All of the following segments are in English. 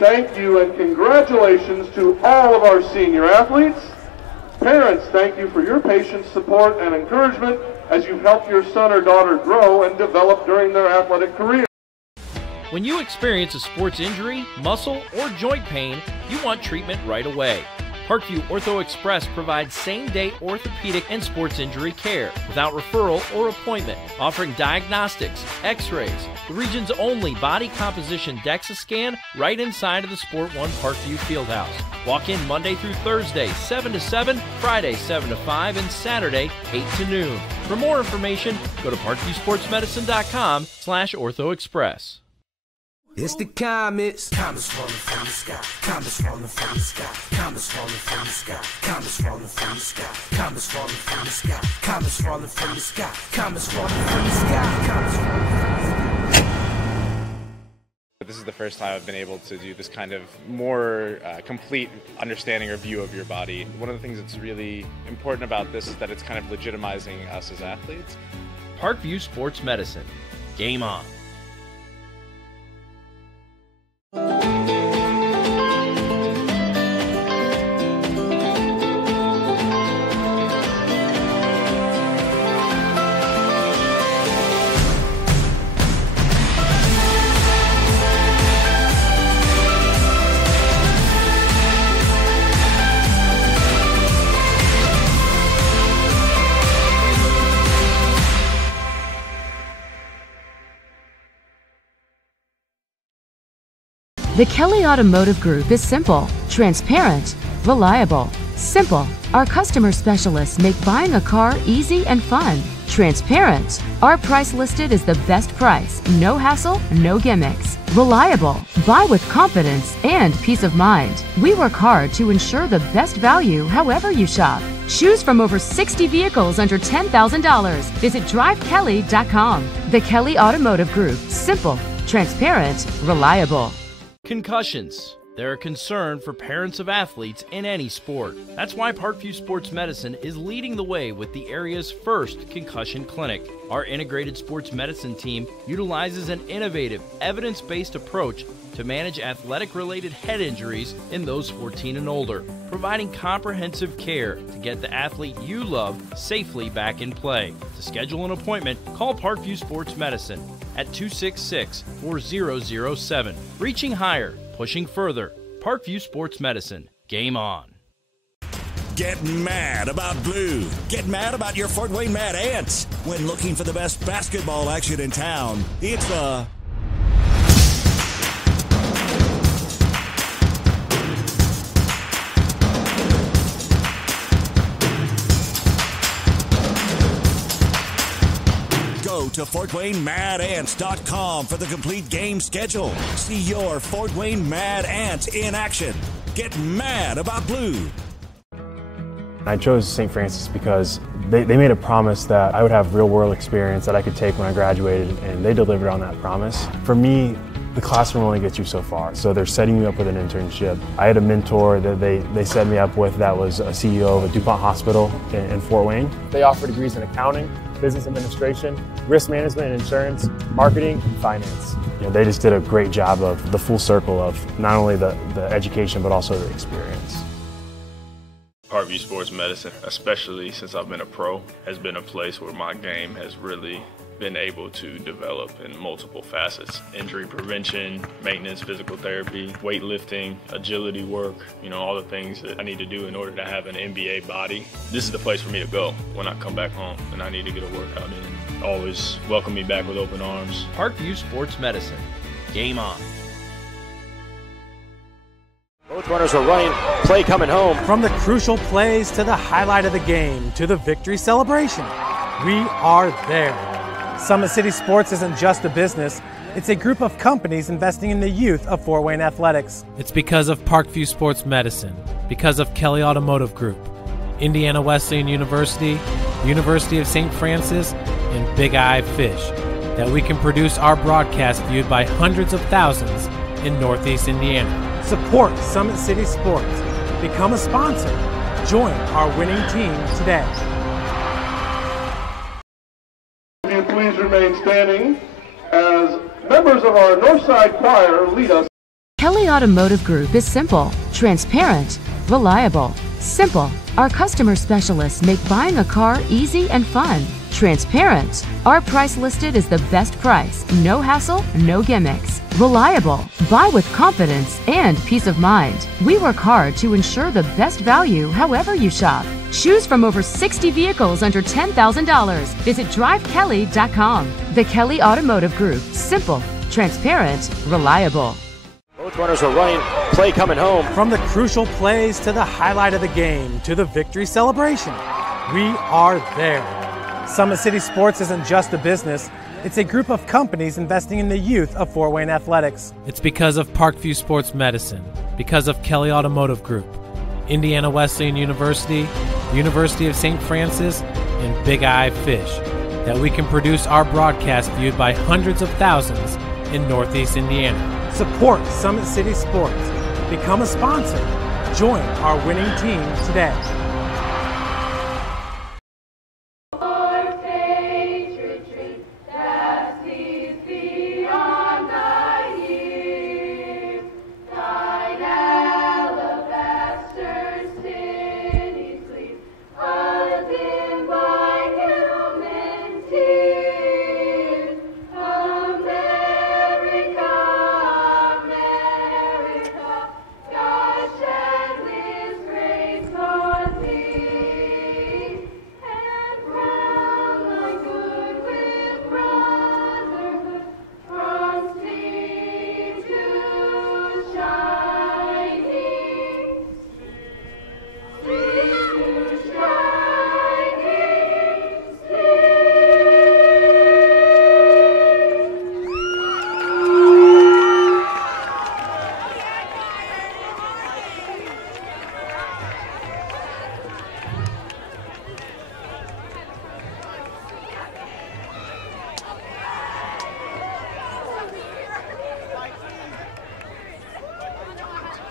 thank you and congratulations to all of our senior athletes. Parents, thank you for your patience, support, and encouragement as you've helped your son or daughter grow and develop during their athletic career. When you experience a sports injury, muscle, or joint pain, you want treatment right away. Parkview Ortho Express provides same-day orthopedic and sports injury care without referral or appointment, offering diagnostics, x-rays, the region's only body composition DEXA scan right inside of the Sport One Parkview Fieldhouse. Walk in Monday through Thursday, 7 to 7, Friday, 7 to 5, and Saturday, 8 to noon. For more information, go to parkviewsportsmedicine.com/orthoexpress. It's the comets. Comets falling from the sky. Comets falling from the sky. Comets falling from the sky. Comets falling from the sky. Comets falling from the sky. Comets falling from the sky. Comets falling from the sky. Comets falling from the sky. This is the first time I've been able to do this kind of more complete understanding or view of your body. One of the things that's really important about this is that it's kind of legitimizing us as athletes. Parkview Sports Medicine. Game on. The Kelly Automotive Group is simple, transparent, reliable. Simple. Our customer specialists make buying a car easy and fun. Transparent. Our price listed is the best price. No hassle, no gimmicks. Reliable. Buy with confidence and peace of mind. We work hard to ensure the best value however you shop. Choose from over 60 vehicles under $10,000. Visit drivekelly.com. The Kelly Automotive Group. Simple, transparent, reliable. Concussions. They're a concern for parents of athletes in any sport. That's why Parkview Sports Medicine is leading the way with the area's first concussion clinic. Our integrated sports medicine team utilizes an innovative, evidence-based approach to manage athletic-related head injuries in those 14 and older, providing comprehensive care to get the athlete you love safely back in play. To schedule an appointment, call Parkview Sports Medicine at 266-4007. Reaching higher, pushing further. Parkview Sports Medicine. Game on. Get mad about blue. Get mad about your Fort Wayne Mad Ants. When looking for the best basketball action in town, it's the Go to FortWayneMadAnts.com for the complete game schedule. See your Fort Wayne Mad Ants in action. Get mad about blue. I chose St. Francis because they made a promise that I would have real-world experience that I could take when I graduated, and they delivered on that promise. For me, the classroom only gets you so far, so they're setting you up with an internship. I had a mentor that they set me up with that was a CEO of a DuPont hospital in Fort Wayne. They offer degrees in accounting, business administration, risk management and insurance, marketing, and finance. You know, they just did a great job of the full circle of not only the education but also the experience. Parkview Sports Medicine, especially since I've been a pro, has been a place where my game has really been able to develop in multiple facets. Injury prevention, maintenance, physical therapy, weightlifting, agility work, all the things that I need to do in order to have an NBA body. This is the place for me to go when I come back home and I need to get a workout in. Always welcome me back with open arms. Parkview Sports Medicine. Game on. Both runners are running, play coming home. From the crucial plays to the highlight of the game to the victory celebration, we are there. Summit City Sports isn't just a business, it's a group of companies investing in the youth of Fort Wayne athletics. It's because of Parkview Sports Medicine, because of Kelly Automotive Group, Indiana Wesleyan University, University of St. Francis, and Big Eye Fish, that we can produce our broadcast viewed by hundreds of thousands in Northeast Indiana. Support Summit City Sports. Become a sponsor. Join our winning team today. Please remain standing as members of our Northside choir lead us. Kelly Automotive Group is simple, transparent, reliable. Simple. Our customer specialists make buying a car easy and fun. Transparent. Our price listed is the best price. No hassle, no gimmicks. Reliable. Buy with confidence and peace of mind. We work hard to ensure the best value however you shop. Choose from over 60 vehicles under $10,000. Visit drivekelly.com. The Kelly Automotive Group. Simple, transparent, reliable. Both runners are running. Play coming home. From the crucial plays to the highlight of the game to the victory celebration, we are there. Summit City Sports isn't just a business. It's a group of companies investing in the youth of Fort Wayne athletics. It's because of Parkview Sports Medicine, because of Kelly Automotive Group, Indiana Wesleyan University, University of St. Francis, and Big Eye Fish, that we can produce our broadcast viewed by hundreds of thousands in Northeast Indiana. Support Summit City Sports. Become a sponsor. Join our winning team today.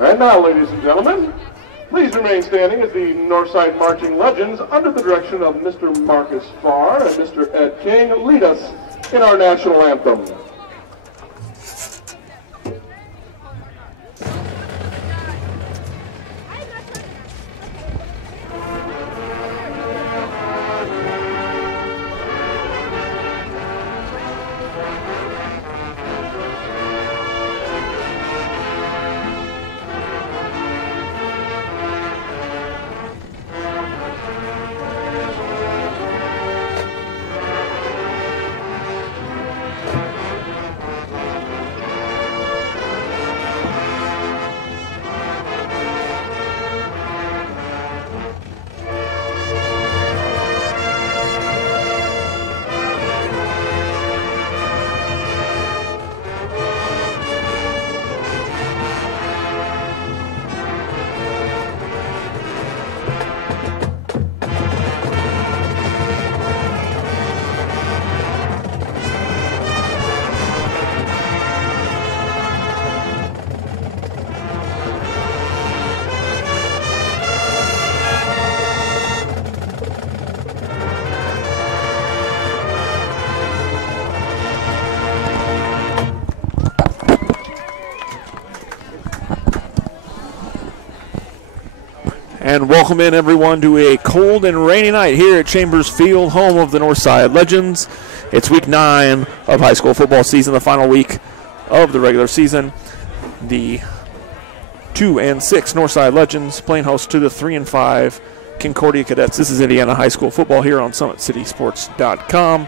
And now, ladies and gentlemen, please remain standing as the Northside Marching Legends, under the direction of Mr. Marcus Farr and Mr. Ed King, lead us in our national anthem. And welcome in, everyone, to a cold and rainy night here at Chambers Field, home of the Northside Legends. It's week 9 of high school football season, the final week of the regular season. The 2-6 Northside Legends playing host to the 3-5 Concordia Cadets. This is Indiana high school football here on SummitCitySports.com,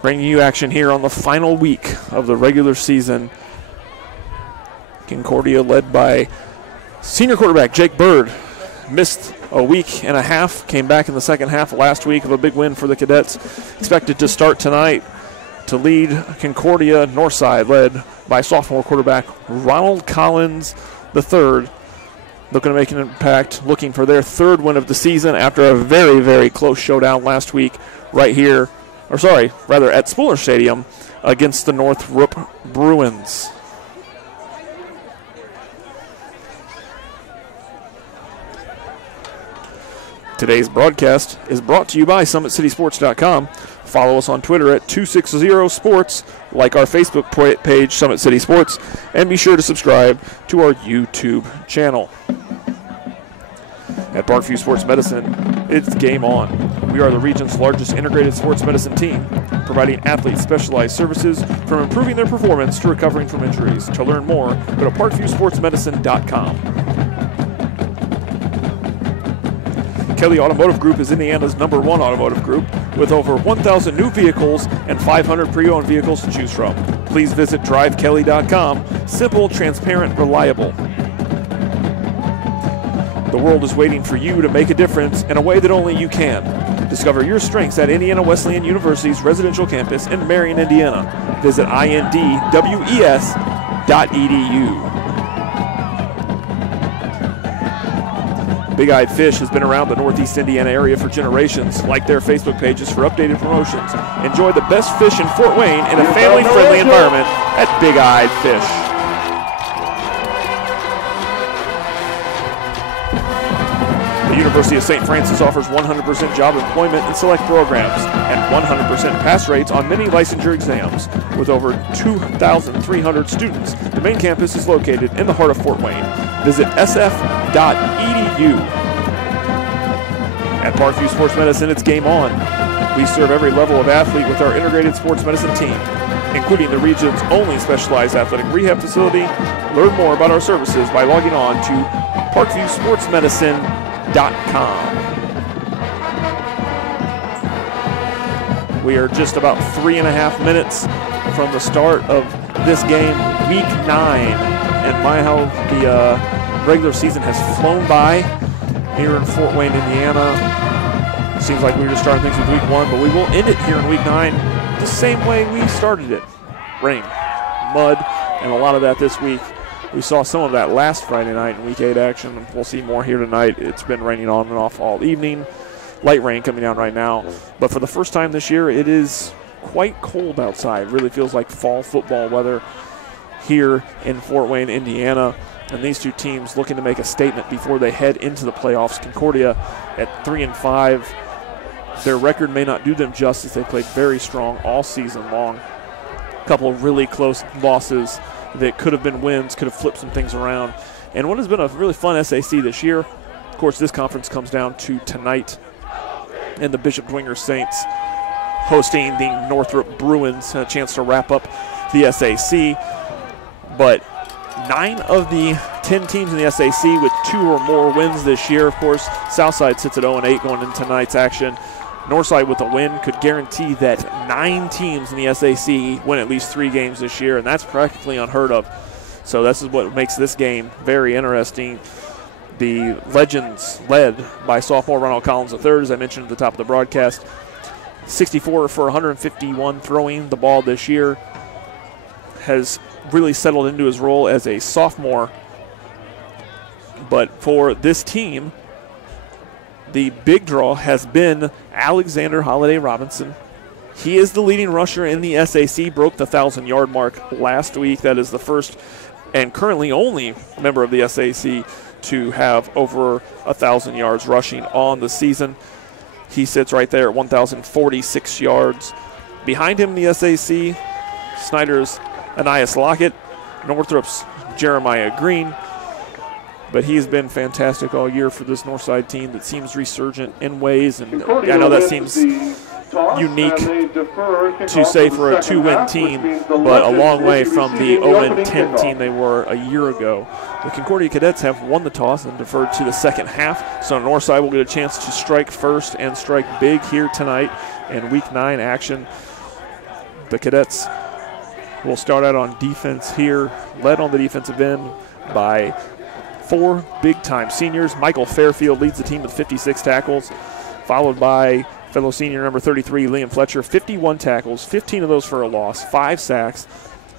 bringing you action here on the final week of the regular season. Concordia led by senior quarterback Jake Bird. Missed a week and a half, came back in the second half last week of a big win for the Cadets. Expected to start tonight to lead Concordia. Northside led by sophomore quarterback Ronald Collins III. Looking to make an impact, looking for their third win of the season after a very, very close showdown last week right here, at Spooler Stadium against the Northrop Bruins. Today's broadcast is brought to you by SummitCitySports.com. Follow us on Twitter at 260sports, like our Facebook page, Summit City Sports, and be sure to subscribe to our YouTube channel. At Parkview Sports Medicine, it's game on. We are the region's largest integrated sports medicine team, providing athletes specialized services from improving their performance to recovering from injuries. To learn more, go to parkviewsportsmedicine.com. Kelly Automotive Group is Indiana's #1 automotive group with over 1,000 new vehicles and 500 pre-owned vehicles to choose from. Please visit drivekelly.com. Simple, transparent, reliable. The world is waiting for you to make a difference in a way that only you can. Discover your strengths at Indiana Wesleyan University's residential campus in Marion, Indiana. Visit indwes.edu. Big-Eyed Fish has been around the Northeast Indiana area for generations. Like their Facebook pages for updated promotions. Enjoy the best fish in Fort Wayne in a family-friendly environment at Big-Eyed Fish. The University of St. Francis offers 100% job employment and select programs and 100% pass rates on many licensure exams. With over 2,300 students, the main campus is located in the heart of Fort Wayne. Visit sf.edu. At Parkview Sports Medicine, it's game on. We serve every level of athlete with our integrated sports medicine team, including the region's only specialized athletic rehab facility. Learn more about our services by logging on to parkviewsportsmedicine.com. We are just about 3.5 minutes from the start of this game, week 9. And my, how the regular season has flown by here in Fort Wayne, Indiana. Seems like we were just starting things with week 1, but we will end it here in week 9 the same way we started it. Rain, mud, and a lot of that this week. We saw some of that last Friday night in Week 8 action, and we'll see more here tonight. It's been raining on and off all evening. Light rain coming down right now. But for the first time this year, it is quite cold outside. It really feels like fall football weather here in Fort Wayne, Indiana. And these two teams looking to make a statement before they head into the playoffs. Concordia at 3-5. Their record may not do them justice. They played very strong all season long. A couple of really close losses that could have been wins, could have flipped some things around. And what has been a really fun SAC this year, of course, this conference comes down to tonight. And the Bishop Dwenger Saints hosting the Northrop Bruins, a chance to wrap up the SAC. But 9 of the 10 teams in the SAC with 2 or more wins this year. Of course, Southside sits at 0-8 going into tonight's action. Northside with a win could guarantee that 9 teams in the SAC win at least 3 games this year, and that's practically unheard of. So this is what makes this game very interesting. The Legends, led by sophomore Ronald Collins III, as I mentioned at the top of the broadcast, 64 for 151 throwing the ball this year, has really settled into his role as a sophomore. But for this team, the big draw has been Alexander Holiday Robinson. He is the leading rusher in the SAC, broke the 1,000-yard mark last week. That is the first and currently only member of the SAC to have over 1,000 yards rushing on the season. He sits right there at 1,046 yards. Behind him in the SAC, Snyder's Anais Lockett, Northrop's Jeremiah Green. But he's been fantastic all year for this Northside team that seems resurgent in ways. And I know that seems unique to say for a 2-win team, but a long way from the 0-10 team they were a year ago. The Concordia Cadets have won the toss and deferred to the second half, so Northside will get a chance to strike first and strike big here tonight in Week 9 action. The Cadets will start out on defense here, led on the defensive end by 4 big-time seniors. Michael Fairfield leads the team with 56 tackles, followed by fellow senior number 33, Liam Fletcher, 51 tackles, 15 of those for a loss, 5 sacks.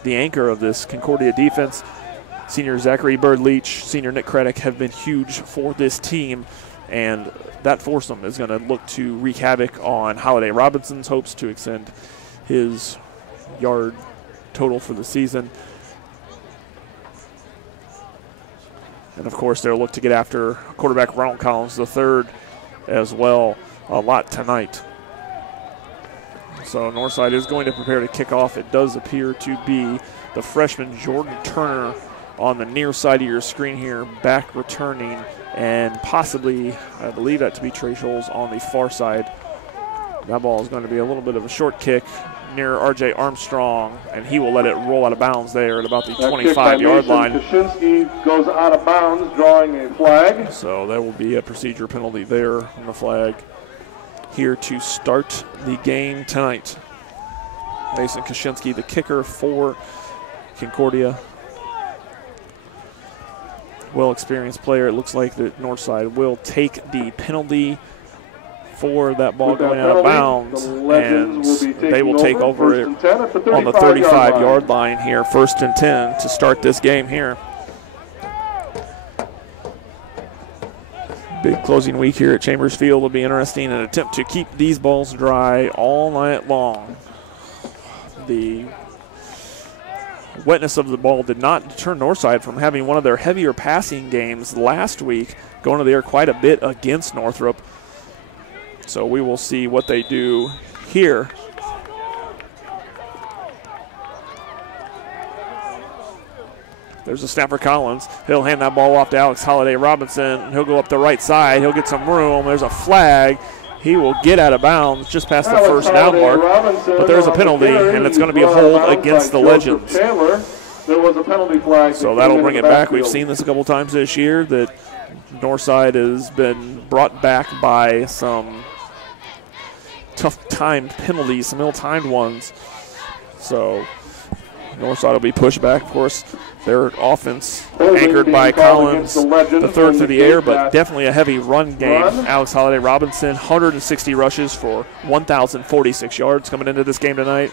The anchor of this Concordia defense, senior Zachary Bird-Leach, senior Nick Craddock, have been huge for this team, and that foursome is going to look to wreak havoc on Holiday Robinson's hopes to extend his yard total for the season. And, of course, they'll look to get after quarterback Ronald Collins III as well a lot tonight. So Northside is going to prepare to kick off. It does appear to be the freshman Jordan Turner on the near side of your screen here, back returning, and possibly, I believe that to be Trey Scholes on the far side. That ball is going to be a little bit of a short kick near R.J. Armstrong, and he will let it roll out of bounds there at about the 25-yard line. Kaczynski goes out of bounds, drawing a flag. So there will be a procedure penalty there on the flag here to start the game tonight. Mason Kaczynski, the kicker for Concordia. Well-experienced player. It looks like that Northside will take the penalty for that ball going out of bounds, and they will take over it on the 35-yard line here, 1st and 10 to start this game here. Big closing week here at Chambers Field will be interesting. An attempt to keep these balls dry all night long. The wetness of the ball did not deter Northside from having one of their heavier passing games last week, going to the air quite a bit against Northrop. So we will see what they do here. There's a snap for Collins. He'll hand that ball off to Alex Holiday Robinson. He'll go up the right side. He'll get some room. There's a flag. He will get out of bounds just past the first down mark. But there's a penalty, and it's going to be a hold against the Legends. There was a penalty flag. So that'll bring it back. We've seen this a couple times this year, that Northside has been brought back by some tough-timed penalties, some ill-timed ones. So Northside will be pushed back, of course. Their offense anchored by Collins, the third through the air, but definitely a heavy run game. Alex Holiday Robinson, 160 rushes for 1,046 yards coming into this game tonight.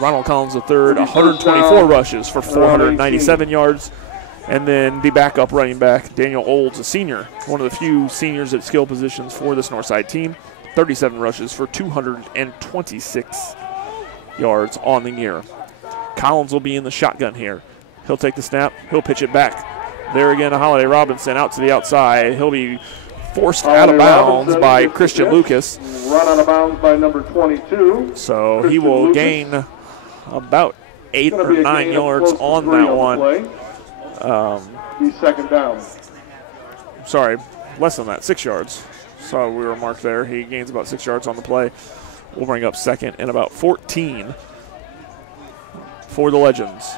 Ronald Collins III, 124 rushes for 497 yards. And then the backup running back, Daniel Olds, a senior, one of the few seniors at skill positions for this Northside team, 37 rushes for 226 yards on the year. Collins will be in the shotgun here. He'll take the snap. He'll pitch it back. There again, Holiday Robinson out to the outside. He'll be forced out of bounds by Christian Lucas. Run out of bounds by number 22. So he will gain about 8 or 9 yards on that one. Be second down. Sorry, less than that, 6 yards. So we were marked there. He gains about 6 yards on the play. We'll bring up second and about 14 for the Legends.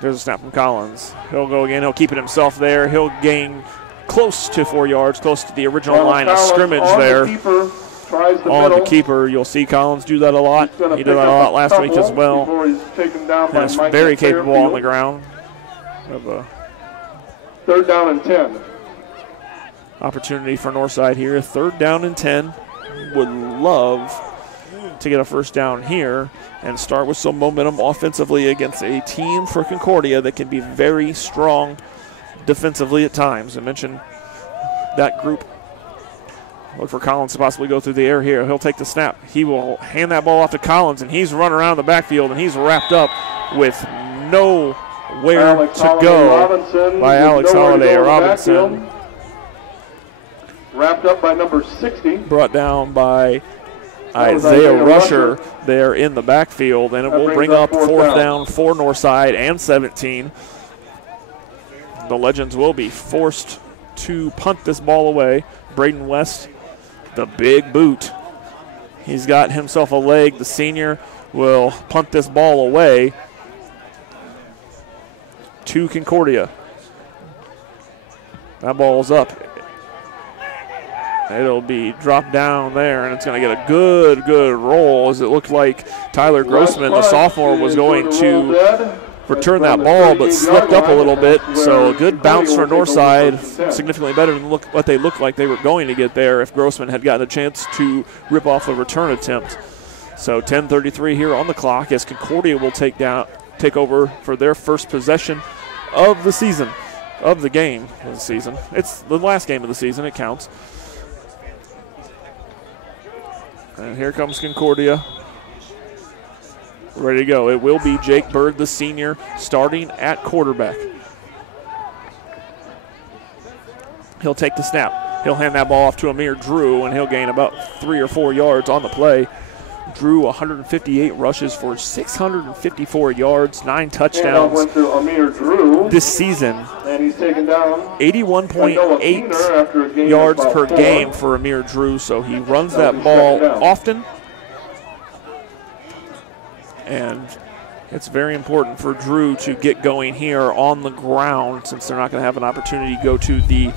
There's a snap from Collins. He'll go again. He'll keep it himself there. He'll gain close to 4 yards, close to the original line of scrimmage there. On the keeper, you'll see Collins do that a lot. He did that a lot last week as well. And is very capable on the ground. Of a 3rd down and 10. Opportunity for Northside here. 3rd down and 10. Would love to get a first down here and start with some momentum offensively against a team for Concordia that can be very strong defensively at times. I mentioned that group. Look for Collins to possibly go through the air here. He'll take the snap. He will hand that ball off to Collins, and he's run around the backfield, and he's wrapped up with nowhere to go by Alex Holiday Robinson. Wrapped up by number 60. Brought down by Isaiah Rusher there in the backfield, and it will bring up 4th down for Northside and 17. The Legends will be forced to punt this ball away. Braden West, the big boot. He's got himself a leg. The senior will punt this ball away to Concordia. That ball's up. It'll be dropped down there, and it's going to get a good roll, as it looked like Tyler Grossman, the sophomore, was going to return that ball, but slipped up a little bit. So a good bounce for Northside, significantly better than what they looked like they were going to get there if Grossman had gotten a chance to rip off a return attempt. So 10:33 here on the clock as Concordia will take over for their first possession of the season, of the game of the season. It's the last game of the season. It counts. And here comes Concordia. Ready to go. It will be Jake Bird, the senior, starting at quarterback. He'll take the snap. He'll hand that ball off to Amir Drew, and he'll gain about 3 or 4 yards on the play. Drew 158 rushes for 654 yards, 9 touchdowns this season. And he's taken down 81.8 yards per game for Amir Drew, so he runs that ball often. And it's very important for Drew to get going here on the ground, since they're not going to have an opportunity to go to the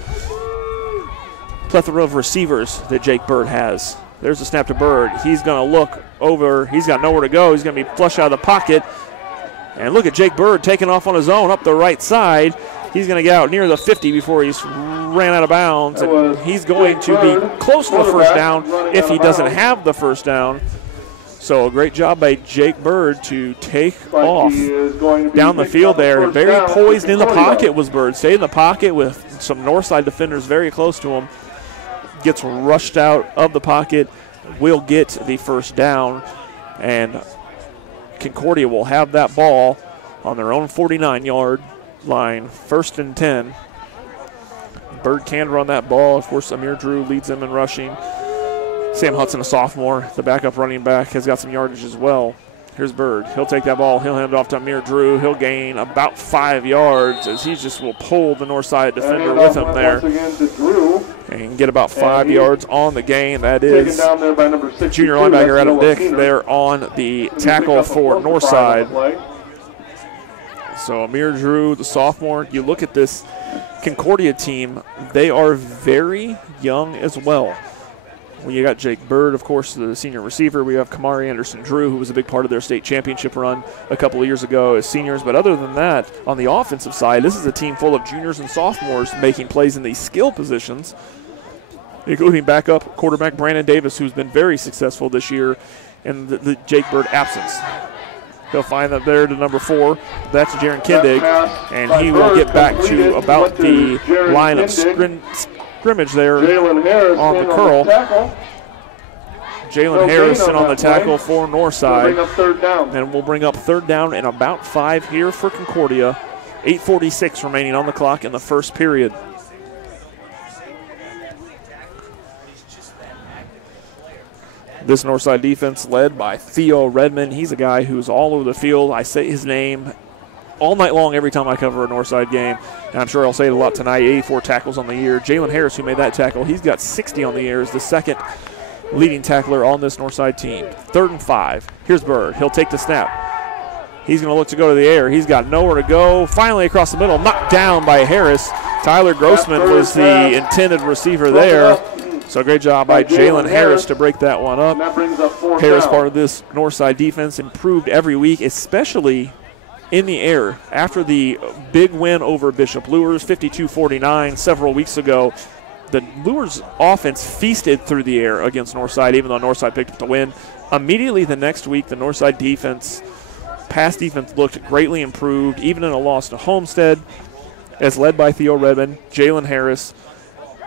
plethora of receivers that Jake Bird has. There's a snap to Bird. He's going to look over. He's got nowhere to go. He's going to be flushed out of the pocket. And look at Jake Bird taking off on his own up the right side. He's going to get out near the 50 before he's ran out of bounds. And he's going to be close to the first down if he doesn't have the first down. So a great job by Jake Bird to take off down the field there. And very poised in the pocket was Bird. Stayed in the pocket with some Northside defenders very close to him. Gets rushed out of the pocket. Will get the first down. And Concordia will have that ball on their own 49-yard line. 1st and 10. Bird can run that ball. Of course, Amir Drew leads them in rushing. Sam Hudson, a sophomore, the backup running back, has got some yardage as well. Here's Bird. He'll take that ball. He'll hand it off to Amir Drew. He'll gain about 5 yards as he just will pull the Northside defender with him there. And get about 5 yards on the gain. That is junior linebacker Adam Dick there on the tackle for Northside. So Amir Drew, the sophomore. You look at this Concordia team, they are very young as well. Well, you got Jake Bird, of course, the senior receiver. We have Kamari Anderson-Drew, who was a big part of their state championship run a couple of years ago as seniors. But other than that, on the offensive side, this is a team full of juniors and sophomores making plays in these skill positions, including backup quarterback Brandon Davis, who's been very successful this year in the Jake Bird absence. He'll find that there to number 4. That's Jaron Kindig, and he will get back to about the line of scrimmage there on the curl. Jalen Harrison on the tackle for Northside. And we'll bring up 3rd down and about 5 here for Concordia. 8:46 remaining on the clock in the first period. This Northside defense led by Theo Redmond. He's a guy who's all over the field. I say his name all night long every time I cover a Northside game, and I'm sure I'll say it a lot tonight. 84 tackles on the year. Jalen Harris, who made that tackle, he's got 60 on the year, is the second leading tackler on this Northside team. 3rd and 5. Here's Bird. He'll take the snap. He's going to look to go to the air. He's got nowhere to go. Finally across the middle, knocked down by Harris. Tyler Grossman was the intended receiver there. So great job by Jalen Harris to break that one up. Harris, part of this Northside defense, improved every week, especially in the air. After the big win over Bishop Luers, 52-49 several weeks ago, the Luers offense feasted through the air against Northside, even though Northside picked up the win. Immediately the next week, the Northside defense, pass defense, looked greatly improved, even in a loss to Homestead, as led by Theo Redmond, Jalen Harris,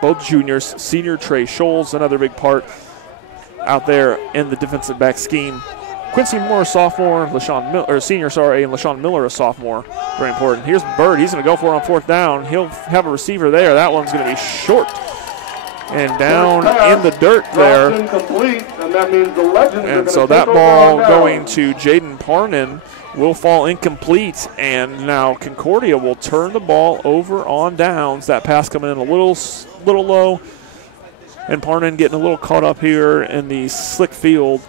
both juniors, senior Trey Scholes, another big part out there in the defensive back scheme. Quincy Moore, sophomore, and LaShawn Miller, a sophomore. Very important. Here's Bird. He's going to go for it on 4th down. He'll have a receiver there. That one's going to be short and down in the dirt there. And so that ball going to Jaden Parnan will fall incomplete, and now Concordia will turn the ball over on downs. That pass coming in a little low, and Parnan getting a little caught up here in the slick field.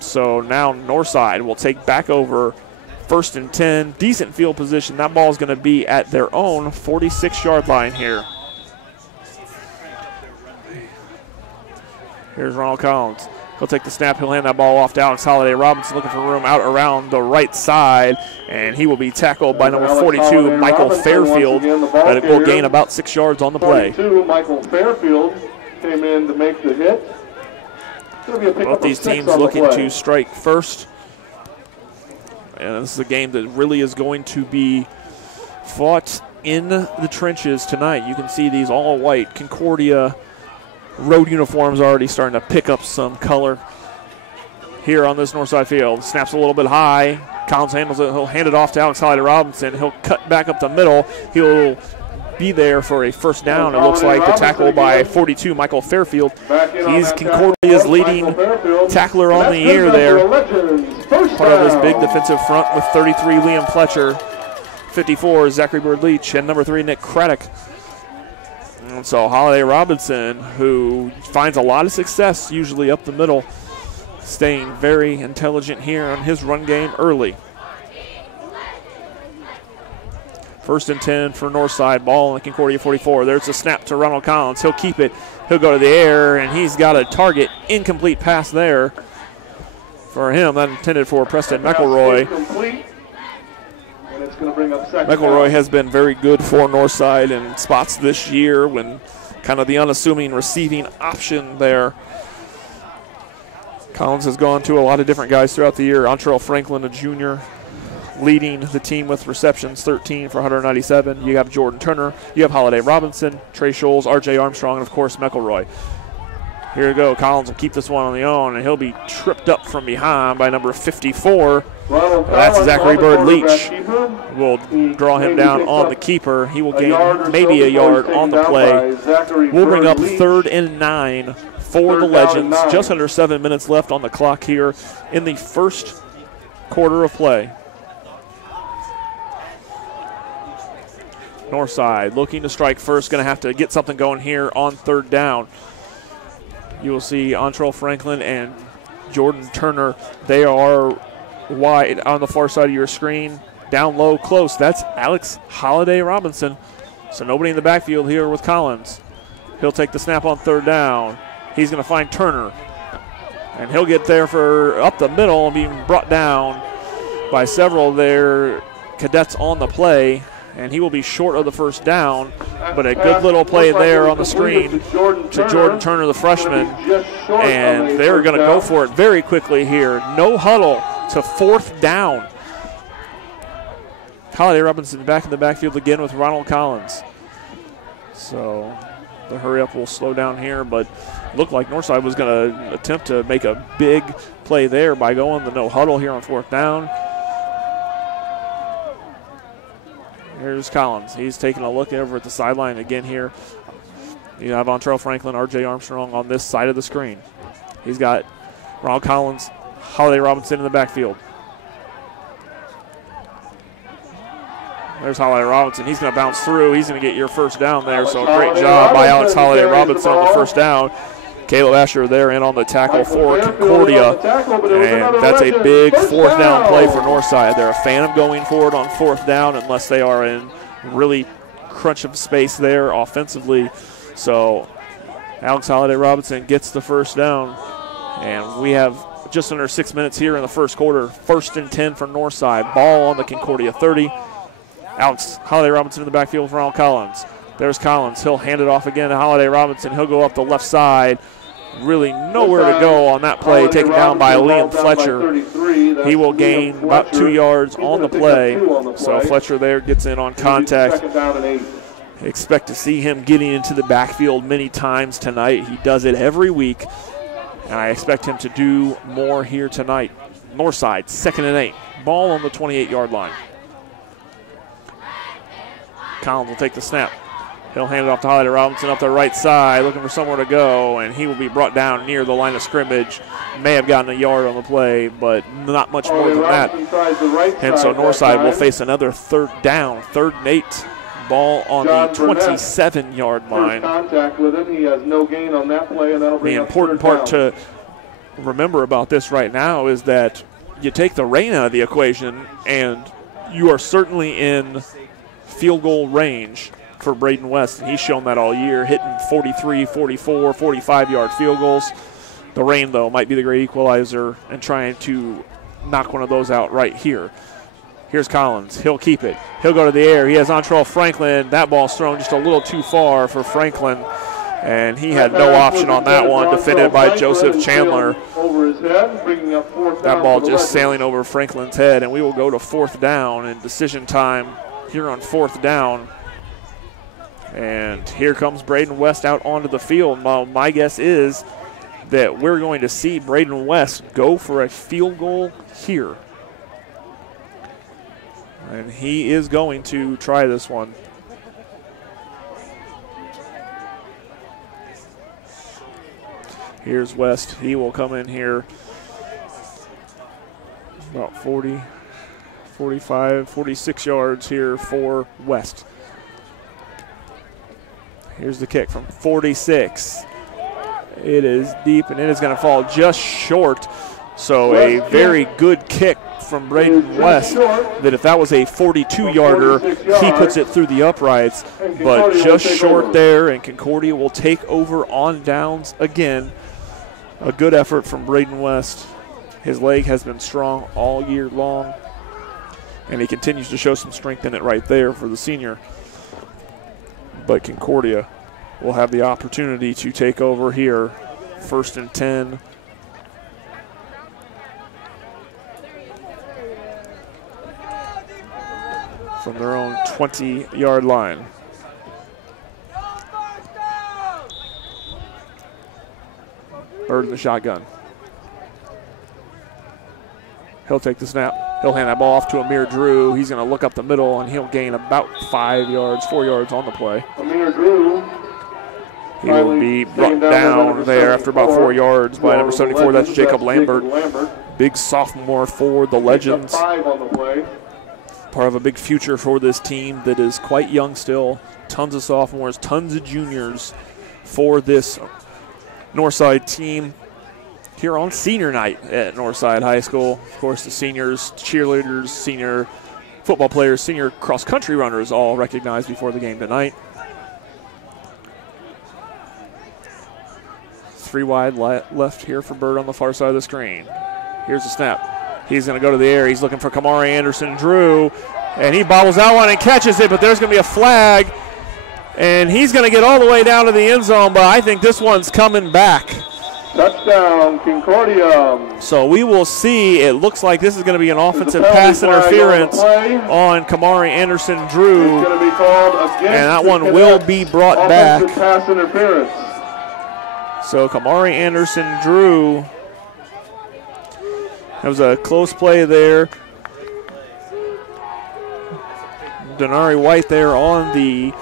So now Northside will take back over 1st and 10. Decent field position. That ball is going to be at their own 46-yard line here. Here's Ronald Collins. He'll take the snap. He'll hand that ball off to Alex Holiday. Robinson looking for room out around the right side, and he will be tackled by number 42, Michael Fairfield. That will gain about 6 yards on the play. 42, Michael Fairfield came in to make the hit. Both these teams looking to strike first. And this is a game that really is going to be fought in the trenches tonight. You can see these all-white Concordia road uniforms already starting to pick up some color here on this Northside field. Snaps a little bit high. Collins handles it. He'll hand it off to Alex Holiday Robinson. He'll cut back up the middle. He'll be there for a first down. It looks like the tackle by 42, Michael Fairfield. He's Concordia's leading tackler on the year there. Part of this big defensive front with 33, Liam Fletcher, 54, Zachary Bird-Leach, and number 3, Nick Craddock. And so Holiday Robinson, who finds a lot of success usually up the middle, staying very intelligent here on his run game early. First and 10 for Northside, ball on the Concordia 44. There's a snap to Ronald Collins. He'll keep it. He'll go to the air, and he's got a target. Incomplete pass there for him. That intended for Preston McElroy. McElroy has been very good for Northside in spots this year when kind of the unassuming receiving option there. Collins has gone to a lot of different guys throughout the year. Antrell Franklin, a junior, leading the team with receptions, 13 for 197. You have Jordan Turner. You have Holiday Robinson, Trey Scholes, R.J. Armstrong, and, of course, McElroy. Here we go. Collins will keep this one on the own, and he'll be tripped up from behind by number 54. That's Zachary Bird-Leach. We'll draw him down on the keeper. He will gain maybe a yard on the play. We'll bring up 3rd and 9 for the Legends. Just under 7 minutes left on the clock here in the first quarter of play. Northside looking to strike first, going to have to get something going here on 3rd down. You will see Antrell Franklin and Jordan Turner. They are wide on the far side of your screen. Down low, close. That's Alex Holiday Robinson. So nobody in the backfield here with Collins. He'll take the snap on 3rd down. He's going to find Turner. And he'll get there for up the middle and being brought down by several of their cadets on the play. And he will be short of the first down, but a good little play there on the screen to Jordan Turner, the freshman. And they're going to go for it very quickly here. No huddle to 4th down. Holiday Robinson back in the backfield again with Ronald Collins. So the hurry up will slow down here, but looked like Northside was going to attempt to make a big play there by going the no huddle here on 4th down. Here's Collins. He's taking a look over at the sideline again here. You have Antrell Franklin, R.J. Armstrong on this side of the screen. He's got Ronald Collins, Holiday Robinson in the backfield. There's Holiday Robinson. He's going to bounce through. He's going to get your first down there. So a great job by Alex Holiday Robinson on the first down. Caleb Asher there in on the tackle for Concordia. And that's a big 4th down play for Northside. They're a fan of going forward on 4th down unless they are in really crunch of space there offensively. So Alex Holiday Robinson gets the first down. And we have just under 6 minutes here in the first quarter. 1st and 10 for Northside. Ball on the Concordia 30. Alex Holiday Robinson in the backfield for Ronald Collins. There's Collins. He'll hand it off again to Holiday Robinson. He'll go up the left side. Really nowhere to go on that play, taken down by Liam Fletcher. He will gain about 2 yards on the play. So Fletcher there gets in on contact. Expect to see him getting into the backfield many times tonight. He does it every week, and I expect him to do more here tonight. Northside, 2nd and 8. Ball on the 28-yard line. Collins will take the snap. He'll hand it off to Holiday Robinson up the right side, looking for somewhere to go, and he will be brought down near the line of scrimmage. May have gotten a yard on the play, but not much more than that. And so Northside will face another 3rd down, 3rd and 8. Ball on the 27-yard line. Contact with him. He has no gain on that play, and that'll bring the important part to remember about this right now is that you take the rain out of the equation, and you are certainly in field goal range for Braden West, and he's shown that all year, hitting 43, 44, 45-yard field goals. The rain, though, might be the great equalizer and trying to knock one of those out right here. Here's Collins. He'll keep it. He'll go to the air. He has Antrell Franklin. That ball's thrown just a little too far for Franklin, and he had no option on that one, defended by Joseph Chandler. That ball just sailing over Franklin's head, and we will go to 4th down and decision time here on 4th down. And here comes Braden West out onto the field. My guess is that we're going to see Braden West go for a field goal here. And he is going to try this one. Here's West. He will come in here about 40, 45, 46 yards here for West. Here's the kick from 46. It is deep, and it is going to fall just short. So a very good kick from Braden West, that if that was a 42-yarder, he puts it through the uprights, but just short there, and Concordia will take over on downs again. A good effort from Braden West. His leg has been strong all year long, and he continues to show some strength in it right there for the senior. But Concordia will have the opportunity to take over here. 1st and 10. From their own 20-yard line. Bird in the shotgun. He'll take the snap. He'll hand that ball off to Amir Drew. He's going to look up the middle, and he'll gain about 5 yards, 4 yards on the play. Amir Drew. He will be brought down there after about 4 yards by number 74. That's Jacob Lambert. Big sophomore for the Legends. 5 on the play. Part of a big future for this team that is quite young still. Tons of sophomores, tons of juniors for this Northside team here on senior night at Northside High School. Of course, the seniors, cheerleaders, senior football players, senior cross-country runners all recognized before the game tonight. 3 wide left here for Bird on the far side of the screen. Here's the snap. He's going to go to the air. He's looking for Kamari Anderson-Drew, and he bobbles that one and catches it, but there's going to be a flag, and he's going to get all the way down to the end zone, but I think this one's coming back. Touchdown, Concordia. So we will see. It looks like this is going to be an offensive pass interference on Kamari Anderson-Drew, It's going to be called against and that one will be brought back. offensive pass interference. So Kamari Anderson-Drew, that was a close play there. Denari White there on the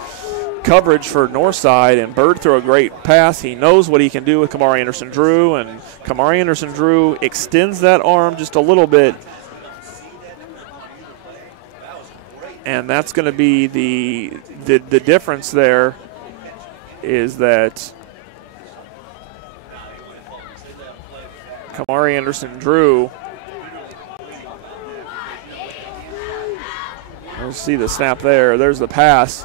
coverage for Northside, and Bird threw a great pass. He knows what he can do with Kamari Anderson-Drew, and Kamari Anderson-Drew extends that arm just a little bit. And that's going to be the difference there, is that Kamari Anderson-Drew, let's see the snap there. There's the pass.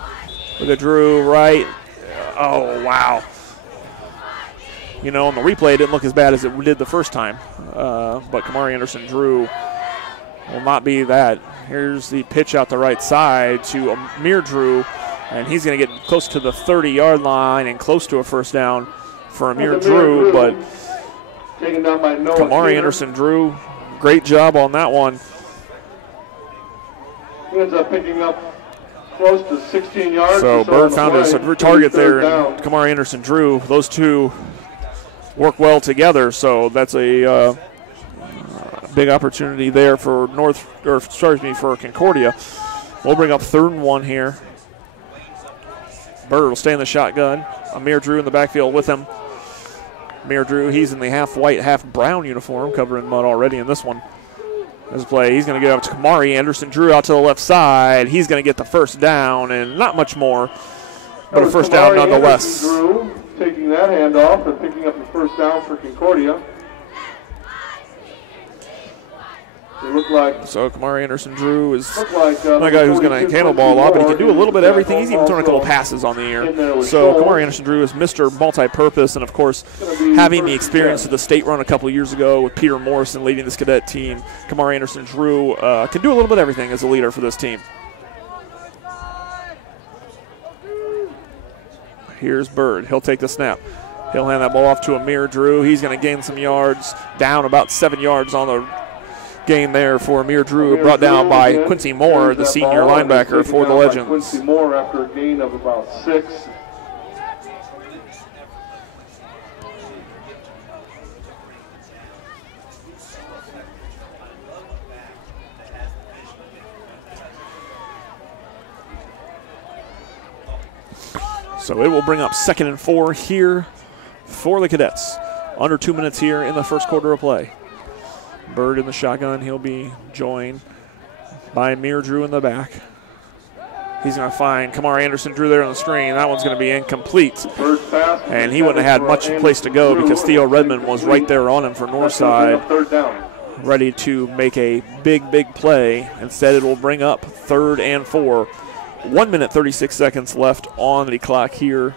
Look at Drew right. Oh, wow. You know, on the replay, it didn't look as bad as it did the first time. But Kamari Anderson-Drew will not be that. Here's the pitch out the right side to Amir Drew, and he's going to get close to the 30-yard line and close to a first down for Amir Drew, but Taken down by Noah Kamari Skinner. Anderson-Drew, great job on that one. He ends up picking up close to 16 yards. So Bird found his target there, down. and Kamari Anderson-Drew. Those two work well together, so that's a big opportunity there for for Concordia. We'll bring up 3rd and 1 here. Bird will stay in the shotgun. Amir Drew in the backfield with him. Amir Drew, he's in the half white, half brown uniform, covering mud already in this one. This play, he's going to get up to Kamari Anderson-Drew out to the left side. He's going to get the first down, and not much more, but a first down nonetheless. Drew taking that handoff and picking up the first down for Concordia. They look like So Kamari Anderson-Drew is look like, not a guy who's going to handle the ball a lot, but he can do a little bit of everything. He's even thrown a couple passes on the air. So Kamari Anderson-Drew is Mr. Multi-Purpose, and of course, having the experience of the state run a couple years ago with Peter Morrison leading this cadet team, Kamari Anderson-Drew can do a little bit of everything as a leader for this team. Here's Bird. He'll take the snap. He'll hand that ball off to Amir Drew. He's going to gain some yards, down about 7 yards on the gain there for Amir Drew, brought down by Quincy Moore, the senior linebacker for the Legends. Quincy Moore after a gain of about 6. So it will bring up 2nd and 4 here for the Cadets Under 2 minutes here in the first quarter of play. Bird in the shotgun. He'll be joined by Amir Drew in the back. He's going to find Kamar Anderson Drew there on the screen. That one's going to be incomplete. And he wouldn't have had much place to go because Theo Redmond was right there on him for Northside, ready to make a big, big play. Instead, it will bring up 3rd and 4. 1 minute, 36 seconds left on the clock here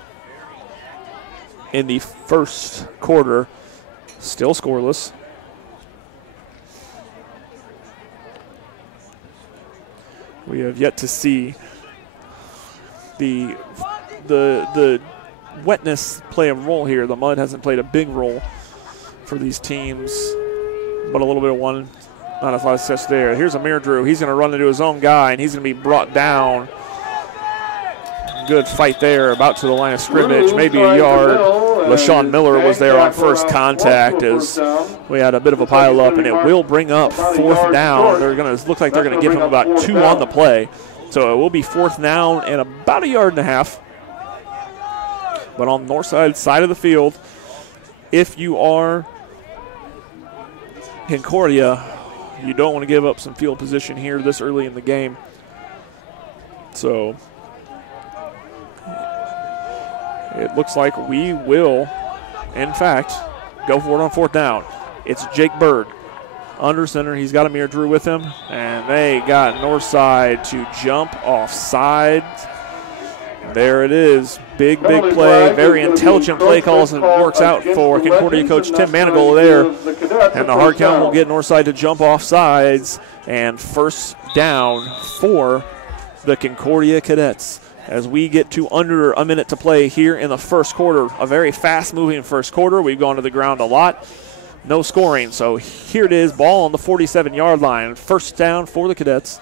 in the first quarter. Still scoreless. We have yet to see the wetness play a role here. The mud hasn't played a big role for these teams, but a little bit of one, not a lot of success there. Here's Amir Drew. He's going to run into his own guy, and he's going to be brought down. Good fight there, about to the line of scrimmage, maybe a yard. LaShawn Miller was there on first contact as we had a bit of a pile up, and it will bring up 4th down. They're going to look like they're going to give him about 2 on the play. So it will be 4th down and about 1.5 yards. But on the Northside side of the field, if you are Concordia, you don't want to give up some field position here this early in the game. So it looks like we will, in fact, go for it on 4th down. It's Jake Bird under center. He's got Amir Drew with him, and they got Northside to jump offside. There it is. Big, big play. Very intelligent play calls, and works out for Concordia coach Tim Manigault there. And the hard count will get Northside to jump off sides, and 1st down for the Concordia Cadets. As we get to under a minute to play here in the first quarter. A very fast-moving first quarter. We've gone to the ground a lot. No scoring. So here it is, ball on the 47-yard line. 1st down for the Cadets.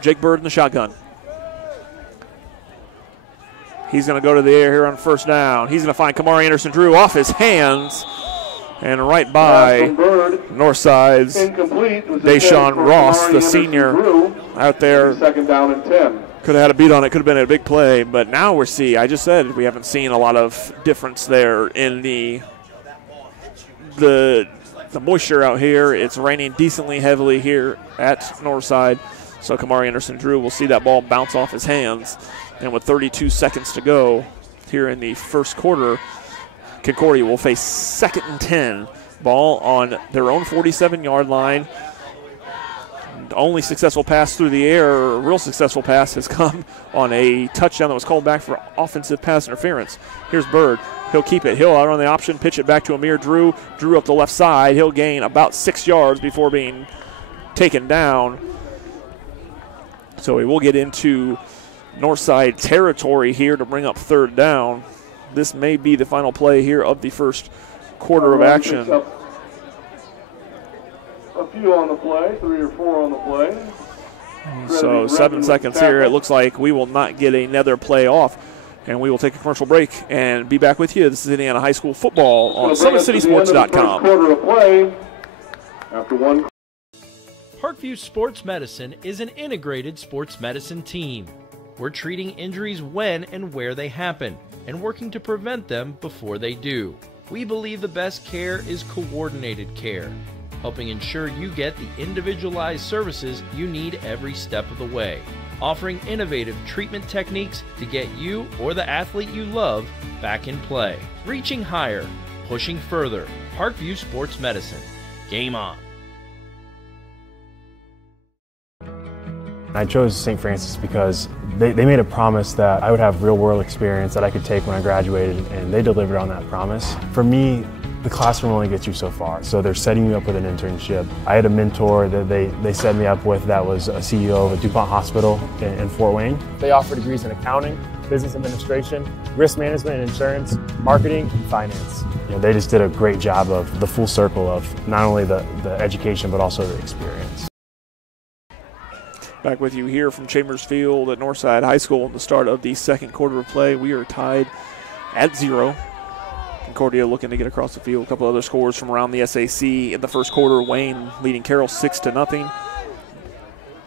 Jake Bird in the shotgun. He's going to go to the air here on 1st down. He's going to find Kamar Anderson Drew off his hands. And right by Northside's Deshaun Ross, the senior, out there. 2nd down and 10. Could have had a beat on it, could have been a big play, but now we're seeing, I just said we haven't seen a lot of difference there in the moisture out here. It's raining decently heavily here at Northside, so Kamar Anderson Drew will see that ball bounce off his hands. And with 32 seconds to go here in the first quarter, Concordia will face 2nd and 10. Ball on their own 47-yard line. Only successful pass through the air, or a real successful pass, has come on a touchdown that was called back for offensive pass interference. Here's Bird. He'll keep it. He'll out on the option, pitch it back to Amir Drew. Drew up the left side. He'll gain about 6 yards before being taken down. So he will get into Northside territory here to bring up 3rd down. This may be the final play here of the first quarter of action. A few on the play, 3 or 4 on the play. So 7 seconds here. It looks like we will not get another play off, and we will take a commercial break and be back with you. This is Indiana High School football on SummitCitySports.com. Parkview Sports Medicine is an integrated sports medicine team. We're treating injuries when and where they happen and working to prevent them before they do. We believe the best care is coordinated care, helping ensure you get the individualized services you need every step of the way, offering innovative treatment techniques to get you or the athlete you love back in play. Reaching higher, pushing further. Parkview Sports Medicine. Game on. I chose St. Francis because they made a promise that I would have real-world experience that I could take when I graduated, and they delivered on that promise. For me, the classroom only gets you so far, so they're setting you up with an internship. I had a mentor that they set me up with that was a CEO of a DuPont hospital in Fort Wayne. They offer degrees in accounting, business administration, risk management and insurance, marketing, and finance. You know, they just did a great job of the full circle of not only the education but also the experience. Back with you here from Chambers Field at Northside High School in the start of the second quarter of play. We are tied at 0. Concordia looking to get across the field. A couple other scores from around the SAC in the first quarter. Wayne leading Carroll 6-0.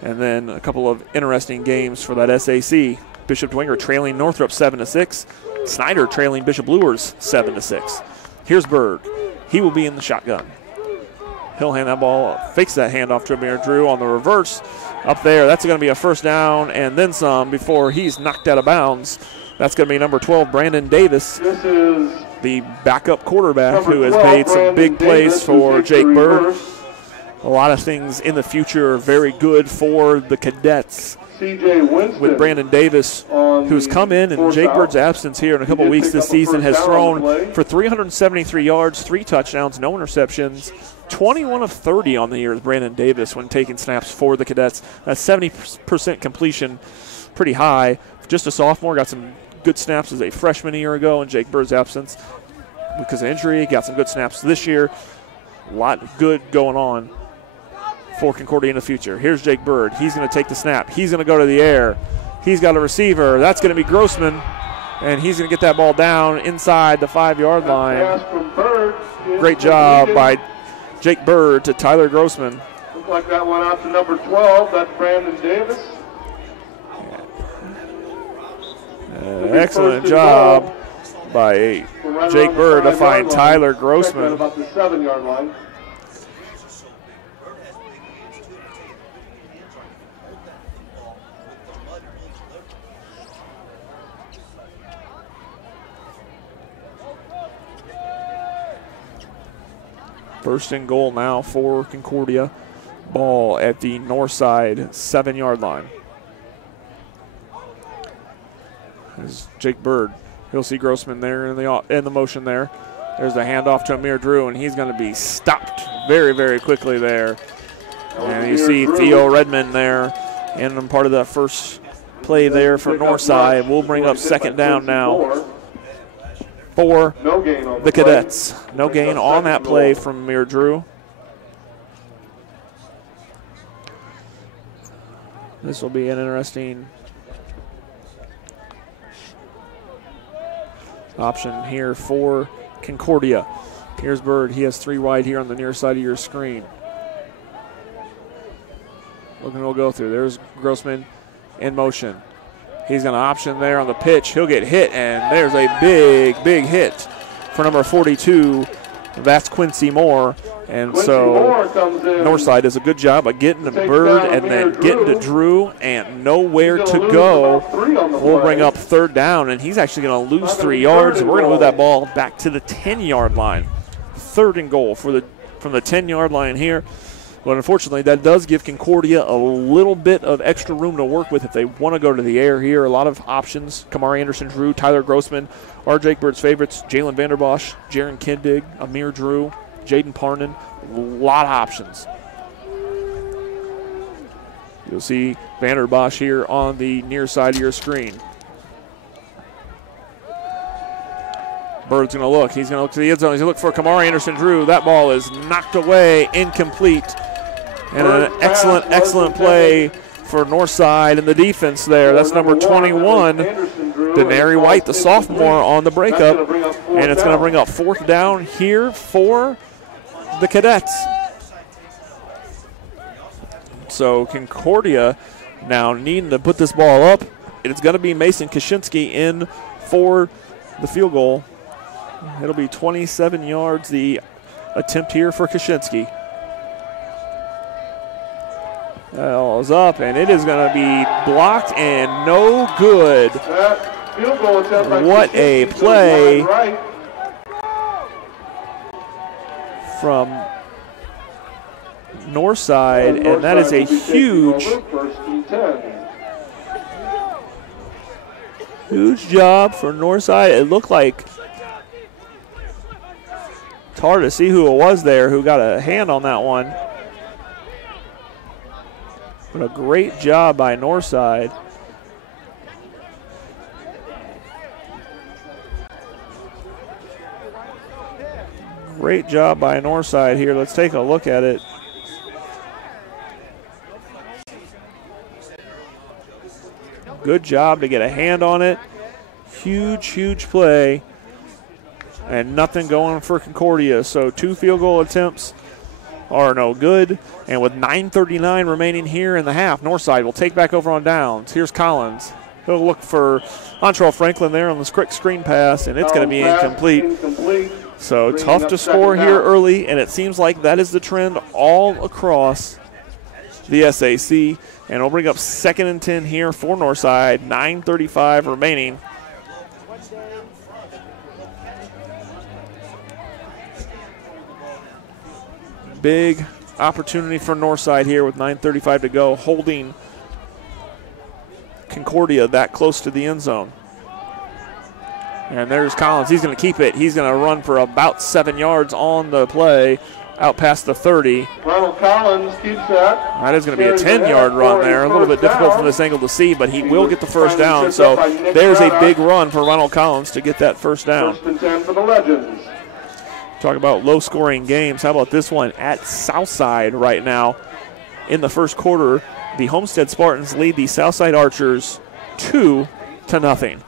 And then a couple of interesting games for that SAC. Bishop Dwenger trailing Northrop 7-6. Snyder trailing Bishop Luers 7-6. Here's Bird. he will be in the shotgun. He'll hand that ball, fakes that handoff to Amir Drew on the reverse up there. That's going to be a first down and then some before he's knocked out of bounds. That's going to be number 12, Brandon Davis, This is the backup quarterback number who has 12, made some Brandon big plays Davis, for who takes Jake the Bird. reverse. A lot of things in the future are very good for the Cadets. CJ Winston With Brandon Davis, who's come in Jake Bird's absence here in a couple did weeks pick this up a season, first has down on the thrown play. for 373 yards, 3 touchdowns, no interceptions, 21 of 30 on the year with Brandon Davis when taking snaps for the Cadets. That's 70% completion, pretty high. Just a sophomore, got some good snaps as a freshman a year ago in Jake Bird's absence because of injury. Got some good snaps this year. A lot good going on for Concordia in the future. Here's Jake Bird. He's going to take the snap. He's going to go to the air. He's got a receiver. That's going to be Grossman, and he's going to get that ball down inside the 5-yard line. Pass from Bird is Great job completed. by Jake Bird to Tyler Grossman. Looked like that went out to number 12. That's Brandon Davis. Excellent First and job goal. by From right Jake around the Bird to 5-yard find line. Tyler Check Grossman. that about the 7-yard line. First and goal now for Concordia. Ball at the Northside 7-yard line. There's Jake Bird. He'll see Grossman there in the motion there. There's the handoff to Amir Drew, and he's going to be stopped very, very quickly there. And you see Theo Redmond there, and I'm part of that first play there for Northside. We'll bring up second down now for the Cadets. No gain on that play from Amir Drew. This will be an interesting option here for Concordia. Here's Bird. He has 3 wide here on the near side of your screen. Looking to go through. There's Grossman in motion. He's going to option there on the pitch. He'll get hit, and there's a big, big hit for number 42. That's Quincy Moore. And so Northside does a good job of getting to Bird and then getting to Drew, and nowhere to go. We'll bring up third down, and he's actually going to lose 3 yards. And we're going to move that ball back to the 10-yard line. Third and goal from the 10-yard line here. But unfortunately, that does give Concordia a little bit of extra room to work with if they want to go to the air here. A lot of options. Kamari Anderson, Drew, Tyler Grossman are Jake Bird's favorites. Jalen Vanderbosch, Jaron Kindig, Amir Drew, Jaden Parnan. A lot of options. You'll see Vanderbosch here on the near side of your screen. Bird's going to look. He's going to look to the end zone. He's going to look for Kamari Anderson Drew. That ball is knocked away, incomplete. And an excellent play for Northside and the defense there. That's number 21, Denary White, the sophomore, on the breakup. And it's going to bring up fourth down here for the Cadets. So Concordia now needing to put this ball up. It's going to be Mason Kaczynski in for the field goal. It'll be 27 yards, the attempt here for Kaczynski. Ball is up, and it is going to be blocked and no good. What a play from Northside, and that is a huge job for Northside. It looked like it's hard to see who it was there who got a hand on that one. But a great job by Northside. Great job by Northside here. Let's take a look at it. Good job to get a hand on it. Huge play. And nothing going for Concordia. So 2 field goal attempts are no good. And with 9:39 remaining here in the half, Northside will take back over on downs. Here's Collins. He'll look for Antrell Franklin there on this quick screen pass, and it's going to be incomplete. So tough to score here early, and it seems like that is the trend all across the SAC. And we'll bring up 2nd and 10 here for Northside. 9:35 remaining. Big opportunity for Northside here with 9:35 to go, holding Concordia that close to the end zone. And there's Collins. He's going to keep it. He's going to run for about 7 yards on the play, out past the 30. Ronald Collins keeps that. That is going to be a 10-yard run there. A little bit difficult from this angle to see, but he will get the first down. So there's a big run for Ronald Collins to get that first down. 1st and 10 for the Legends. Talk about low-scoring games. How about this one at Southside right now? In the first quarter, the Homestead Spartans lead the Southside Archers 2-0.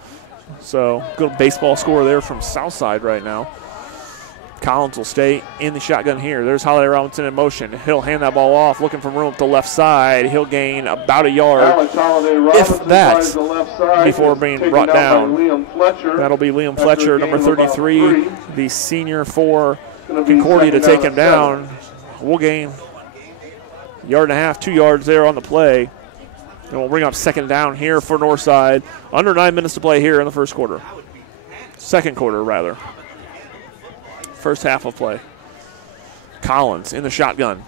So good baseball score there from Southside right now. Collins will stay in the shotgun here. There's Holiday Robinson in motion. He'll hand that ball off, looking for room to the left side. He'll gain about a yard, if that, before being brought down. That'll be Liam Fletcher, number 33, the senior for Concordia, to take him down. We'll gain a yard and a half, 2 yards there on the play. And we'll bring up 2nd down here for Northside. Under 9 minutes to play here in the first quarter. Second quarter, rather. First half of play. Collins in the shotgun.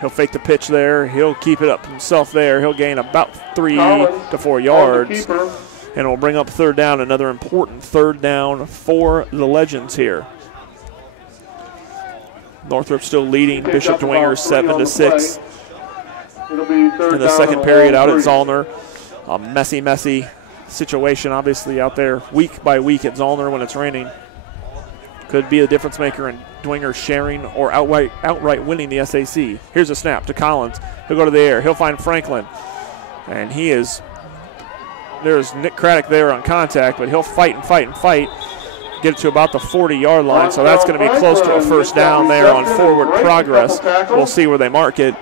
He'll fake the pitch there. He'll keep it up himself there. He'll gain about 3 to 4 yards. And we'll bring up 3rd down, another important 3rd down for the Legends here. Northrop still leading Bishop Dwenger 7-6. In the second period out at Zollner. A messy situation obviously out there week by week at Zollner when it's raining. Could be a difference maker in Dwenger sharing or outright winning the SAC. Here's a snap to Collins. He'll go to the air. He'll find Franklin. And there's Nick Craddock there on contact, but he'll fight. Get it to about the 40-yard line. So that's going to be close to a first down there on forward progress. We'll see where they mark it.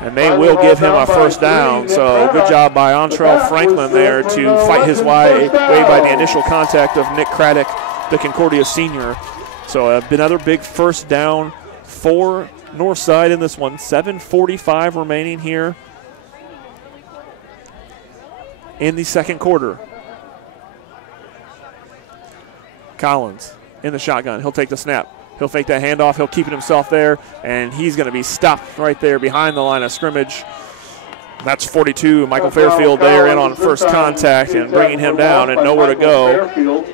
And they will give him a first down. So good job by Antrell Franklin there to fight his way by the initial contact of Nick Craddock, the Concordia senior. So another big first down for Northside in this one. 7:45 remaining here in the second quarter. Collins in the shotgun. He'll take the snap. He'll fake that handoff. He'll keep it himself there, and he's going to be stopped right there behind the line of scrimmage. That's 42. Michael Fairfield there in on first contact and bringing him down and nowhere to go.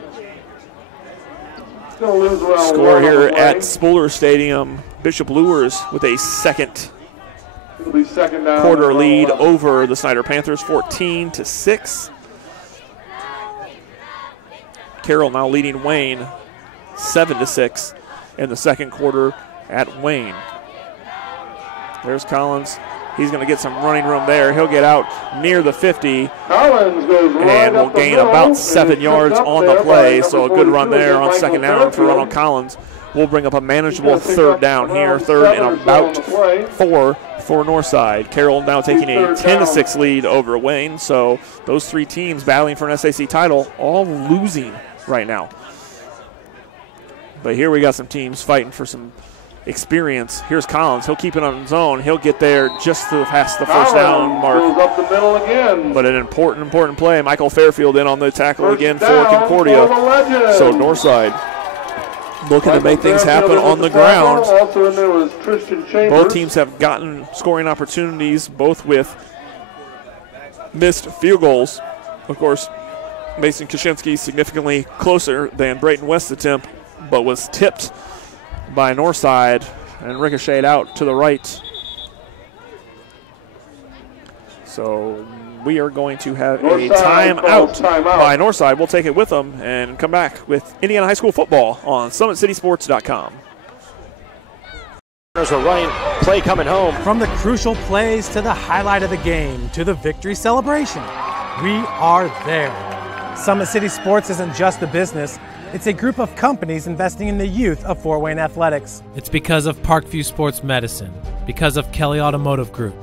Score here at Spuller Stadium. Bishop Lures with a second quarter lead over the Snyder Panthers, 14-6. Carroll now leading Wayne 7-6 in the second quarter at Wayne. There's Collins. He's going to get some running room there. He'll get out near the 50 and will gain about 7 yards on the play. So a good run there on second down for Ronald Collins. We'll bring up a manageable 3rd down here. 3rd and about 4 for Northside. Carroll now taking a 10-6 lead over Wayne. So those 3 teams battling for an SAC title all losing right now. But here we got some teams fighting for some experience. Here's Collins. He'll keep it on his own. He'll get there just to pass the first down mark. Up the middle again. But an important play. Michael Fairfield in on the tackle again for Concordia. So Northside looking to make things happen on the ground. Also in there was Christian Chambers. Both teams have gotten scoring opportunities, both with missed field goals. Of course, Mason Kaczynski significantly closer than Brayton West's attempt, but was tipped by Northside and ricocheted out to the right. So we are going to have a timeout by Northside. We'll take it with them and come back with Indiana High School football on SummitCitySports.com. Are running, play coming home. From the crucial plays to the highlight of the game to the victory celebration, we are there. Summit City Sports isn't just a business. It's a group of companies investing in the youth of Fort Wayne athletics. It's because of Parkview Sports Medicine, because of Kelly Automotive Group,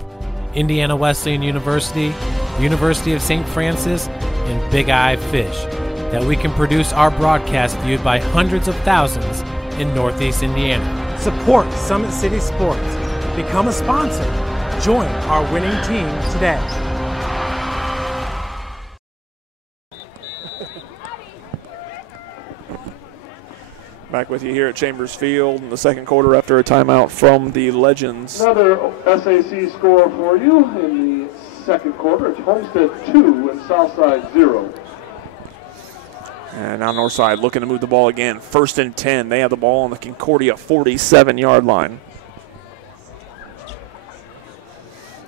Indiana Wesleyan University, University of St. Francis, and Big Eye Fish, that we can produce our broadcast viewed by hundreds of thousands in Northeast Indiana. Support Summit City Sports. Become a sponsor. Join our winning team today. Back with you here at Chambers Field in the second quarter after a timeout from the Legends. Another SAC score for you in the second quarter. It's Homestead 2 and Southside 0. And now Northside looking to move the ball again. 1st and 10. They have the ball on the Concordia 47-yard line.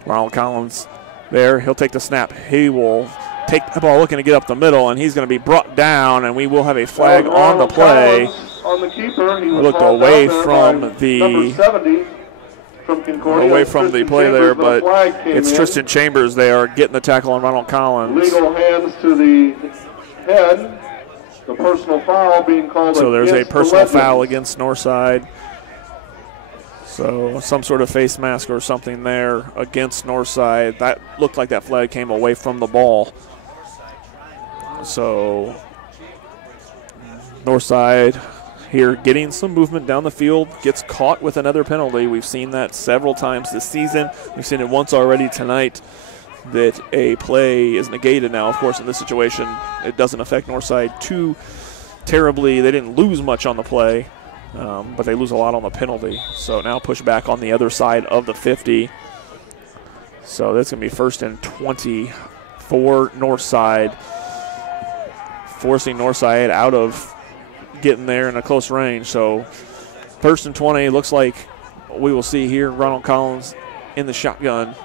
Ronald Collins there. He'll take the snap. He will take the ball looking to get up the middle, and he's going to be brought down, and we will have a flag on the play. On the keeper. He looked away from the from Concordia. Away from the play there, but it's Tristan Chambers there getting the tackle on Ronald Collins. Legal hands to the head. The personal foul being called. So there's a personal foul against Northside. So some sort of face mask or something there against Northside. That looked like that flag came away from the ball. So Northside here getting some movement down the field, gets caught with another penalty. We've seen that several times this season. We've seen it once already tonight, that a play is negated. Now, of course, in this situation, it doesn't affect Northside too terribly. They didn't lose much on the play, but they lose a lot on the penalty. So now push back on the other side of the 50. So that's going to be 1st and 20 for Northside, forcing Northside out of getting there in a close range. So 1st and 20, looks like we will see here Ronald Collins in the shotgun.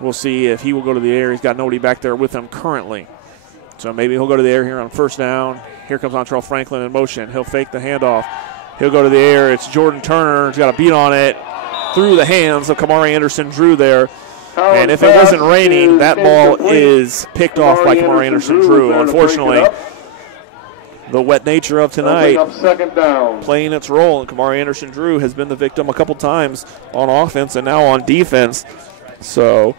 We'll see if he will go to the air. He's got nobody back there with him currently. So maybe he'll go to the air here on 1st down. Here comes Ontrell Franklin in motion. He'll fake the handoff. He'll go to the air. It's Jordan Turner. He's got a beat on it through the hands of Kamari Anderson-Drew there. And if it wasn't raining, that ball is picked off by Kamari Anderson-Drew. Unfortunately, the wet nature of tonight playing its role, and Kamari Anderson-Drew has been the victim a couple times on offense and now on defense. So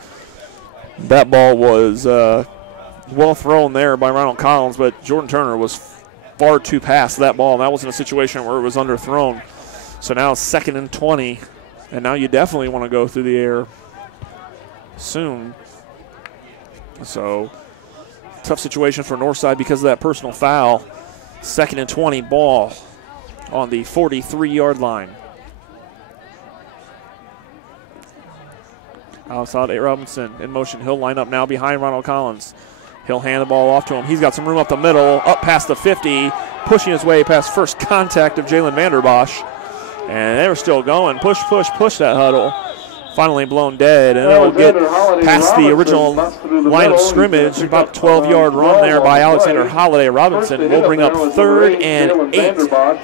that ball was well thrown there by Ronald Collins, but Jordan Turner was far too past that ball. That wasn't a situation where it was underthrown. So now it's 2nd and 20, and now you definitely want to go through the air soon. So tough situation for Northside because of that personal foul. 2nd and 20, ball on the 43-yard line. Outside, A. Robinson in motion. He'll line up now behind Ronald Collins. He'll hand the ball off to him. He's got some room up the middle, up past the 50, pushing his way past first contact of Jalen Vanderbosch. And they were still going. Push, push, push that huddle. Finally blown dead, and it'll get past the original line of scrimmage. About 12-yard run there by Alexander Holiday Robinson. We'll bring up 3rd and 8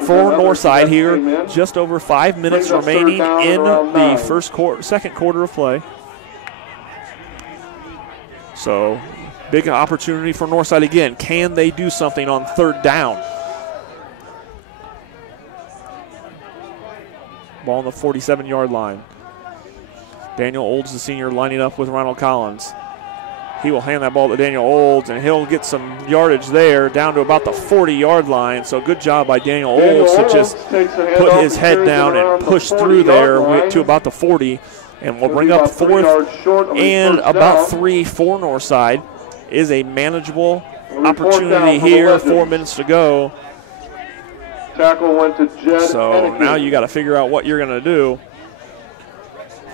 for Northside here. Just over 5 minutes remaining in the second quarter of play. So big opportunity for Northside again. Can they do something on 3rd down? Ball on the 47-yard line. Daniel Olds, the senior, lining up with Ronald Collins. He will hand that ball to Daniel Olds, and he'll get some yardage there down to about the 40-yard line. So good job by Daniel Olds to just put his head down and push through there to about the 40. And we'll bring up 4th and about 3 for Northside. Is a manageable opportunity here. 4 minutes to go. Tackle went to Jed. So now you got to figure out what you're going to do.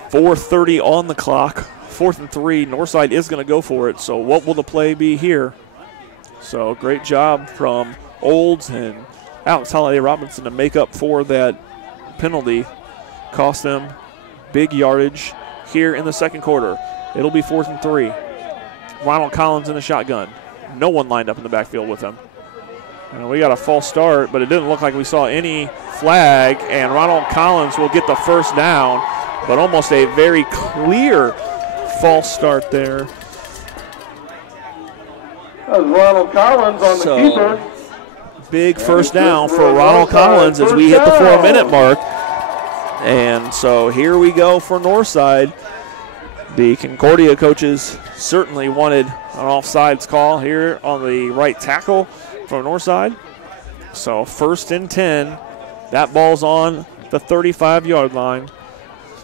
4:30 on the clock. 4th and 3. Northside is going to go for it. So what will the play be here? So great job from Olds and Alex Holiday Robinson to make up for that penalty. Cost them big yardage here in the second quarter. It'll be 4th and 3. Ronald Collins in the shotgun. No one lined up in the backfield with him. And we got a false start, but it didn't look like we saw any flag, and Ronald Collins will get the 1st down, but almost a very clear false start there. That was Ronald Collins on the keeper. Big 1st down for Ronald Collins as we hit the 4-minute mark. And so here we go for Northside. The Concordia coaches certainly wanted an offsides call here on the right tackle. from Northside. So 1st and 10. That ball's on the 35-yard line.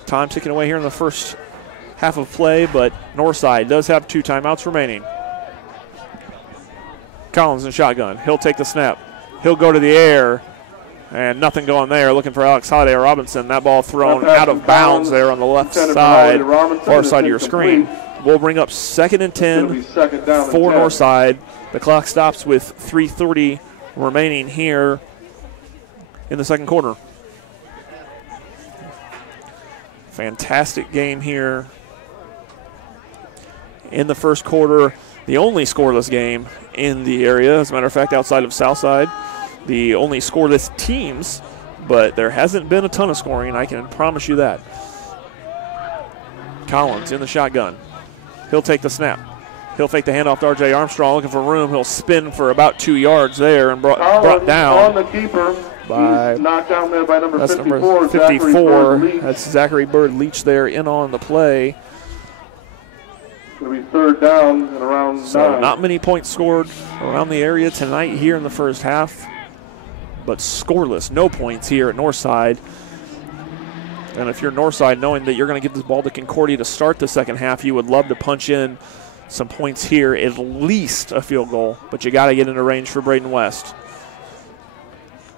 Time ticking away here in the first half of play, but Northside does have 2 timeouts remaining. Collins in shotgun. He'll take the snap. He'll go to the air, and nothing going there. Looking for Alex Holiday Robinson. That ball thrown out of bounds there on the left side, far side of your screen. We'll bring up 2nd and 10 for Northside. The clock stops with 3:30 remaining here in the second quarter. Fantastic game here in the first quarter. The only scoreless game in the area, as a matter of fact, outside of Southside. The only scoreless teams, but there hasn't been a ton of scoring, I can promise you that. Collins in the shotgun. He'll take the snap. He'll fake the handoff to R.J. Armstrong, looking for room. He'll spin for about 2 yards there and brought down on the keeper. by, he's knocked down there by number 54. Number 54. That's Zachary Bird Leach there in on the play. It'll be 3rd down and around 9. Not many points scored around the area tonight here in the first half, but scoreless, no points here at Northside. And if you're Northside, knowing that you're going to give this ball to Concordia to start the second half, you would love to punch in some points here, at least a field goal, but you got to get into range for Braden West.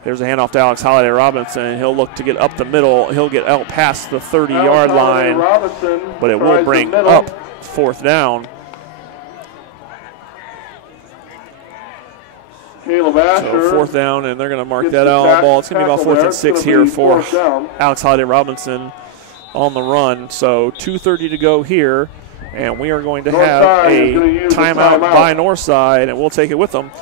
There's a handoff to Alex Holiday Robinson. He'll look to get up the middle. He'll get out past the 30-yard line, but it will bring up 4th down. Caleb Asher. So 4th down, and they're going to mark that out on the ball. It's going to be about 4th and 6 here for Alex Holiday Robinson on the run. So 2:30 to go here, and we are going to have a timeout by Northside, and we'll take it with them.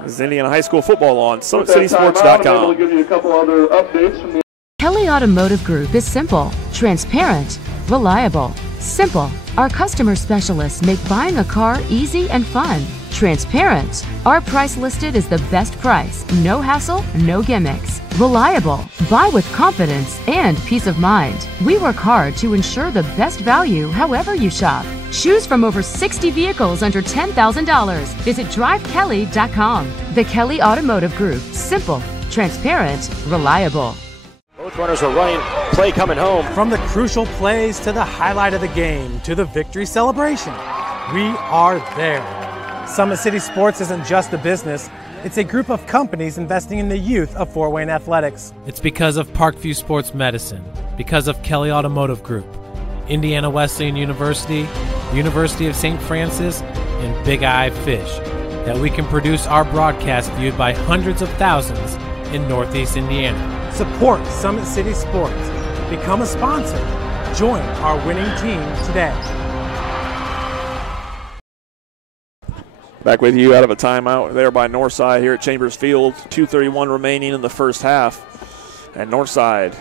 This is Indiana High School football on SummitCitySports.com. We'll give you a couple other updates from the Kelly Automotive Group is simple, transparent, reliable. Simple. Our customer specialists make buying a car easy and fun. Transparent. Our price listed is the best price. No hassle, no gimmicks. Reliable. Buy with confidence and peace of mind. We work hard to ensure the best value however you shop. Choose from over 60 vehicles under $10,000. Visit drivekelly.com. The Kelly Automotive Group. Simple, transparent, reliable. Both runners are running, play coming home. From the crucial plays to the highlight of the game to the victory celebration, we are there. Summit City Sports isn't just a business, it's a group of companies investing in the youth of Fort Wayne athletics. It's because of Parkview Sports Medicine, because of Kelly Automotive Group, Indiana Wesleyan University, University of St. Francis, and Big Eye Fish, that we can produce our broadcast viewed by hundreds of thousands in Northeast Indiana. Support Summit City Sports. Become a sponsor. Join our winning team today. Back with you out of a timeout there by Northside here at Chambers Field. 2:31 remaining in the first half. And Northside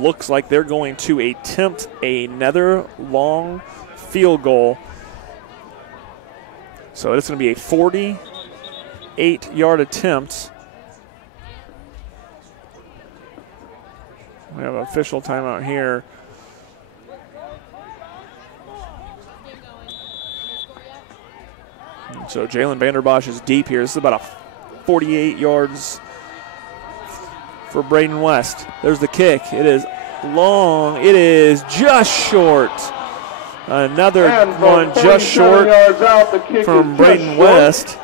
looks like they're going to attempt another long field goal. So it's going to be a 48-yard attempt. We have an official timeout here. So Jalen Vanderbosch is deep here. This is about a 48 yards for Braden West. There's the kick. It is long. It is just short. Another one just short from Braden West.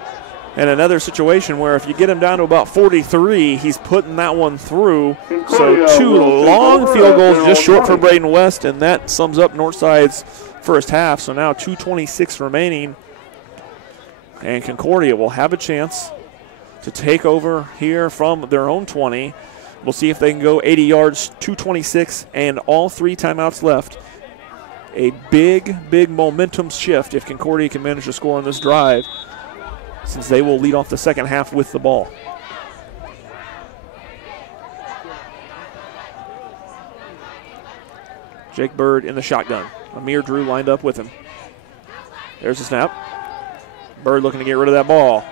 And another situation where if you get him down to about 43, he's putting that one through. So 2 long field goals just short for Braden West, and that sums up Northside's first half. So now 2:26 remaining, and Concordia will have a chance to take over here from their own 20. We'll see if they can go 80 yards, 2:26, and all 3 timeouts left. A big, big momentum shift if Concordia can manage to score on this drive, since they will lead off the second half with the ball. Jake Bird in the shotgun. Amir Drew lined up with him. There's the snap. Bird looking to get rid of that ball.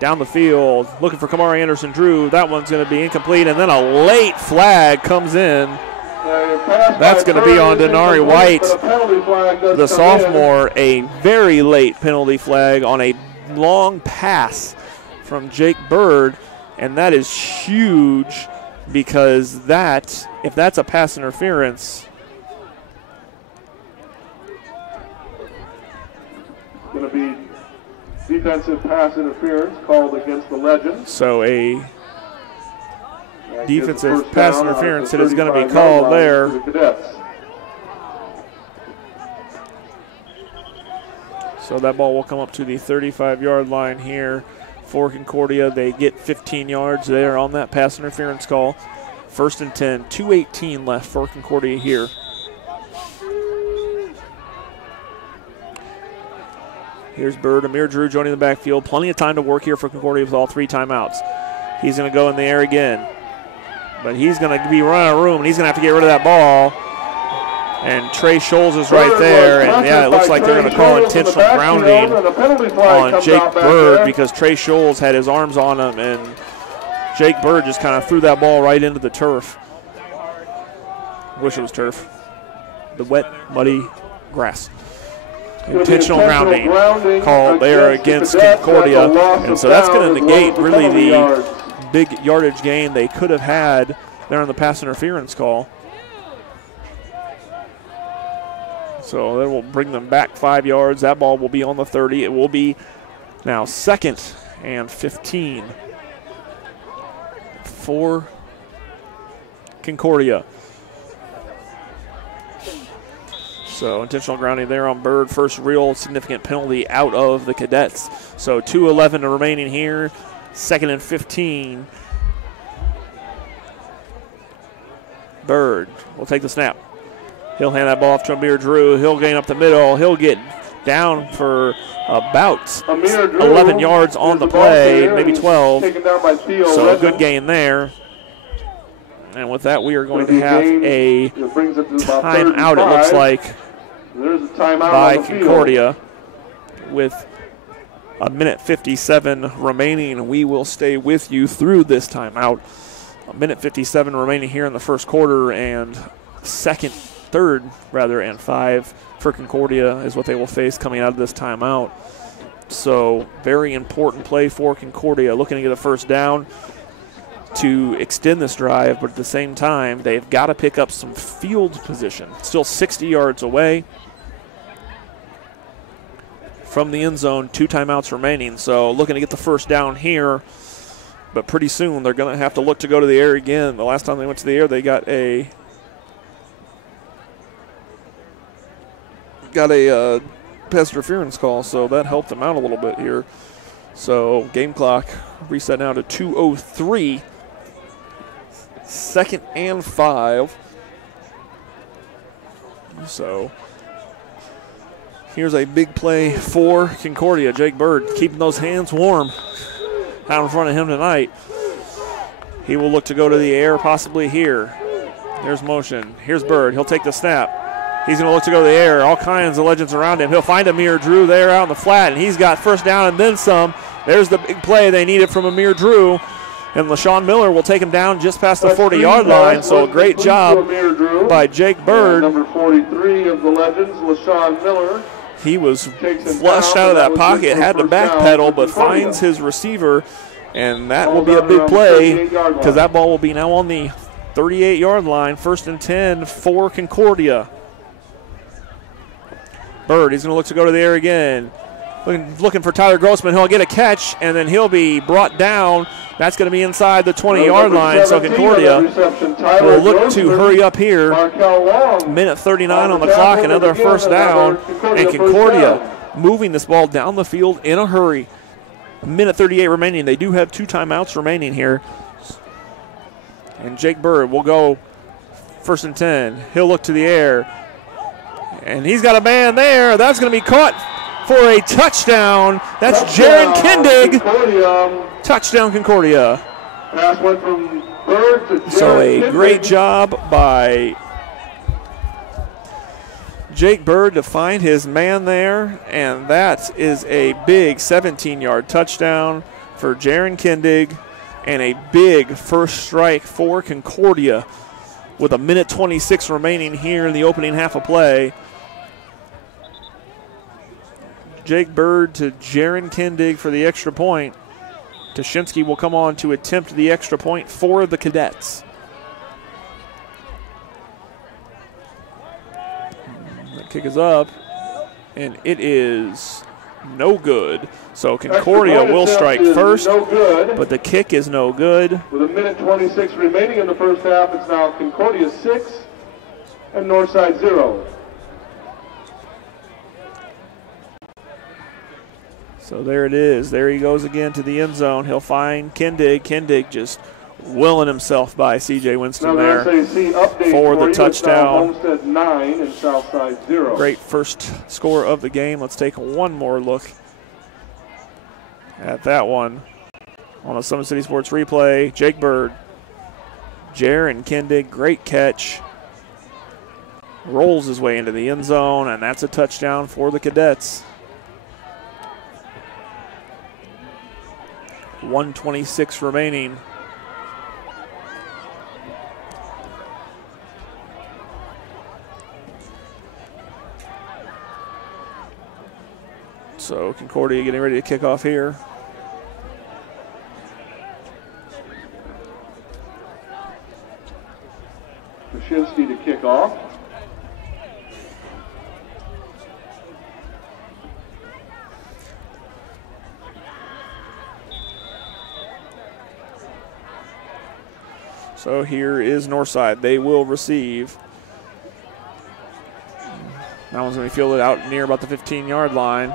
Down the field, looking for Kamari Anderson Drew. That one's going to be incomplete, and then a late flag comes in. That's going to be on Denari White, the sophomore. A very late penalty flag on a long pass from Jake Bird, and that is huge because if that's a pass interference, going to be defensive pass interference called against the Legends. So a defensive pass interference that is going to be called there. So that ball will come up to the 35-yard line here for Concordia. They get 15 yards there on that pass interference call. 1st and 10, 2:18 left for Concordia here. Here's Bird. Amir Drew joining the backfield. Plenty of time to work here for Concordia with all 3 timeouts. He's going to go in the air again. But he's going to be running out of room, and he's going to have to get rid of that ball. And Trey Scholes is right there. And, yeah, it looks like they're going to call intentional grounding on Jake Bird because Trey Scholes had his arms on him, and Jake Bird just kind of threw that ball right into the turf. Wish it was turf. The wet, muddy grass. Intentional grounding called there against Concordia. And so that's going to negate really the big yardage gain they could have had there on the pass interference call. So that will bring them back 5 yards. That ball will be on the 30. It will be now 2nd and 15 for Concordia. So intentional grounding there on Bird. First real significant penalty out of the Cadets. So 2:11 remaining here. 2nd and 15. Bird will take the snap. He'll hand that ball off to Amir Drew. He'll gain up the middle. He'll get down for about 11 yards on the play, maybe 12. So a good gain there. And with that, we are going to have a timeout, it looks like, by Concordia with 1:57 remaining. We will stay with you through this timeout. 1:57 remaining here in the first quarter, and third, and 5 for Concordia is what they will face coming out of this timeout. So very important play for Concordia, looking to get a first down to extend this drive, but at the same time, they've got to pick up some field position. Still 60 yards away from the end zone, 2 timeouts remaining. So looking to get the first down here, but pretty soon they're going to have to look to go to the air again. The last time they went to the air, they got a pass interference call, so that helped them out a little bit here. So game clock reset now to 2:03. 2nd and 5. So here's a big play for Concordia. Jake Bird keeping those hands warm out in front of him tonight. He will look to go to the air possibly here. There's motion. Here's Bird. He'll take the snap. He's going to look to go to the air. All kinds of legends around him. He'll find Amir Drew there out in the flat, and he's got first down and then some. There's the big play they needed from Amir Drew. And LaShawn Miller will take him down just past the 40-yard line. So a great job by Jake Bird. Number 43 of the Legends, LaShawn Miller. He was flushed out of that pocket, had to backpedal, but finds his receiver. And that will be a big play because that ball will be now on the 38-yard line. 1st and 10 for Concordia. Bird, he's going to look to go to the air again. Looking for Tyler Grossman. He'll get a catch, and then he'll be brought down. That's going to be inside the 20-yard line, so Concordia will look to hurry up here. 1:39 on the clock, another first down, and Concordia moving this ball down the field in a hurry. 1:38 remaining. They do have 2 timeouts remaining here. And Jake Bird will go 1st and 10. He'll look to the air. And he's got a man there. That's going to be caught for a touchdown. That's Jaron Kindig. Touchdown, Concordia. Pass went from Bird to Jaron So a Kindig. great job by Jake Bird to find his man there. And that is a big 17-yard touchdown for Jaron Kindig and a big first strike for Concordia with 1:26 remaining here in the opening half of play. Jake Bird to Jaron Kindig for the extra point. Toshinsky will come on to attempt the extra point for the Cadets. The kick is up, and it is no good. So Concordia will strike first, but the kick is no good. With a minute 26 remaining in the first half, it's now Concordia 6 and Northside 0. So there it is. There he goes again to the end zone. He'll find Kindig. Kindig just willing himself by C.J. Winston there for the touchdown. Homestead 9 and Southside 0. Great first score of the game. Let's take one more look at that one on the Summit City Sports replay. Jake Bird, Jaron Kindig, great catch. Rolls his way into the end zone, and that's a touchdown for the Cadets. 1:26 remaining. So Concordia getting ready to kick off here. Toshinsky to kick off. So here is Northside. They will receive. That one's going to be fielded out near about the 15-yard line.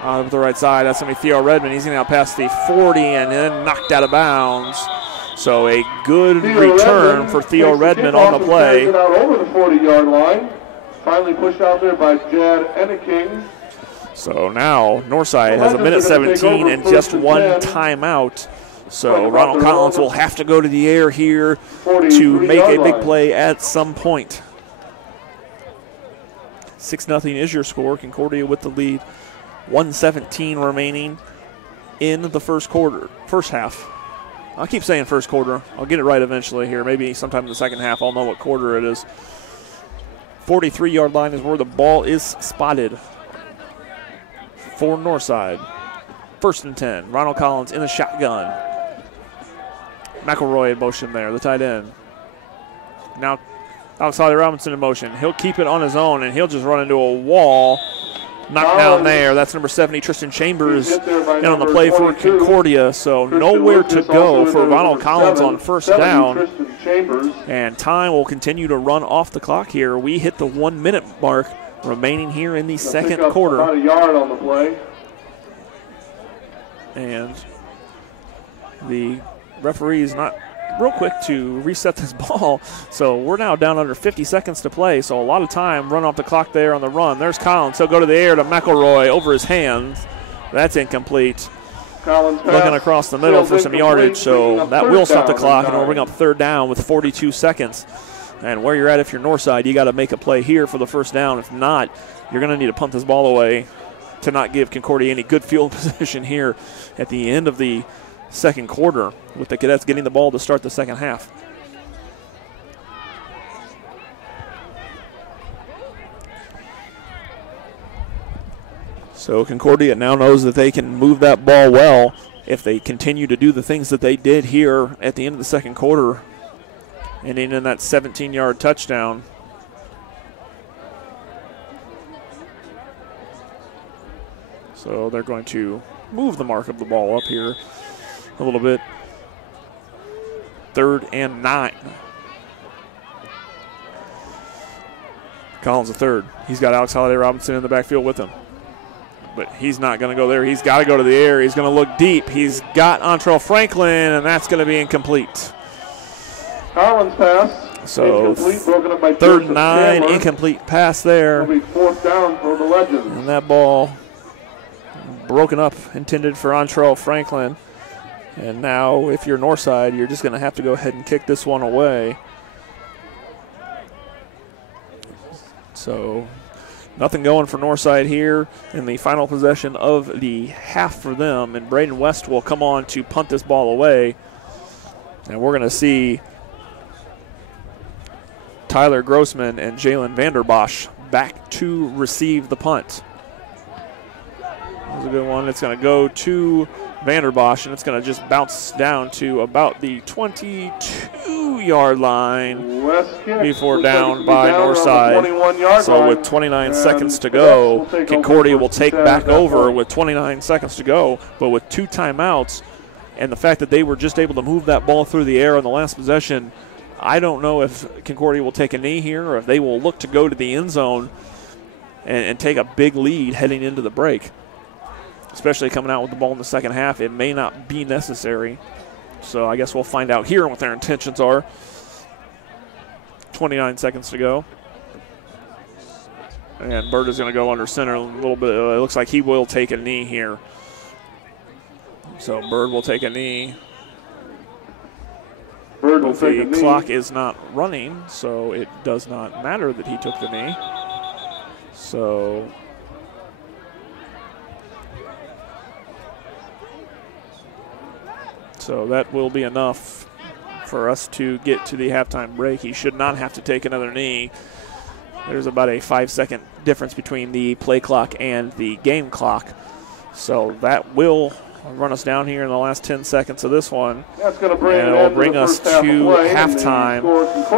Up the right side, that's going to be Theo Redmond. He's going to out past the 40 and then knocked out of bounds. So a good return for Theo Redmond on the play. Out over the 40-yard line. Finally pushed out there by Jad Enneking. So now Northside has a minute 17 and just one timeout. So Ronald Collins will have to go to the air here to make a big play at some point. 6-0 is your score. Concordia with the lead. 1:17 remaining in the first half. I'll keep saying first quarter. I'll get it right eventually here. Maybe sometime in the second half I'll know what quarter it is. 43-yard line is where the ball is spotted for Northside. 1st and 10. Ronald Collins in the shotgun. McElroy in motion there, the tight end. Now outside Robinson in motion. He'll keep it on his own, and he'll just run into a wall. Knocked down there. That's number 70, Tristan Chambers, in on the play for Concordia. So nowhere to go for Ronald Collins on first down. And time will continue to run off the clock here. We hit the 1-minute mark remaining here in the second quarter. About a yard on the play. And the referee is not real quick to reset this ball. So we're now down under 50 seconds to play. So a lot of time run off the clock there on the run. There's Collins. He'll go to the air to McElroy over his hands. That's incomplete. Looking across the middle for some yardage. So that will stop the clock, and we'll bring up 3rd down with 42 seconds. And where you're at, if you're Northside, you got to make a play here for the first down. If not, you're going to need to punt this ball away to not give Concordia any good field position here at the end of the second quarter, with the Cadets getting the ball to start the second half. So Concordia now knows that they can move that ball well if they continue to do the things that they did here at the end of the second quarter, ending in that 17-yard touchdown. So they're going to move the mark of the ball up here a little bit. 3rd and 9. Collins a third. He's got Alex Holiday Robinson in the backfield with him. But he's not going to go there. He's got to go to the air. He's going to look deep. He's got Antrell Franklin, and that's going to be incomplete. Collins pass. So 3rd and 9, incomplete pass there. It'll be 4th down for the Legends. And that ball broken up, intended for Antrell Franklin. And now, if you're Northside, you're just going to have to go ahead and kick this one away. So nothing going for Northside here in the final possession of the half for them. And Braden West will come on to punt this ball away. And we're going to see Tyler Grossman and Jalen Vanderbosch back to receive the punt. was a good one. It's going to go to Vanderbosch, and it's going to just bounce down to about the 22-yard line before down by Northside. So with 29 seconds to go, Concordia will take back over with 29 seconds to go, but with 2 timeouts and the fact that they were just able to move that ball through the air on the last possession, I don't know if Concordia will take a knee here or if they will look to go to the end zone and take a big lead heading into the break. Especially coming out with the ball in the second half, it may not be necessary. So I guess we'll find out here what their intentions are. 29 seconds to go. And Bird is going to go under center a little bit. It looks like he will take a knee here. So Bird will take a knee. The clock is not running, so it does not matter that he took the knee. So that will be enough for us to get to the halftime break. He should not have to take another knee. There's about a 5-second difference between the play clock and the game clock. So that will run us down here in the last 10 seconds of this one. That's going to bring us to halftime.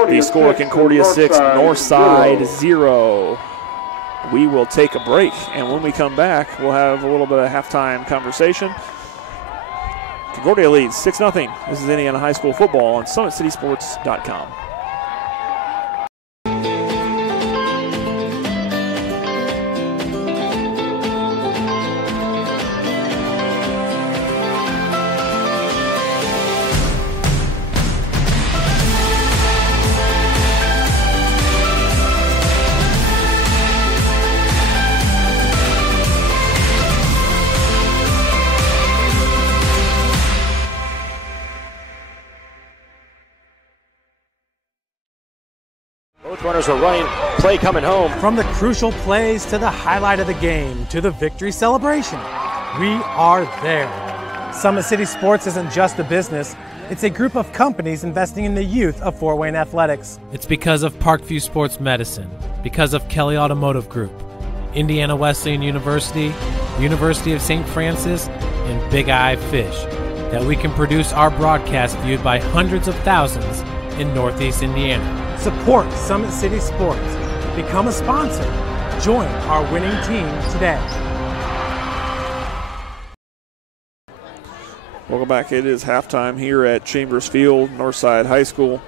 The score, Concordia 6, Northside 0. We will take a break, and when we come back, we'll have a little bit of halftime conversation. Concordia leads 6-0. This is Indiana High School football on SummitCitySports.com. Runners are running, play coming home. From the crucial plays to the highlight of the game to the victory celebration, we are there. Summit City Sports isn't just a business, it's a group of companies investing in the youth of Fort Wayne athletics. It's because of Parkview Sports Medicine, because of Kelly Automotive Group, Indiana Wesleyan University, University of St. Francis, and Big Eye Fish, that we can produce our broadcast viewed by hundreds of thousands in Northeast Indiana. Support Summit City Sports. Become a sponsor. Join our winning team today. Welcome back. It is halftime here at Chambers Field, Northside High School.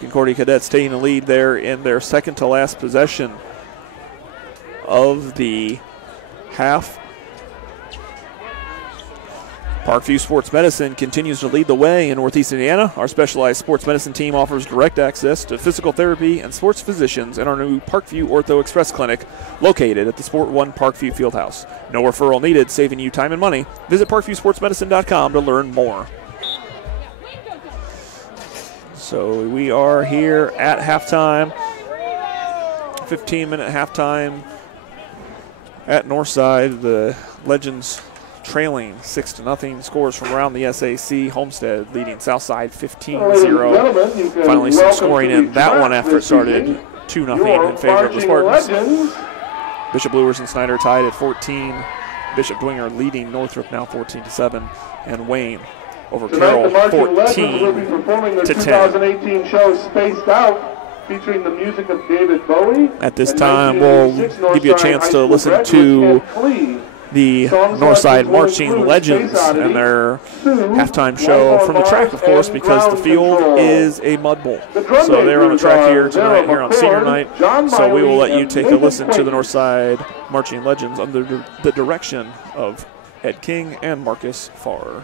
Concordia Cadets taking the lead there in their second to last possession of the half. Parkview Sports Medicine continues to lead the way in Northeast Indiana. Our specialized sports medicine team offers direct access to physical therapy and sports physicians in our new Parkview Ortho Express Clinic located at the Sport One Parkview Fieldhouse. No referral needed, saving you time and money. Visit ParkviewSportsMedicine.com to learn more. So we are here at halftime. 15-minute halftime at Northside. The Legends trailing 6-0. Scores from around the SAC. Homestead leading Southside 15-0. Finally some scoring in that one after it started 2-0 in favor of the Spartans. Bishop Lewis and Snyder tied at 14. Bishop Dwinger leading Northrop now 14-7. And Wayne over Carroll 14-10. 2018 show Spaced Out, featuring the music of David Bowie. At this time, we'll give you a chance to listen to the Northside Marching Legends and their halftime show from the track, of course, because the field is a mud bowl. So they're on the track here tonight, here on senior night. So we will let you take a listen to the Northside Marching Legends under the direction of Ed King and Marcus Farr.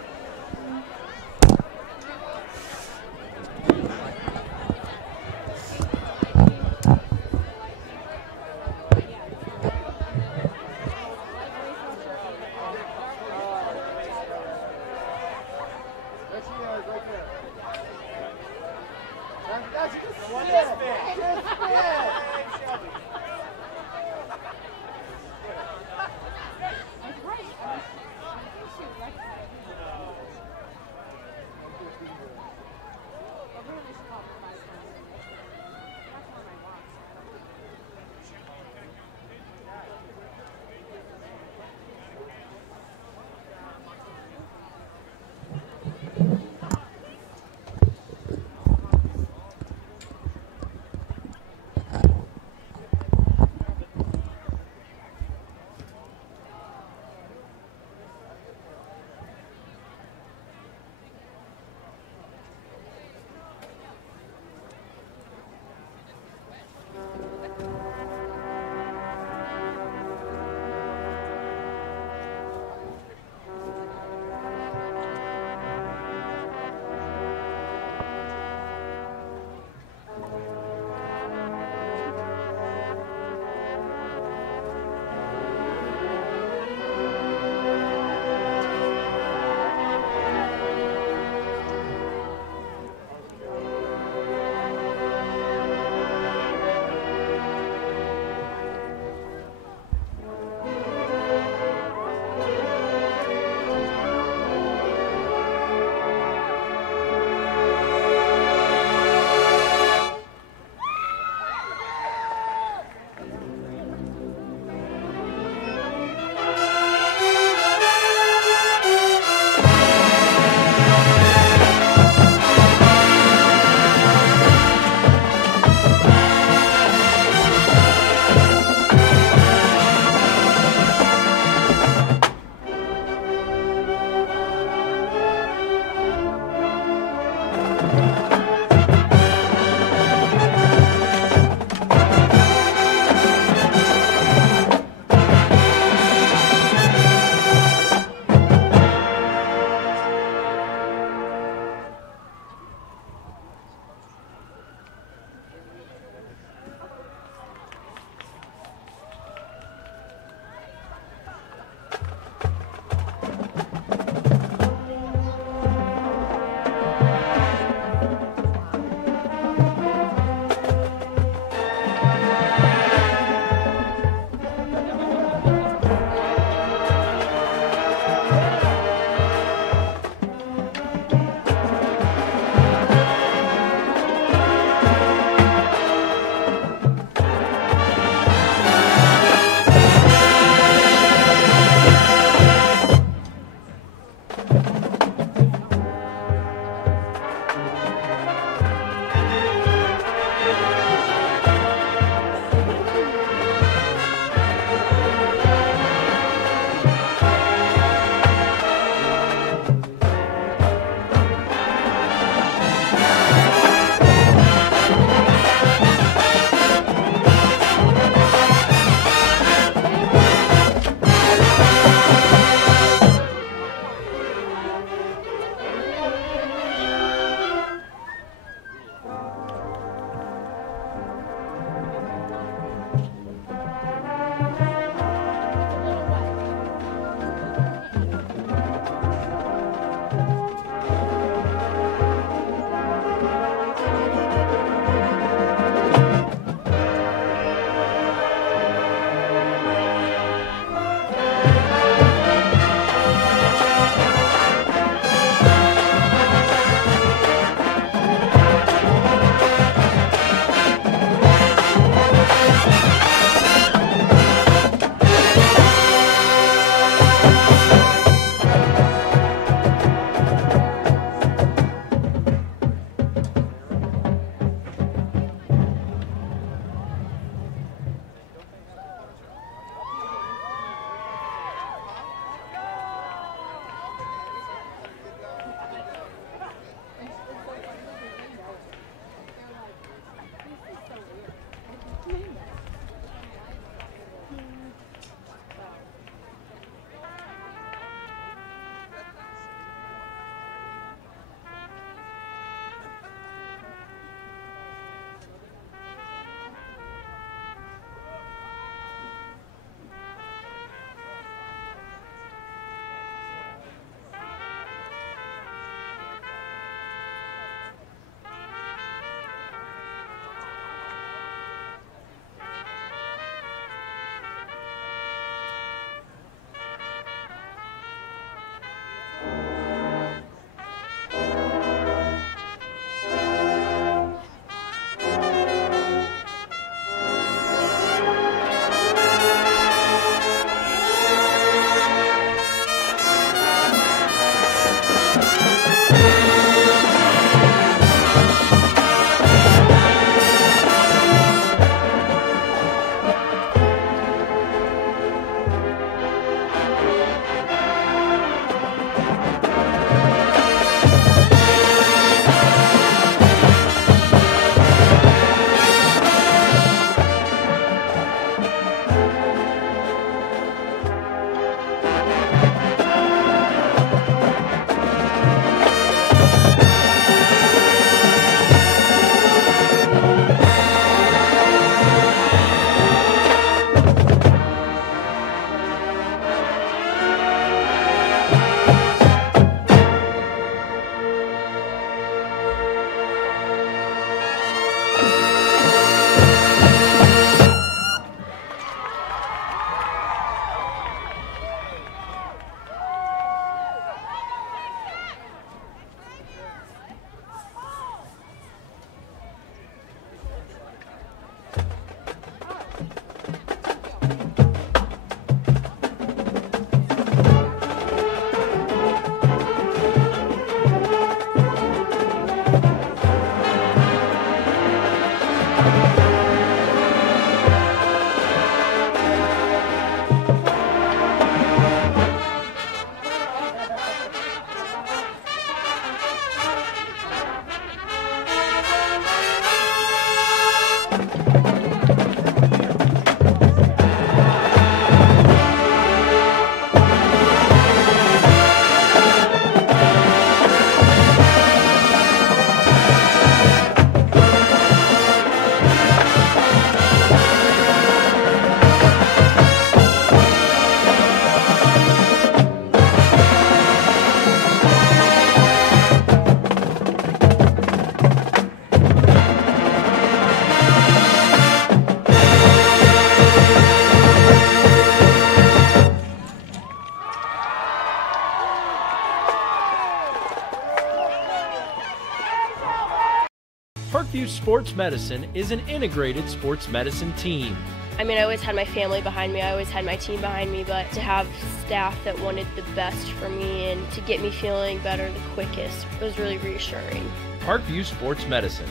Parkview Sports Medicine is an integrated sports medicine team. I mean, I always had my family behind me, I always had my team behind me, but to have staff that wanted the best for me and to get me feeling better the quickest was really reassuring. Parkview Sports Medicine.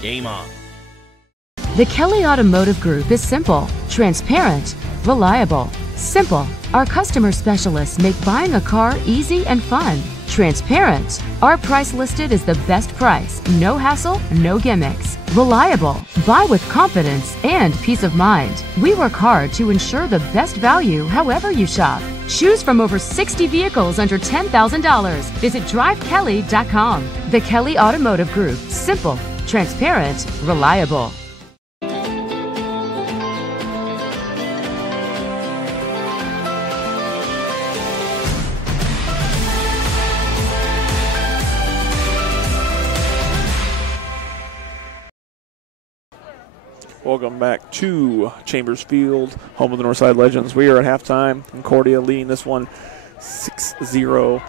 Game on. The Kelly Automotive Group is simple, transparent, reliable. Simple. Our customer specialists make buying a car easy and fun. Transparent. Our price listed is the best price. No hassle, no gimmicks. Reliable. Buy with confidence and peace of mind. We work hard to ensure the best value however you shop. Choose from over 60 vehicles under $10,000. Visit drivekelly.com. The Kelly Automotive Group. Simple, transparent, reliable. Welcome back to Chambers Field, home of the Northside Legends. We are at halftime. Concordia leading this one 6-0.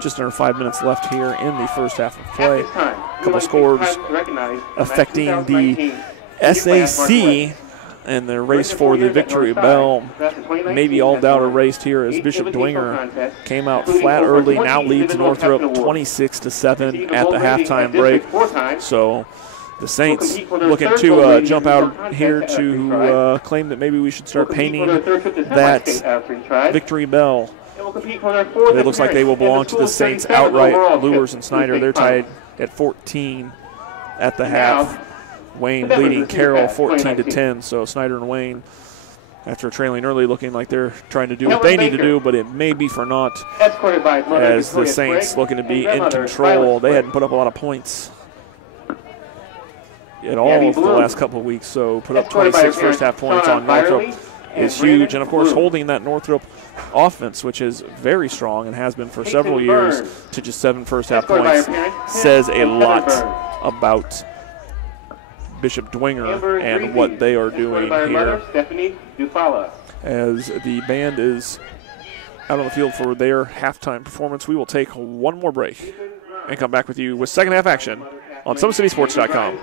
Just under 5 minutes left here in the first half of play. A couple scores affecting the SAC and the race for the victory bell. Maybe all doubt erased here as Bishop Dwinger came out flat early, now leads Northrop 26-7 at the halftime break. So the Saints looking to jump out here to claim that maybe we should start painting that victory bell. It looks like they will belong to the Saints outright. Lewis and Snyder, they're tied at 14 at the half. Wayne leading Carroll 14-10. So Snyder and Wayne, after trailing early, looking like they're trying to do what they need to do, but it may be for naught as the Saints looking to be in control. They hadn't put up a lot of points at all over the last couple of weeks, so put up 26 first half points on Northrop is huge. And of course, holding that Northrop offense, which is very strong and has been for several years, to just 7 first half points says a lot about Bishop Dwinger and what they are doing here. As the band is out on the field for their halftime performance, we will take one more break and come back with you with second half action on SummitCitySports.com.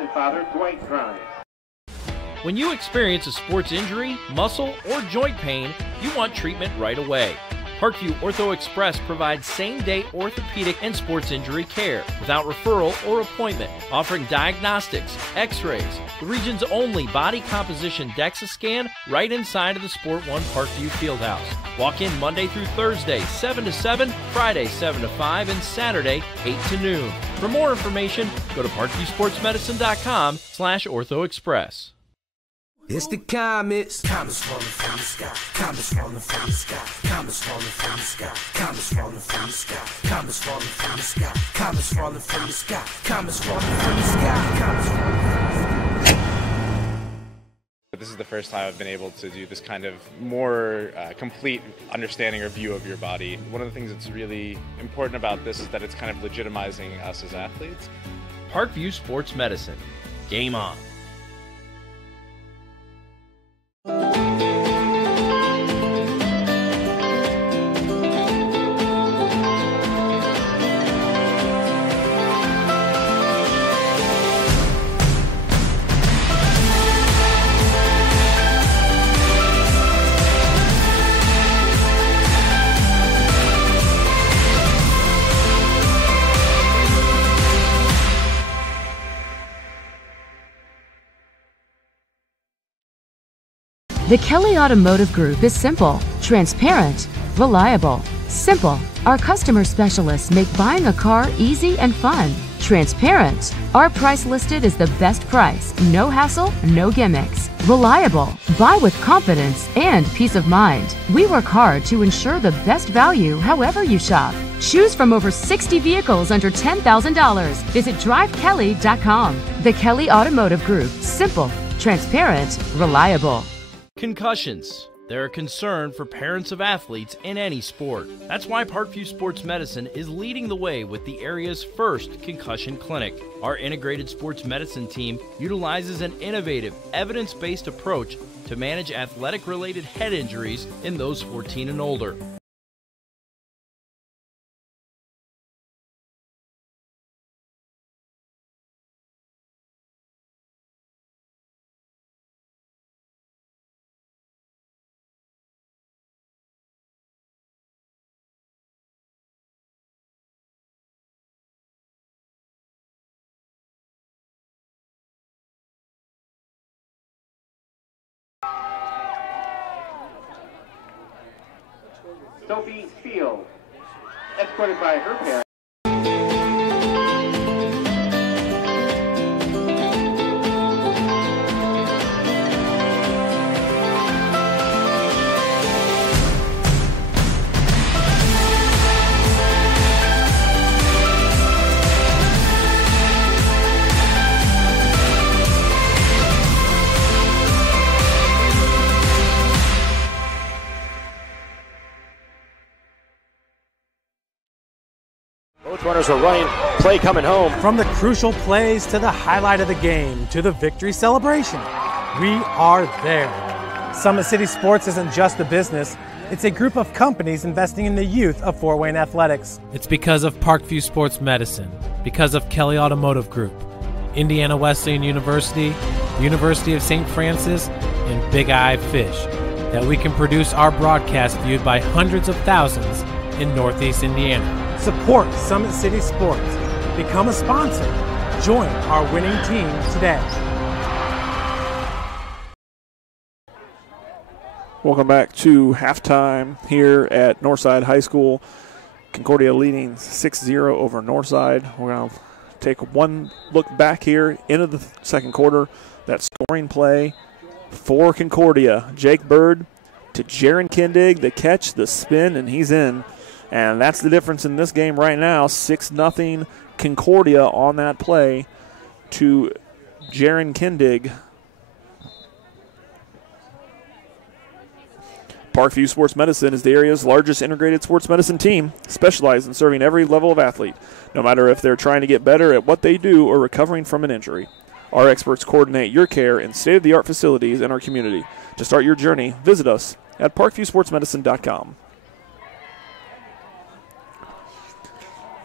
When you experience a sports injury, muscle, or joint pain, you want treatment right away. Parkview Ortho Express provides same-day orthopedic and sports injury care without referral or appointment, offering diagnostics, x-rays, the region's only body composition DEXA scan right inside of the Sport One Parkview Fieldhouse. Walk in Monday through Thursday, 7 to 7, Friday, 7 to 5, and Saturday, 8 to noon. For more information, go to parkviewsportsmedicine.com/orthoexpress. It's the Comets. Comets falling from the sky. Comets falling from the sky. Comets falling from the sky. Comets falling from the sky. Comets falling from the sky. Comets falling from the sky. Comets falling from the sky. Comets falling from the sky. This is the first time I've been able to do this kind of more complete understanding or view of your body. One of the things that's really important about this is that it's kind of legitimizing us as athletes. Parkview Sports Medicine. Game on. The Kelly Automotive Group is simple, transparent, reliable. Simple. Our customer specialists make buying a car easy and fun. Transparent. Our price listed is the best price. No hassle, no gimmicks. Reliable. Buy with confidence and peace of mind. We work hard to ensure the best value however you shop. Choose from over 60 vehicles under $10,000. Visit drivekelly.com. The Kelly Automotive Group. Simple, transparent, reliable. Concussions. They're a concern for parents of athletes in any sport. That's why Parkview Sports Medicine is leading the way with the area's first concussion clinic. Our integrated sports medicine team utilizes an innovative, evidence-based approach to manage athletic-related head injuries in those 14 and older. Sophie Field, escorted by her parents. Both runners are running, play coming home. From the crucial plays to the highlight of the game to the victory celebration, we are there. Summit City Sports isn't just a business, it's a group of companies investing in the youth of Fort Wayne athletics. It's because of Parkview Sports Medicine, because of Kelly Automotive Group, Indiana Wesleyan University, University of St. Francis, and Big Eye Fish, that we can produce our broadcast viewed by hundreds of thousands in Northeast Indiana. Support Summit City Sports. Become a sponsor. Join our winning team today. Welcome back to halftime here at Northside High School. Concordia leading 6-0 over Northside. We're going to take one look back here into the second quarter. That scoring play for Concordia. Jake Bird to Jaron Kindig, the catch, the spin, and he's in. And that's the difference in this game right now. 6-0 Concordia on that play to Jaron Kindig. Parkview Sports Medicine is the area's largest integrated sports medicine team, specialized in serving every level of athlete, no matter if they're trying to get better at what they do or recovering from an injury. Our experts coordinate your care in state-of-the-art facilities in our community. To start your journey, visit us at parkviewsportsmedicine.com.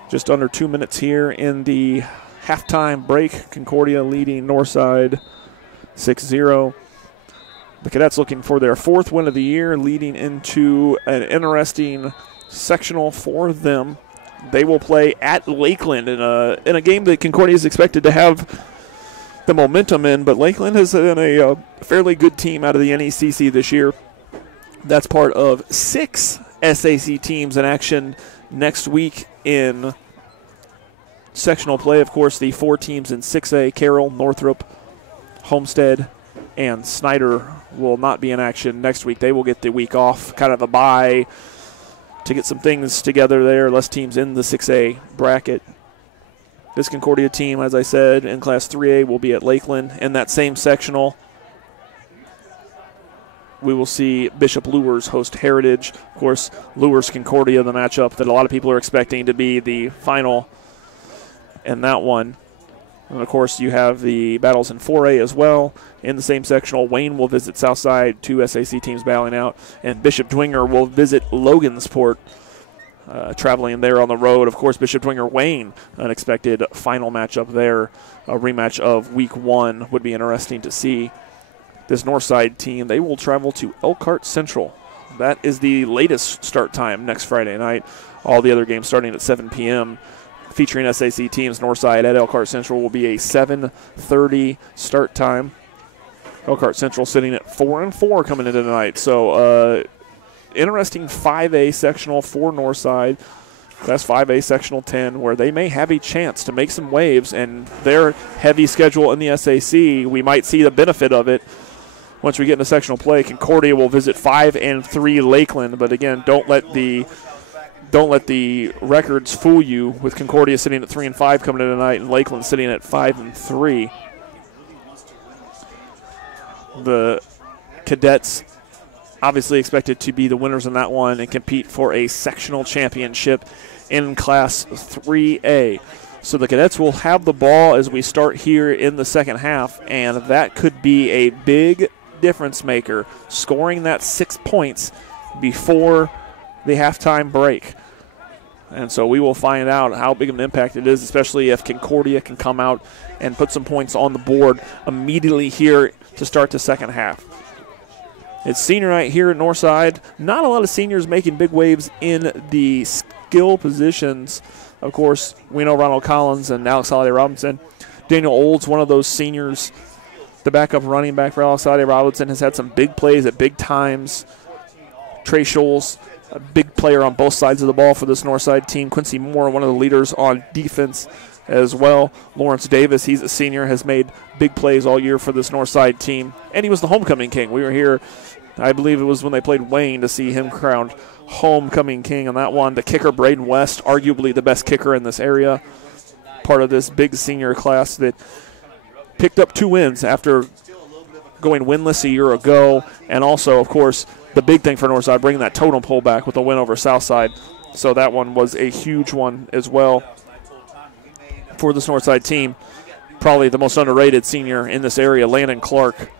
Just under 2 minutes here in the halftime break. Concordia leading Northside 6-0. The Cadets looking for their fourth win of the year, leading into an interesting sectional for them. They will play at Lakeland in a game that Concordia is expected to have the momentum in, but Lakeland has been a fairly good team out of the NECC this year. That's part of 6 SAC teams in action next week in sectional play. Of course, the 4 teams in 6A, Carroll, Northrop, Homestead, and Snyder will not be in action next week. They will get the week off, kind of a bye to get some things together there, less teams in the 6A bracket. This Concordia team, as I said, in Class 3A will be at Lakeland. In that same sectional, we will see Bishop Luers host Heritage. Of course, Luers-Concordia, the matchup that a lot of people are expecting to be the final in that one. And, of course, you have the battles in 4A as well. In the same sectional, Wayne will visit Southside, 2 SAC teams battling out. And Bishop Dwenger will visit Logansport, traveling there on the road. Of course, Bishop Dwenger-Wayne, unexpected final matchup there. A rematch of Week 1 would be interesting to see. This Northside team, they will travel to Elkhart Central. That is the latest start time next Friday night. All the other games starting at 7 p.m. Featuring SAC teams, Northside at Elkhart Central will be a 7:30 start time. Elkhart Central sitting at 4-4 coming into tonight. So interesting 5A sectional for Northside. Class 5A sectional 10, where they may have a chance to make some waves, and their heavy schedule in the SAC, we might see the benefit of it. Once we get into sectional play, Concordia will visit 5-3 Lakeland, but again, don't let the records fool you, with Concordia sitting at 3-5 coming in tonight and Lakeland sitting at 5-3. The Cadets obviously expected to be the winners in that one and compete for a sectional championship in Class 3A. So the Cadets will have the ball as we start here in the second half, and that could be a big difference maker, scoring that 6 points before the halftime break. And so we will find out how big of an impact it is, especially if Concordia can come out and put some points on the board immediately here to start the second half. It's senior night here at Northside. Not a lot of seniors making big waves in the skill positions. Of course, we know Ronald Collins and Alex Holiday Robinson. Daniel Olds, one of those seniors, the backup running back for Alex Holiday Robinson, has had some big plays at big times. Trey Scholes a big player on both sides of the ball for this Northside team. Quincy Moore, one of the leaders on defense as well. Lawrence Davis, he's a senior, has made big plays all year for this Northside team. And he was the homecoming king. We were here, I believe it was when they played Wayne, to see him crowned homecoming king on that one. The kicker, Braden West, arguably the best kicker in this area. Part of this big senior class that picked up 2 wins after going winless a year ago. And also, of course, the big thing for Northside, bringing that totem pole back with a win over Southside. So that one was a huge one as well for this Northside team. Probably the most underrated senior in this area, Landon Clark,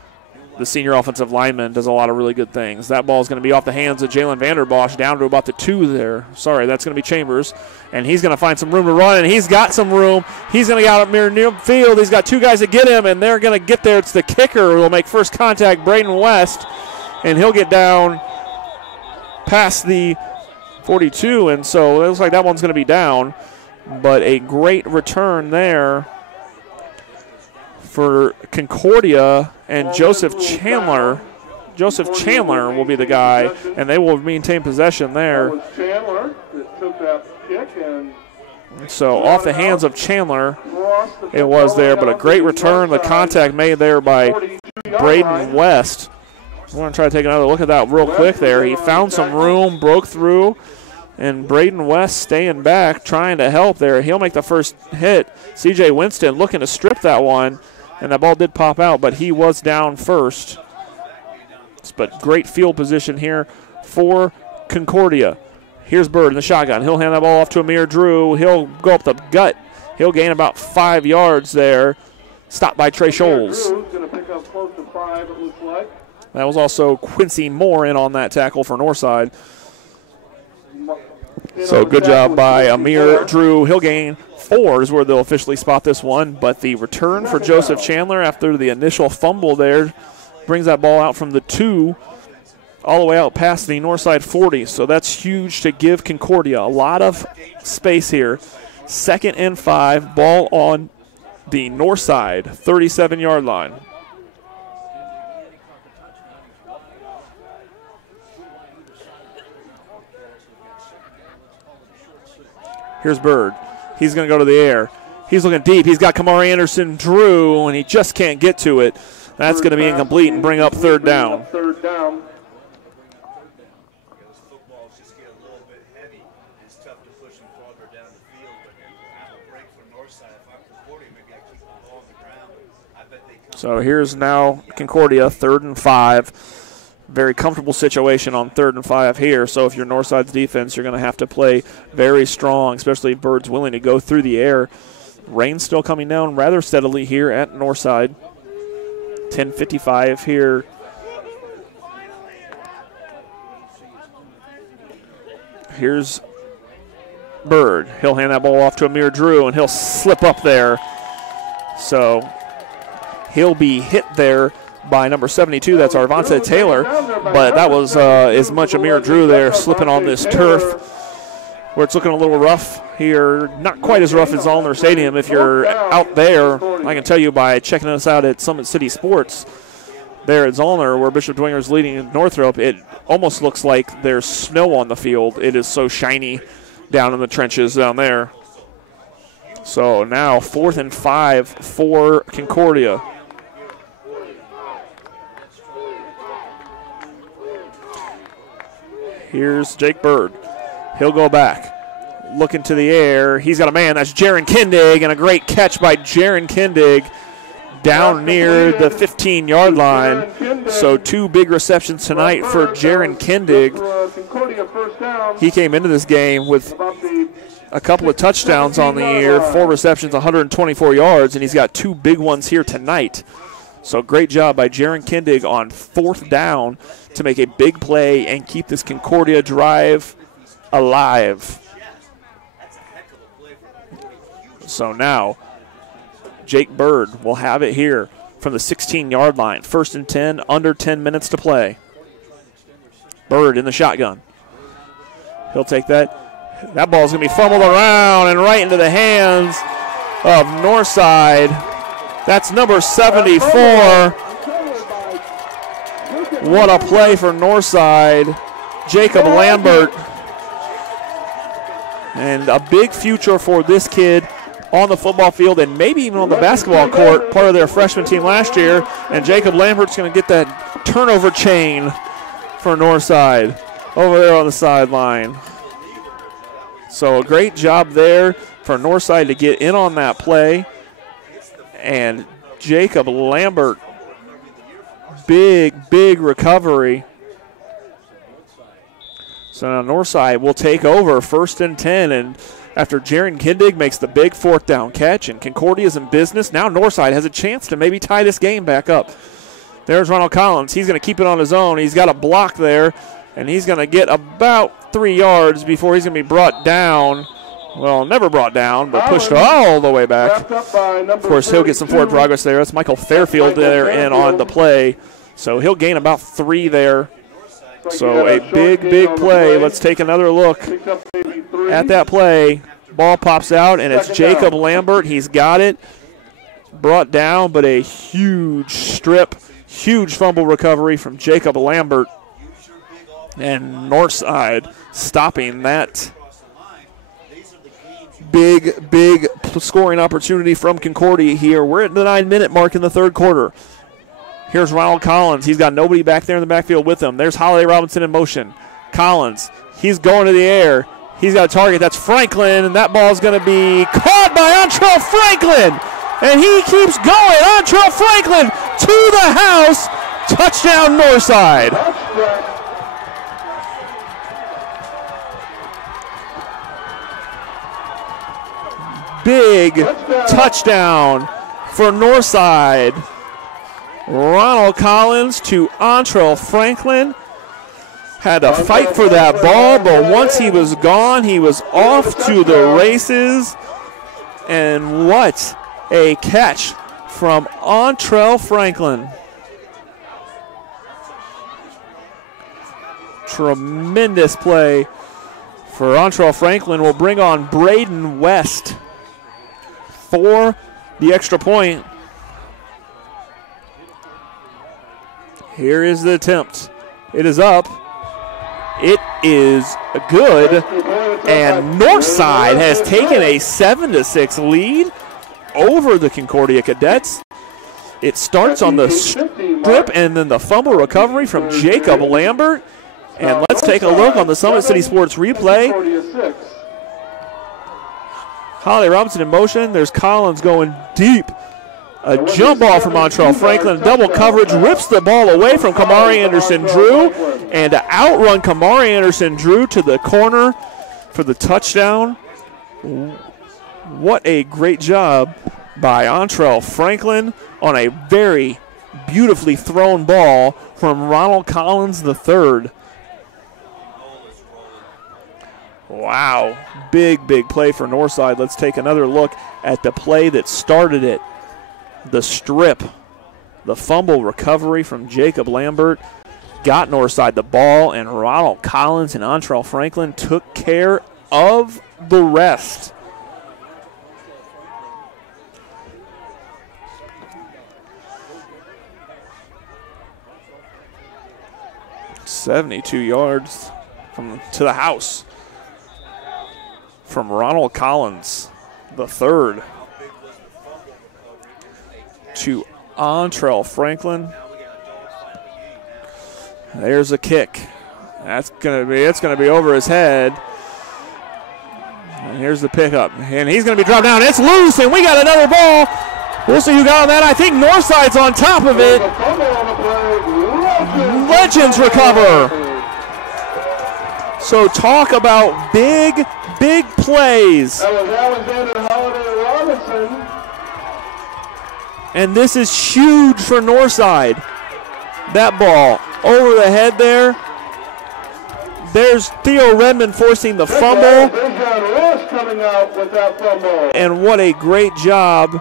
the senior offensive lineman, does a lot of really good things. That ball is going to be off the hands of Jalen Vanderbosch down to about the 2 there. Sorry, that's going to be Chambers. And he's going to find some room to run, and he's got some room. He's going to get out up near field. He's got 2 guys to get him, and they're going to get there. It's the kicker who will make first contact, Braden West, and he'll get down past the 42, and so it looks like that one's going to be down. But a great return there for Concordia, and Joseph Chandler. Joseph Chandler will be the guy, and they will maintain possession there. That was Chandler that took that kick, and so off the hands of Chandler it was there, but a great return. The contact made there by Braden West. I want to try to take another look at that real quick there. He found some room, broke through, and Braden West staying back, trying to help there. He'll make the first hit. C.J. Winston looking to strip that one, and that ball did pop out, but he was down first. But great field position here for Concordia. Here's Bird in the shotgun. He'll hand that ball off to Amir Drew. He'll go up the gut. He'll gain about 5 yards there. Stopped by Trey Scholes. Going to pick up close to 5, it looks like. That was also Quincy Moore in on that tackle for Northside. So good job by Amir Drew. He'll gain 4 is where they'll officially spot this one. But the return for Joseph Chandler after the initial fumble there brings that ball out from the 2 all the way out past the Northside 40. So that's huge to give Concordia a lot of space here. 2nd and 5, ball on the Northside 37-yard line. Here's Bird. He's going to go to the air. He's looking deep. He's got Kamari Anderson Drew, and he just can't get to it. That's going to be incomplete and bring up 3rd down. So here's now Concordia, 3rd and 5. Very comfortable situation on 3rd and 5 here. So if you're Northside's defense, you're going to have to play very strong, especially if Bird's willing to go through the air. Rain's still coming down rather steadily here at Northside. 10:55 here. Here's Bird. He'll hand that ball off to Amir Drew, and he'll slip up there. So he'll be hit there by number 72. That's Arvonta Taylor. But that was as much Amir Drew there slipping on this turf where it's looking a little rough here. Not quite as rough as Zollner Stadium. If you're out there, I can tell you by checking us out at Summit City Sports there at Zollner, where Bishop Dwinger's leading Northrop, it almost looks like there's snow on the field. It is so shiny down in the trenches down there. So now 4th and 5 for Concordia. Here's Jake Bird. He'll go back. Looking to the air. He's got a man. That's Jaron Kindig, and a great catch by Jaron Kindig down near the 15-yard line. So 2 big receptions tonight for Jaron Kindig. He came into this game with a couple of touchdowns on the year, 4 receptions, 124 yards, and he's got 2 big ones here tonight. So great job by Jaron Kindig on 4th down to make a big play and keep this Concordia drive alive. So now Jake Bird will have it here from the 16-yard line. 1st and 10, under 10 minutes to play. Bird in the shotgun. He'll take that. That ball's going to be fumbled around and right into the hands of Northside. That's number 74. What a play for Northside. Jacob Lambert. And a big future for this kid on the football field and maybe even on the basketball court, part of their freshman team last year. And Jacob Lambert's going to get that turnover chain for Northside over there on the sideline. So a great job there for Northside to get in on that play. And Jacob Lambert, big recovery. So now Northside will take over 1st and 10, and after Jaron Kindig makes the big 4th down catch and Concordia's in business, now Northside has a chance to maybe tie this game back up. There's Ronald Collins. He's going to keep it on his own. He's got a block there, and he's going to get about 3 yards before he's going to be brought down. Well, never brought down, but pushed all the way back. Of course, he'll get some forward progress there. That's Michael Fairfield there in on the play. So he'll gain about 3 there. So a big play. Let's take another look at that play. Ball pops out, and it's Jacob Lambert. He's got it. Brought down, but a huge strip, huge fumble recovery from Jacob Lambert. And Northside stopping that big scoring opportunity from Concordia here. We're at the 9-minute mark in the 3rd quarter. Here's Ronald Collins. He's got nobody back there in the backfield with him. There's Holiday Robinson in motion. Collins, he's going to the air. He's got a target. That's Franklin, and that ball's going to be caught by Antrell Franklin. And he keeps going. Antrell Franklin to the house. Touchdown, Northside. Big touchdown for Northside. Ronald Collins to Antrell Franklin. Had to fight for that ball, but once he was gone, he was off to the races. And what a catch from Antrell Franklin. Tremendous play for Antrell Franklin. Will bring on Braden West for the extra point. Here is the attempt. It is up. It is good. And Northside has taken a 7-6 lead over the Concordia Cadets. It starts on the strip and then the fumble recovery from Jacob Lambert. And let's take a look on the Summit City Sports replay. Holiday Robinson in motion. There's Collins going deep. A jump ball from Antrell Franklin. Double coverage rips the ball away from Kamari Anderson-Drew. And to outrun Kamari Anderson-Drew to the corner for the touchdown. What a great job by Antrell Franklin on a very beautifully thrown ball from Ronald Collins III. Wow, big play for Northside. Let's take another look at the play that started it. The strip, the fumble recovery from Jacob Lambert got Northside the ball, and Ronald Collins and Antrell Franklin took care of the rest. "72 yards to the house from Ronald Collins the third to Antrell Franklin. There's a kick. It's gonna be over his head. And here's the pickup. And he's gonna be dropped down. It's loose, and we got another ball. We'll see who got on that. I think Northside's on top of it. Legends recover. So talk about big plays. That was Alexander Holiday Robinson. And this is huge for Northside. That ball over the head there. There's Theo Redmond forcing the fumble. Coming out with that fumble. And what a great job.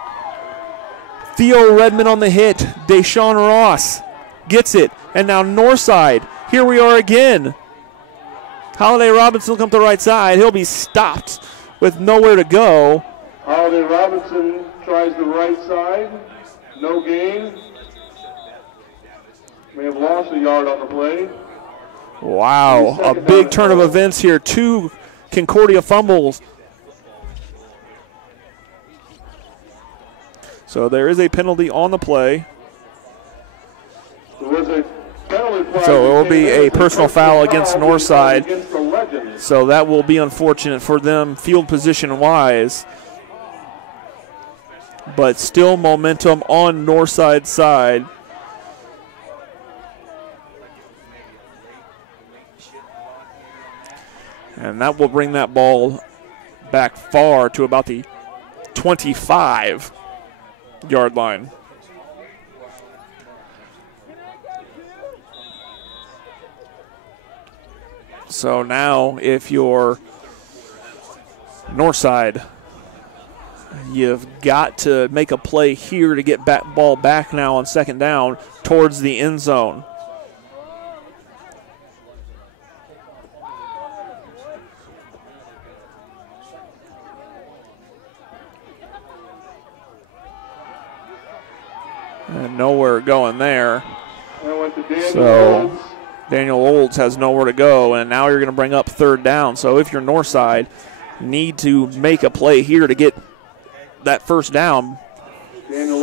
Theo Redmond on the hit. Deshaun Ross gets it. And now Northside. Here we are again. Holiday Robinson will come to the right side. He'll be stopped with nowhere to go. Holiday Robinson tries the right side. No gain. May have lost a yard on the play. Wow, a big turn of events here. 2 Concordia fumbles. So there is a penalty on the play. There was a penalty flag. So it will be a personal foul against Northside. So that will be unfortunate for them field position-wise. But still momentum on Northside's side. And that will bring that ball back far to about the 25-yard line. So now if you're Northside, you've got to make a play here to get ball back now on second down towards the end zone. And nowhere going there. So Daniel Olds has nowhere to go, and now you're going to bring up third down. So if you're Northside, need to make a play here to get that first down.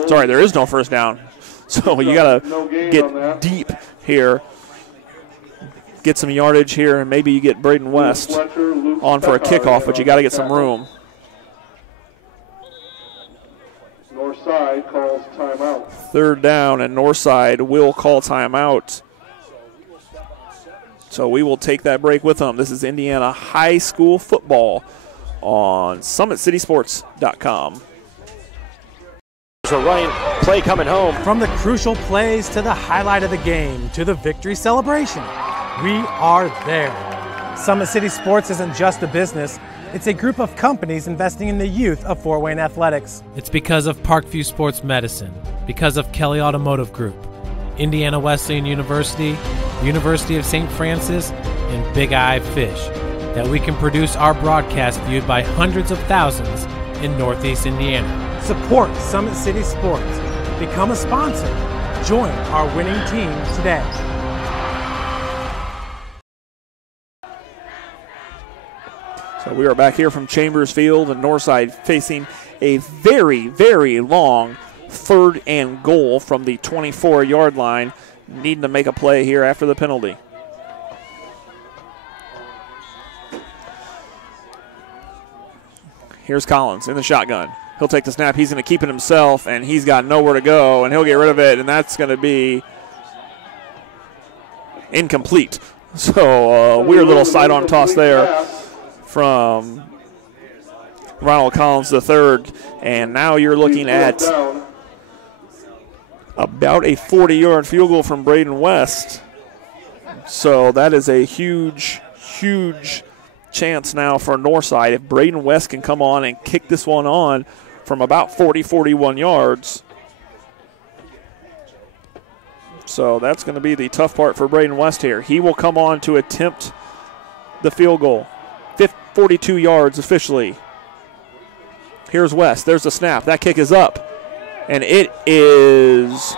Sorry, there is no first down. So you got to get deep here, get some yardage here, and maybe you get Braden West on for a kickoff, but you got to get some room. Northside calls timeout. Third down, and Northside will call timeout. So we will take that break with them. This is Indiana High School football on SummitCitySports.com. There's a running play coming home. From the crucial plays to the highlight of the game to the victory celebration, we are there. Summit City Sports isn't just a business. It's a group of companies investing in the youth of Fort Wayne athletics. It's because of Parkview Sports Medicine, because of Kelly Automotive Group, Indiana Wesleyan University, University of St. Francis, and Big Eye Fish, that we can produce our broadcast viewed by hundreds of thousands in Northeast Indiana. Support Summit City Sports. Become a sponsor. Join our winning team today. So we are back here from Chambers Field, and Northside facing a very, very long 3rd and goal from the 24-yard line, needing to make a play here after the penalty. Here's Collins in the shotgun. He'll take the snap. He's going to keep it himself, and he's got nowhere to go, and he'll get rid of it, and that's going to be incomplete. So weird little sidearm toss there from Ronald Collins III, and now you're looking at about a 40-yard field goal from Braden West. So that is a huge, huge chance now for Northside. If Braden West can come on and kick this one on from about 40, 41 yards. So that's going to be the tough part for Braden West here. He will come on to attempt the field goal. 42 yards officially. Here's West. There's the snap. That kick is up. And it is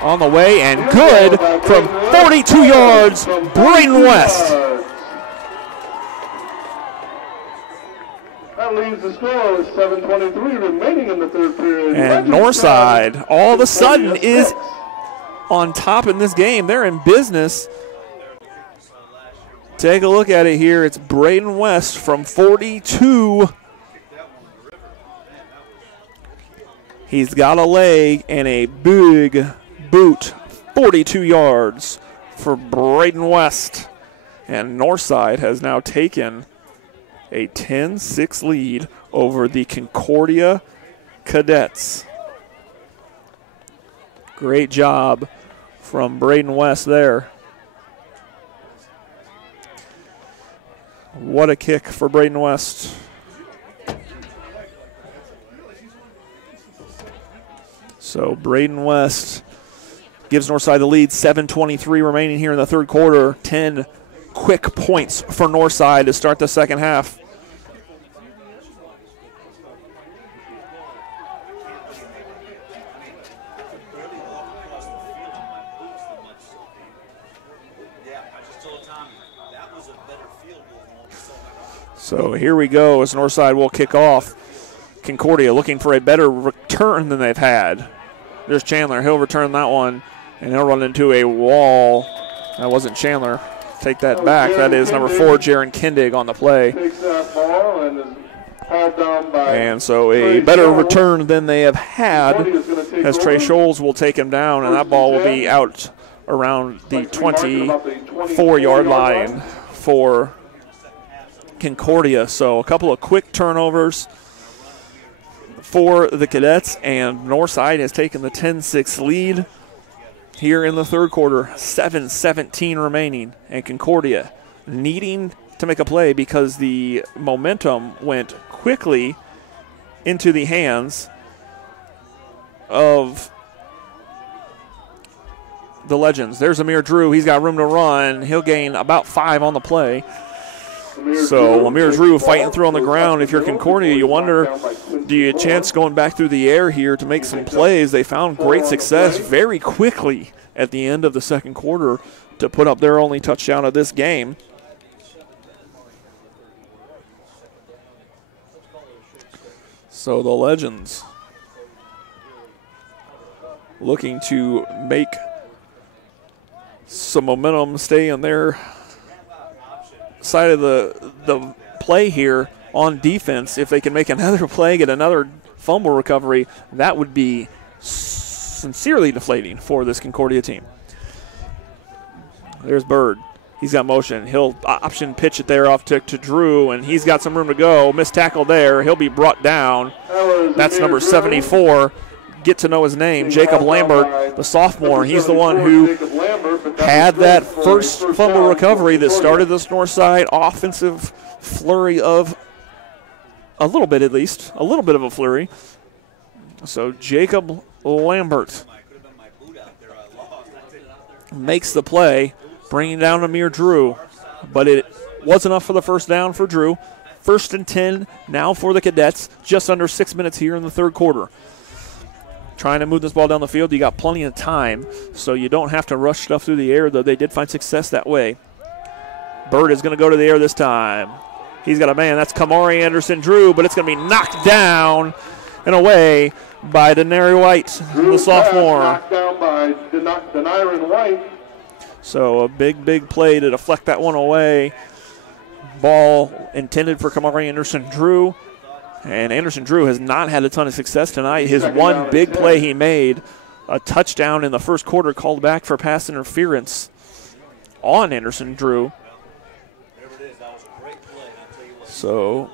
on the way and good from 42 yards, Braden West. That leaves the score with 7:23 remaining in the third period. And Northside all of a sudden is on top in this game. They're in business. Take a look at it here. It's Braden West from 42. He's got a leg and a big boot. 42 yards for Braden West. And Northside has now taken a 10-6 lead over the Concordia Cadets. Great job from Braden West there. What a kick for Braden West. So Braden West gives Northside the lead. 7:23 remaining here in the third quarter. 10 quick points for Northside to start the second half. So here we go as Northside will kick off. Concordia looking for a better return than they've had. There's Chandler. He'll return that one, and he'll run into a wall. That wasn't Chandler. Take that back. That is number 4, Jaron Kindig on the play. Takes that ball and is hauled down by And so a better return than they have had as Trey Scholes will take him down, and that ball will be out around the 24-yard line for Concordia. So a couple of quick turnovers for the Cadets, and Northside has taken the 10-6 lead here in the third quarter. 7:17 remaining, and Concordia needing to make a play because the momentum went quickly into the hands of the Legends. There's Amir Drew. He's got room to run. He'll gain about 5 on the play. So Amir Drew fighting through on the ground. If you're Concordia, you wonder, do you have a chance going back through the air here to make some plays? They found great success very quickly at the end of the second quarter to put up their only touchdown of this game. So the Legends looking to make some momentum, stay on their side of the play here on defense. If they can make another play, get another fumble recovery, that would be sincerely deflating for this Concordia team. There's Bird. He's got motion. He'll option pitch it there off to Drew, and he's got some room to go. Missed tackle there. He'll be brought down. That's number 74. Get to know his name, Jacob Lambert, the sophomore. He's the one who had that first fumble recovery that started this Northside offensive flurry of a little bit, at least, a little bit of a flurry. So Jacob Lambert makes the play, bringing down Amir Drew, but it was enough for the first down for Drew. 1st and 10 now for the Cadets, just under 6 minutes here in the third quarter. Trying to move this ball down the field. You got plenty of time, so you don't have to rush stuff through the air, though they did find success that way. Bird is going to go to the air this time. He's got a man. That's Kamari Anderson-Drew, but it's going to be knocked down and away by Denari White, the sophomore. Knocked down by Deniron White. So a big play to deflect that one away. Ball intended for Kamari Anderson-Drew. And Anderson-Drew has not had a ton of success tonight. His one big play he made, a touchdown in the first quarter, called back for pass interference on Anderson-Drew. So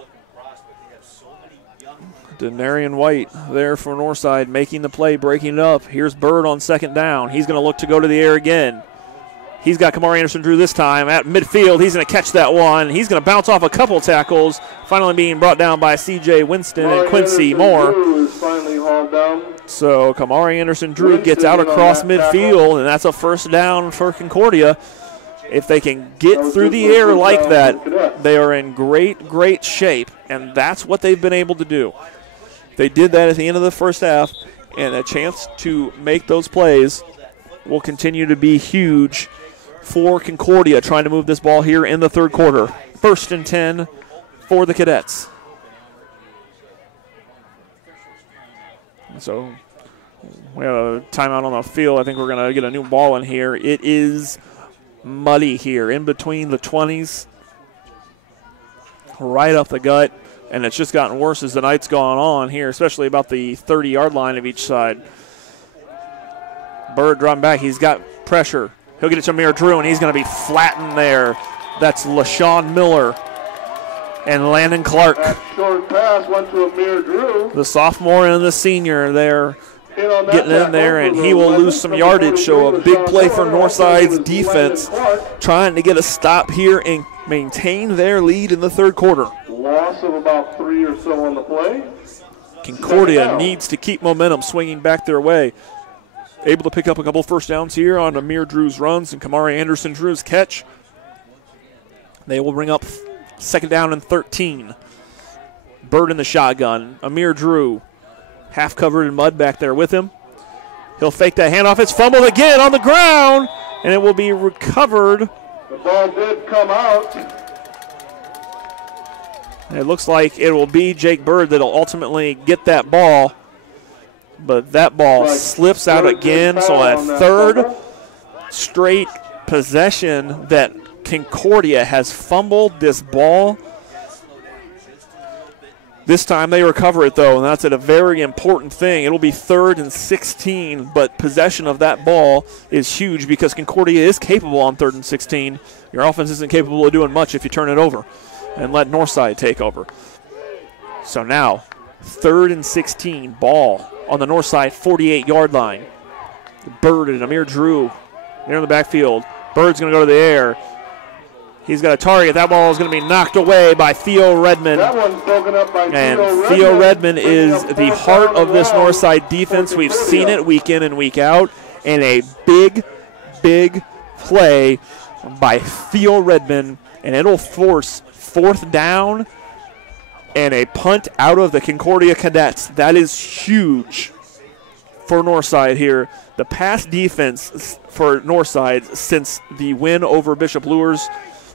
Denarian White there for Northside making the play, breaking it up. Here's Bird on second down. He's going to look to go to the air again. He's got Kamari Anderson-Drew this time at midfield. He's going to catch that one. He's going to bounce off a couple tackles, finally being brought down by C.J. Winston and Quincy Moore. So Kamari Anderson-Drew gets out across midfield, and that's a first down for Concordia. If they can get through the air like that, they are in great shape, and that's what they've been able to do. They did that at the end of the first half, and a chance to make those plays will continue to be huge for Concordia, trying to move this ball here in the third quarter. 1st and 10 for the Cadets. So we have a timeout on the field. I think we're going to get a new ball in here. It is muddy here in between the 20s, right up the gut, and it's just gotten worse as the night's gone on here, especially about the 30-yard line of each side. Bird drawing back. He's got pressure. He'll get it to Amir Drew, and he's going to be flattened there. That's LaShawn Miller and Landon Clark. That short pass went to Amir Drew. The sophomore and the senior there getting in there, and he will lose some yardage. So a big play for Northside's defense, trying to get a stop here and maintain their lead in the third quarter. Loss of about 3 or so on the play. Concordia needs to keep momentum swinging back their way. Able to pick up a couple first downs here on Amir Drew's runs and Kamari Anderson-Drew's catch. They will bring up 2nd down and 13. Bird in the shotgun. Amir Drew, half covered in mud back there with him. He'll fake that handoff. It's fumbled again on the ground, and it will be recovered. The ball did come out. It looks like it will be Jake Bird that will ultimately get that ball. But that ball slips out again. So a third straight possession that Concordia has fumbled this ball. This time they recover it, though, and that's a very important thing. It'll be 3rd and 16, but possession of that ball is huge because Concordia is capable on 3rd and 16. Your offense isn't capable of doing much if you turn it over and let Northside take over. So now, 3rd and 16, ball on the Northside 48-yard line. Bird and Amir Drew near in the backfield. Bird's going to go to the air. He's got a target. That ball is going to be knocked away by Theo Redmond. That one's broken up by Theo Redmond is the heart of this Northside defense. We've seen it week in and week out. And a big, big play by Theo Redmond. And it'll force 4th down and a punt out of the Concordia Cadets. That is huge for Northside here. The pass defense for Northside since the win over Bishop Luers,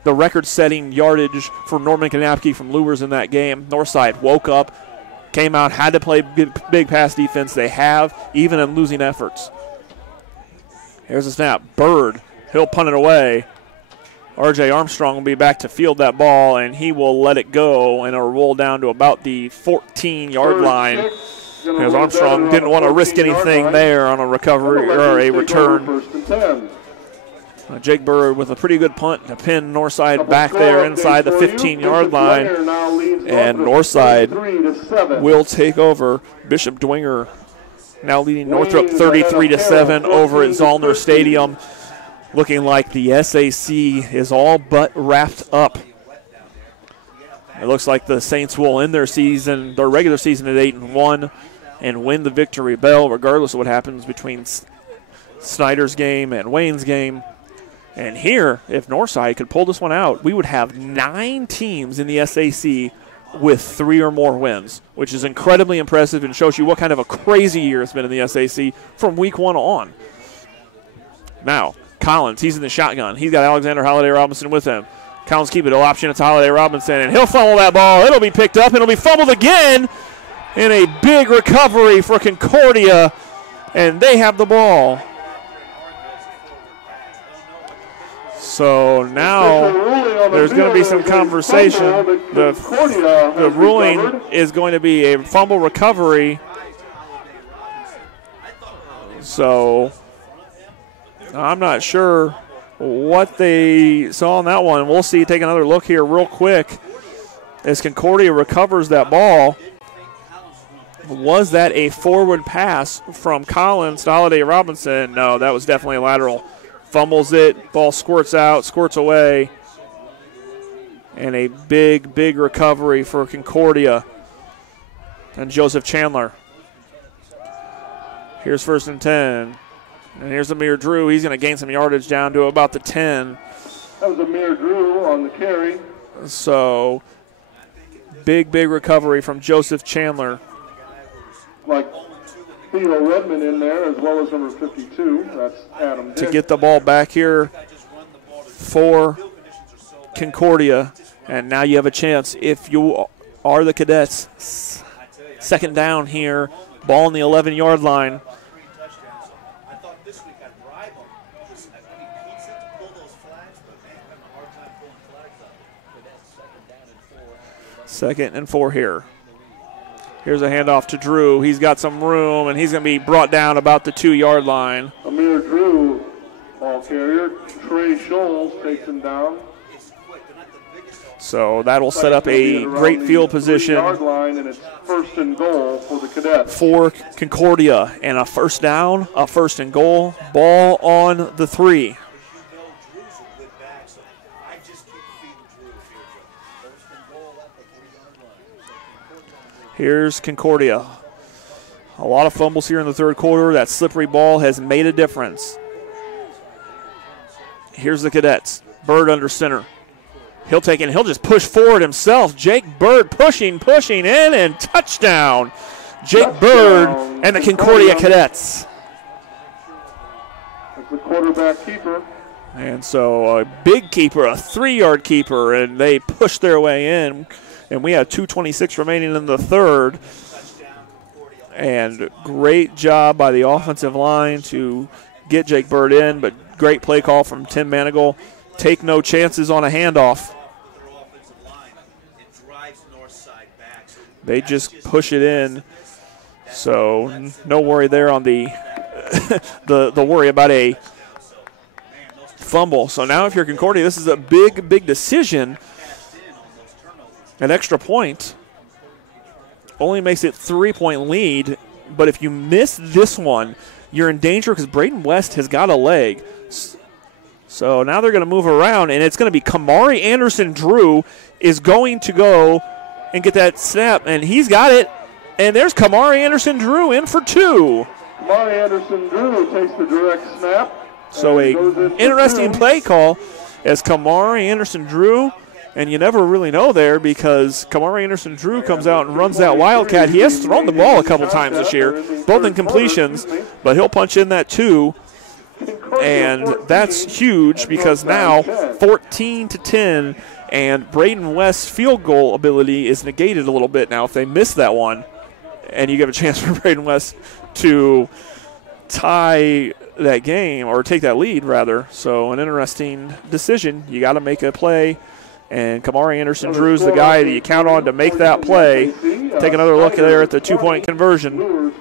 the record-setting yardage for Norman Kanapke from Luers in that game. Northside woke up, came out, had to play big pass defense. They have, even in losing efforts. Here's a snap. Bird, he'll punt it away. R.J. Armstrong will be back to field that ball, and he will let it go, and it'll roll down to about the 14-yard line. Because Armstrong didn't want to risk anything there on a recovery or a return. Jake Bird with a pretty good punt to pin Northside back there inside the 15-yard line. And Northside will take over. Bishop Dwinger now leading Northrop 33-7 over at Zollner Stadium. Looking like the SAC is all but wrapped up. It looks like the Saints will end their season, their regular season at 8-1, and win the Victory Bell, regardless of what happens between Snyder's game and Wayne's game. And here, if Northside could pull this one out, we would have 9 teams in the SAC with 3 or more wins, which is incredibly impressive and shows you what kind of a crazy year it's been in the SAC from week 1 on. Now, Collins, he's in the shotgun. He's got Alexander Holiday Robinson with him. Collins keep it, he'll option it to Holiday Robinson, and he'll fumble that ball. It'll be picked up, and it'll be fumbled again in a big recovery for Concordia, and they have the ball. So now there's going to be some conversation. The ruling is going to be a fumble recovery. So I'm not sure what they saw on that one. We'll see. Take another look here real quick as Concordia recovers that ball. Was that a forward pass from Collins to Holiday Robinson? No, that was definitely a lateral. Fumbles it, ball squirts out, squirts away. And a big, big recovery for Concordia and Joseph Chandler. Here's 1st and 10. And here's Amir Drew. He's going to gain some yardage down to about the 10. That was Amir Drew on the carry. So, big, big recovery from Joseph Chandler. Like Theo Redmond in there as well as number 52. That's Adam Dick. To get the ball back here for Concordia. And now you have a chance if you are the Cadets. 2nd down here. Ball on the 11-yard line. Second and 4 here. Here's a handoff to Drew. He's got some room, and he's going to be brought down about the 2-yard line. Amir Drew, ball carrier. Trey Scholes takes him down. So that'll set up a great field position line, and it's 1st and goal for the Cadets. For Concordia, and a 1st down, a 1st and goal. Ball on the 3. Here's Concordia. A lot of fumbles here in the 3rd quarter. That slippery ball has made a difference. Here's the Cadets. Bird under center. He'll take it and he'll just push forward himself. Jake Bird pushing in, and touchdown. Jake Bird and the Concordia Cadets. That's the quarterback keeper. And so a big keeper, a 3-yard keeper, and they push their way in. And we have 2:26 remaining in the third. And great job by the offensive line to get Jake Bird in, but great play call from Tim Manigal. Take no chances on a handoff. They just push it in. So no worry there on the the worry about a fumble. So now if you're Concordia, this is a big decision. An extra point only makes it 3-point lead, but if you miss this one, you're in danger because Braden West has got a leg. So now they're going to move around, and it's going to be Kamari Anderson-Drew is going to go and get that snap, and he's got it. And there's Kamari Anderson-Drew in for 2. Kamari Anderson-Drew takes the direct snap. So a interesting play call as Kamari Anderson-Drew, and you never really know there because Kamari Anderson-Drew comes out and runs that Wildcat. He has thrown the ball a couple times this year, both in completions, but he'll punch in that 2. And that's huge because now 14-10, and Braden West's field goal ability is negated a little bit now if they miss that one. And you give a chance for Braden West to tie that game, or take that lead, rather. So an interesting decision. You got to make a play, and Kamari Anderson-Drew's the guy that you count on to make that play. Take another look there at the 2-point conversion.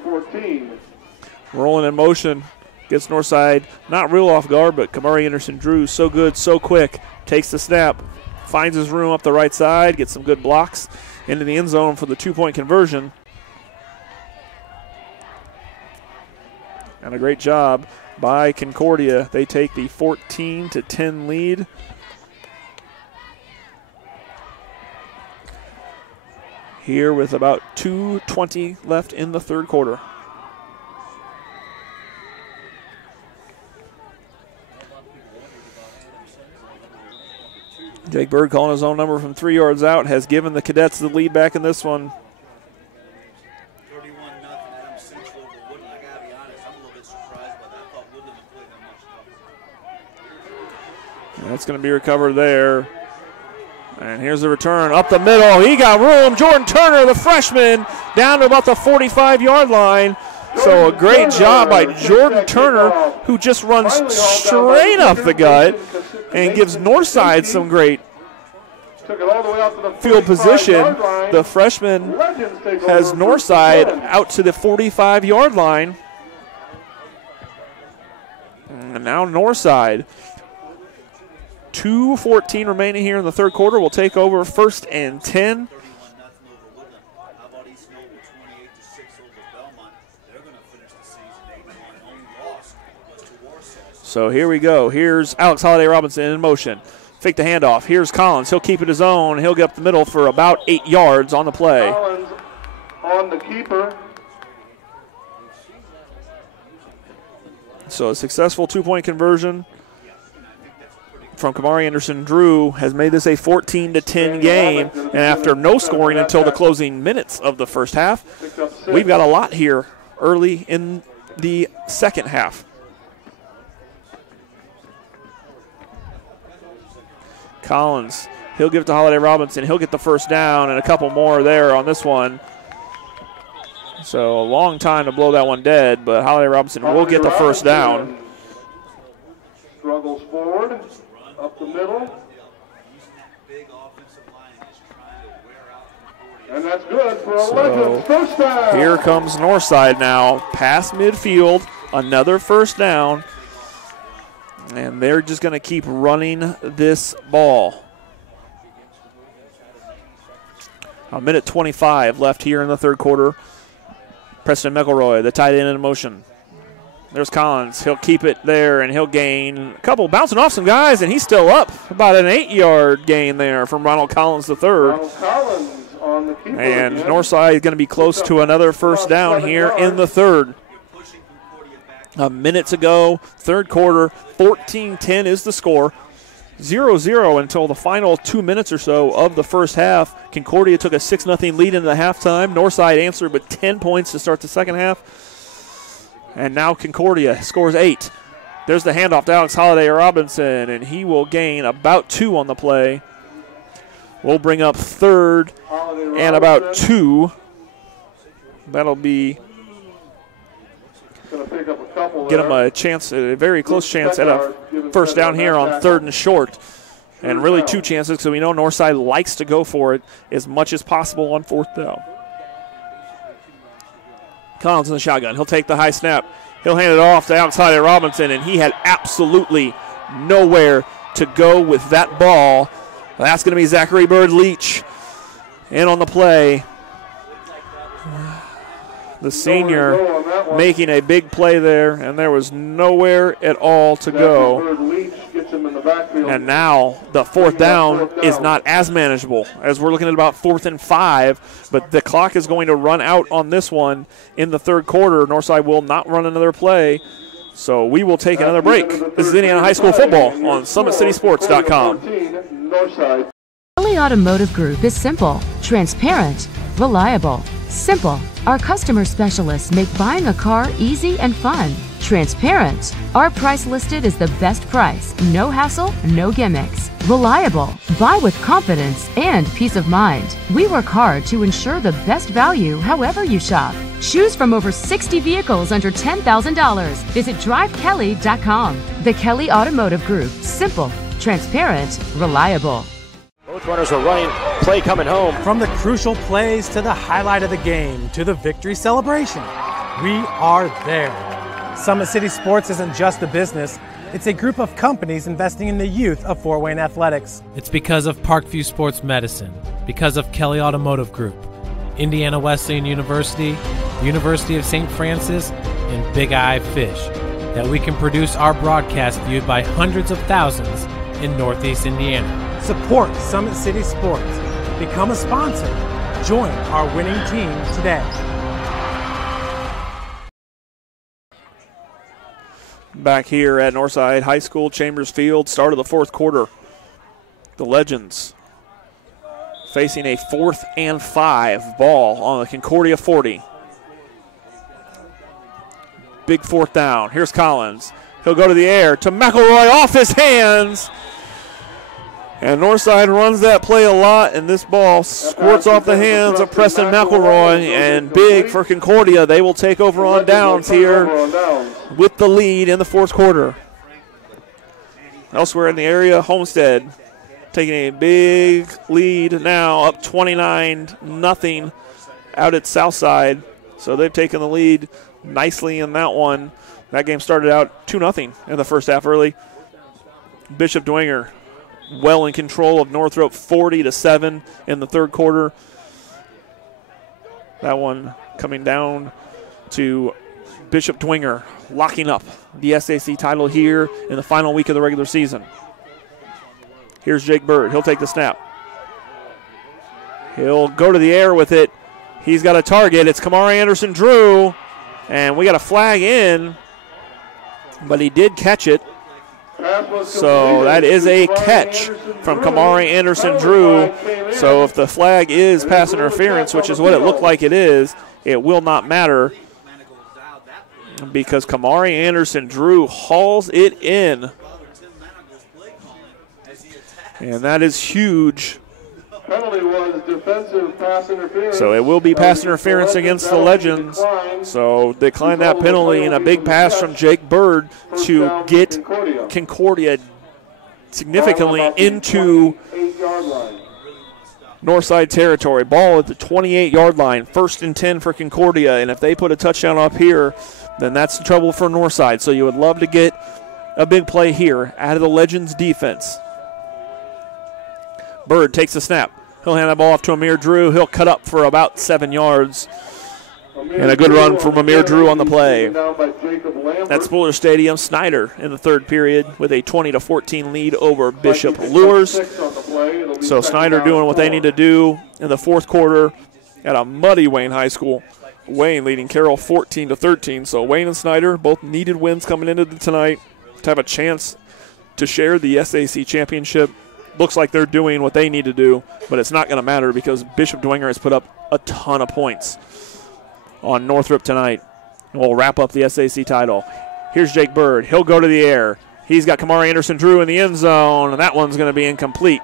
Rolling in motion. Gets Northside not real off guard, but Kamari Anderson-Drew so good, so quick. Takes the snap, finds his room up the right side, gets some good blocks into the end zone for the 2-point conversion. And a great job by Concordia. They take the 14-10 lead. Here with about 2:20 left in the third quarter. Jake Bird calling his own number from 3 yards out has given the Cadets the lead back in this one. That's going to be recovered there. And here's the return up the middle. He got room. Jordan Turner, the freshman, down to about the 45-yard line. So a great job by Jordan Turner, who just runs straight up the gut and gives Northside some great field position. The freshman has Northside out to the 45-yard line. And now Northside. 2:14 remaining here in the third quarter. We'll take over 1st and 10. So here we go. Here's Alex Holiday Robinson in motion. Fake the handoff. Here's Collins. He'll keep it his own. He'll get up the middle for about 8 yards on the play. Collins on the keeper. So a successful 2-point conversion from Kamari Anderson-Drew has made this a 14-10 game. And after no scoring until the closing minutes of the first half, we've got a lot here early in the second half. Collins, he'll give it to Holiday Robinson. He'll get the first down and a couple more there on this one. So a long time to blow that one dead, but Holiday Robinson will get the first down. Struggles forward, up the middle. And that's good for a Legends first down. Here comes Northside now, past midfield, another first down. And they're just going to keep running this ball. A minute 25 left here in the third quarter. Preston McElroy, the tight end in motion. There's Collins. He'll keep it there, and he'll gain a couple, bouncing off some guys, and he's still up. About an 8-yard gain there from Ronald Collins III. Ronald Collins on the keeper and again. Northside is going to be close to another first down here in the third. A minute to go, third quarter, 14-10 is the score. 0-0 until the final 2 minutes or so of the first half. Concordia took a 6-0 lead into the halftime. Northside answered with 10 points to start the second half. And now Concordia scores 8. There's the handoff to Alex Holiday Robinson, and he will gain about 2 on the play. We'll bring up third and about 2. That'll be get them a chance, a very close chance at a first down here on 3rd and short. And really 2 chances because we know Northside likes to go for it as much as possible on 4th down. Collins in the shotgun. He'll take the high snap. He'll hand it off to outside of Robinson, and he had absolutely nowhere to go with that ball. That's going to be Zachary Bird-Leach in on the play. The senior making a big play there, and there was nowhere at all to go. And now the 4th down is not as manageable as we're looking at about 4th and 5, but the clock is going to run out on this one in the 3rd quarter. Northside will not run another play, so we will take another break. This is Indiana High School football on SummitCitySports.com. Kelly Automotive Group is simple, transparent, reliable. Simple. Our customer specialists make buying a car easy and fun. Transparent. Our price listed is the best price. No hassle, no gimmicks. Reliable. Buy with confidence and peace of mind. We work hard to ensure the best value however you shop. Choose from over 60 vehicles under $10,000. Visit drivekelly.com. The Kelly Automotive Group. Simple, transparent, reliable. Both runners are running, play coming home. From the crucial plays to the highlight of the game to the victory celebration, we are there. Summit City Sports isn't just a business, it's a group of companies investing in the youth of Fort Wayne athletics. It's because of Parkview Sports Medicine, because of Kelly Automotive Group, Indiana Wesleyan University, University of St. Francis, and Big Eye Fish, that we can produce our broadcast viewed by hundreds of thousands in Northeast Indiana. Support Summit City Sports. Become a sponsor. Join our winning team today. Back here at Northside High School, Chambers Field, start of the 4th quarter. The Legends facing a 4th and 5 ball on the Concordia 40. Big 4th down. Here's Collins. He'll go to the air to McElroy off his hands. And Northside runs that play a lot, and this ball squirts off the hands of Preston McElroy, and big for Concordia. They will take over on downs here with the lead in the 4th quarter. Elsewhere in the area, Homestead taking a big lead now, up 29-0 out at Southside. So they've taken the lead nicely in that one. That game started out 2-0 in the first half early. Bishop Dwenger well in control of Northrop, 40-7 in the 3rd quarter. That one coming down to Bishop Dwenger, locking up the SAC title here in the final week of the regular season. Here's Jake Bird. He'll take the snap. He'll go to the air with it. He's got a target. It's Kamari Anderson-Drew, and we got a flag in, but he did catch it. So that is a catch from Kamari Anderson-Drew. So if the flag is pass interference, which is what it looked like it is, it will not matter because Kamari Anderson-Drew hauls it in. And that is huge. Penalty was defensive pass interference. So it will be pass interference against the Legends. So decline that penalty and a big pass from Jake Bird to get Concordia significantly into Northside territory. Ball at the 28-yard line, 1st and 10 for Concordia. And if they put a touchdown up here, then that's trouble for Northside. So you would love to get a big play here out of the Legends defense. Bird takes the snap. He'll hand the ball off to Amir Drew. He'll cut up for about 7 yards. And a good run from Amir Drew on the play. At Spooler Stadium, Snyder in the 3rd period with a 20-14 lead over Bishop Lures. So Snyder doing what they need to do in the 4th quarter at a muddy Wayne High School. Wayne leading Carroll 14-13. So Wayne and Snyder both needed wins coming into tonight to have a chance to share the SAC championship. Looks like they're doing what they need to do, but it's not going to matter because Bishop Dwenger has put up a ton of points on Northrop tonight. And we'll wrap up the SAC title. Here's Jake Bird. He'll go to the air. He's got Kamari Anderson-Drew in the end zone, and that one's going to be incomplete.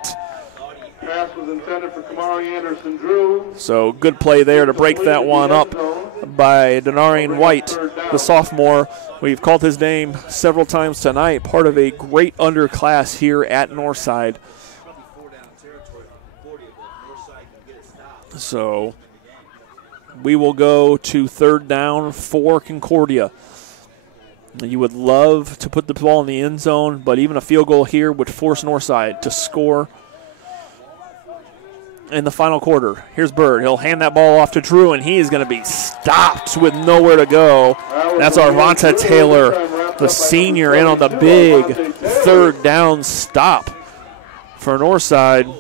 Pass was intended for Kamari Anderson-Drew. So good play there to break that one up by Denarian White, the sophomore. We've called his name several times tonight, part of a great underclass here at Northside. So we will go to third down for Concordia. You would love to put the ball in the end zone, but even a field goal here would force Northside to score in the final quarter. Here's Bird. He'll hand that ball off to Drew, and he is going to be stopped with nowhere to go. That's Arvonta Taylor, the senior, in on the big third down stop for Northside.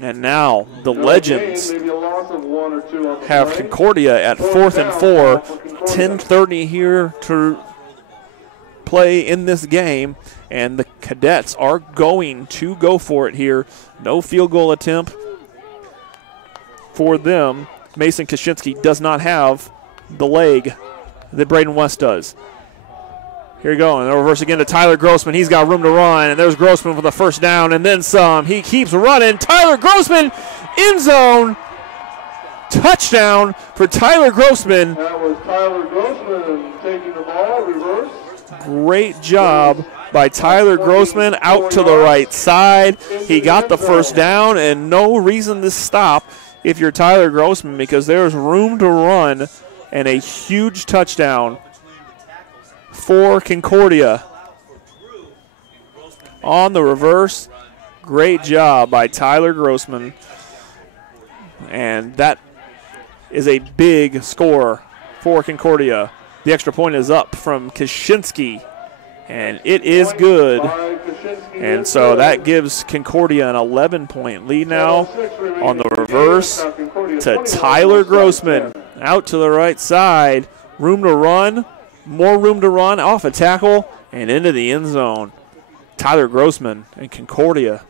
And now the Legends have Concordia at 4th and 4. 10:30 here to play in this game, and the Cadets are going to go for it here. No field goal attempt for them. Mason Kaczynski does not have the leg that Braden West does. Here we go, and they'll reverse again to Tyler Grossman. He's got room to run, and there's Grossman for the first down, and then some. He keeps running. Tyler Grossman, end zone. Touchdown for Tyler Grossman. That was Tyler Grossman taking the ball, reverse. Great job by Tyler Grossman out to the right side. He got the first down, and no reason to stop if you're Tyler Grossman, because there's room to run and a huge touchdown for Concordia. On the reverse, great job by Tyler Grossman. And that is a big score for Concordia. The extra point is up from Kaczynski, and it is good. And so that gives Concordia an 11-point lead now. On the reverse to Tyler Grossman, out to the right side. Room to run, more room to run, off a tackle, and into the end zone. Tyler Grossman and Concordia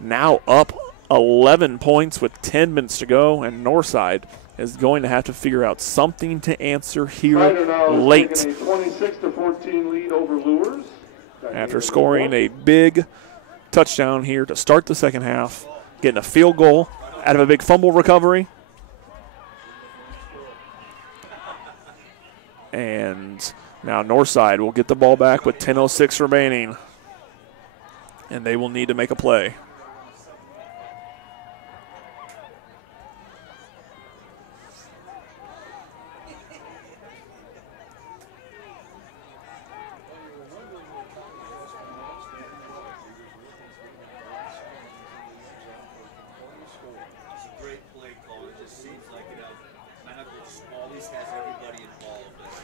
now up 11 points with 10 minutes to go, and Northside is going to have to figure out something to answer here late. 26-14 lead over Lures. After scoring a big touchdown here to start the second half, getting a field goal out of a big fumble recovery. And now Northside will get the ball back with 10:06 remaining, and they will need to make a play.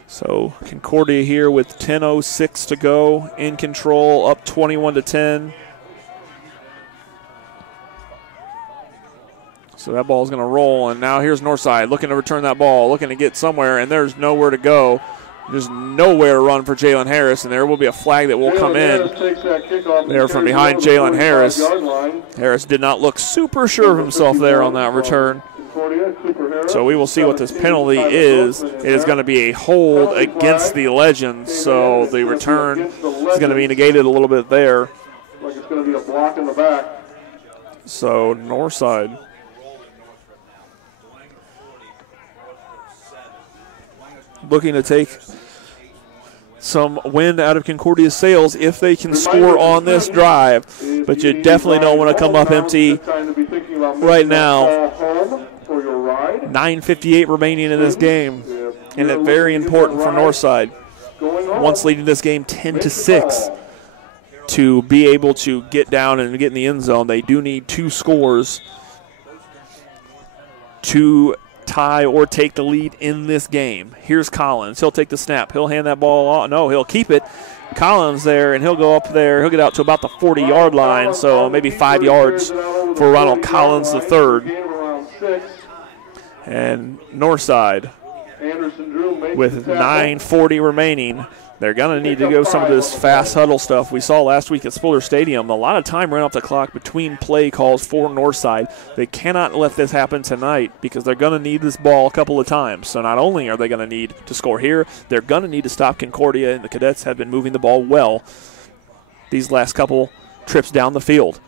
So Concordia here with 10:06 to go, in control, up 21-10. So that ball is going to roll, and now here's Northside looking to return that ball, looking to get somewhere, and there's nowhere to go. There's nowhere to run for Jalen Harris, and there will be a flag that will come in there from behind Jalen Harris. Harris did not look super sure of himself there on that return. So we will see what this penalty is. It is going to be a hold against the Legends, so the return is going to be negated a little bit there. Like it's going to be a block in the back. So Northside looking to take some wind out of Concordia's sails if they can score on this drive. But you definitely don't want to come up empty right now. 9:58 remaining in this game, and it's very important for Northside, once leading this game 10-6, to be able to get down and get in the end zone. They do need 2 scores to tie or take the lead in this game. Here's Collins. He'll take the snap. He'll hand that ball off. No, he'll keep it. Collins there, and he'll go up there. He'll get out to about the 40-yard line, so maybe 5 yards for Ronald Collins III. And Northside, with 9:40 remaining, they're going to need to go some of this fast huddle stuff we saw last week at Spiller Stadium. A lot of time ran off the clock between play calls for Northside. They cannot let this happen tonight because they're going to need this ball a couple of times. So not only are they going to need to score here, they're going to need to stop Concordia, and the Cadets have been moving the ball well these last couple trips down the field.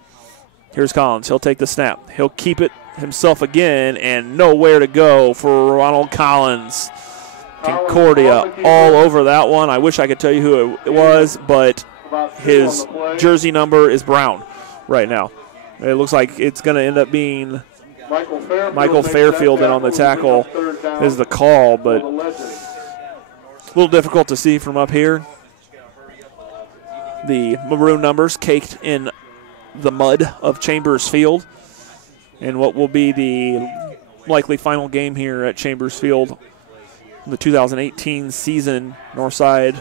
Here's Collins. He'll take the snap. He'll keep it himself again, and nowhere to go for Ronald Collins. Concordia all over that one. I wish I could tell you who it was, but his jersey number is brown right now. It looks like it's going to end up being Michael Fairfield, and on the tackle is the call, but a little difficult to see from up here. The maroon numbers caked in the mud of Chambers Field, and what will be the likely final game here at Chambers Field. The 2018 season, Northside,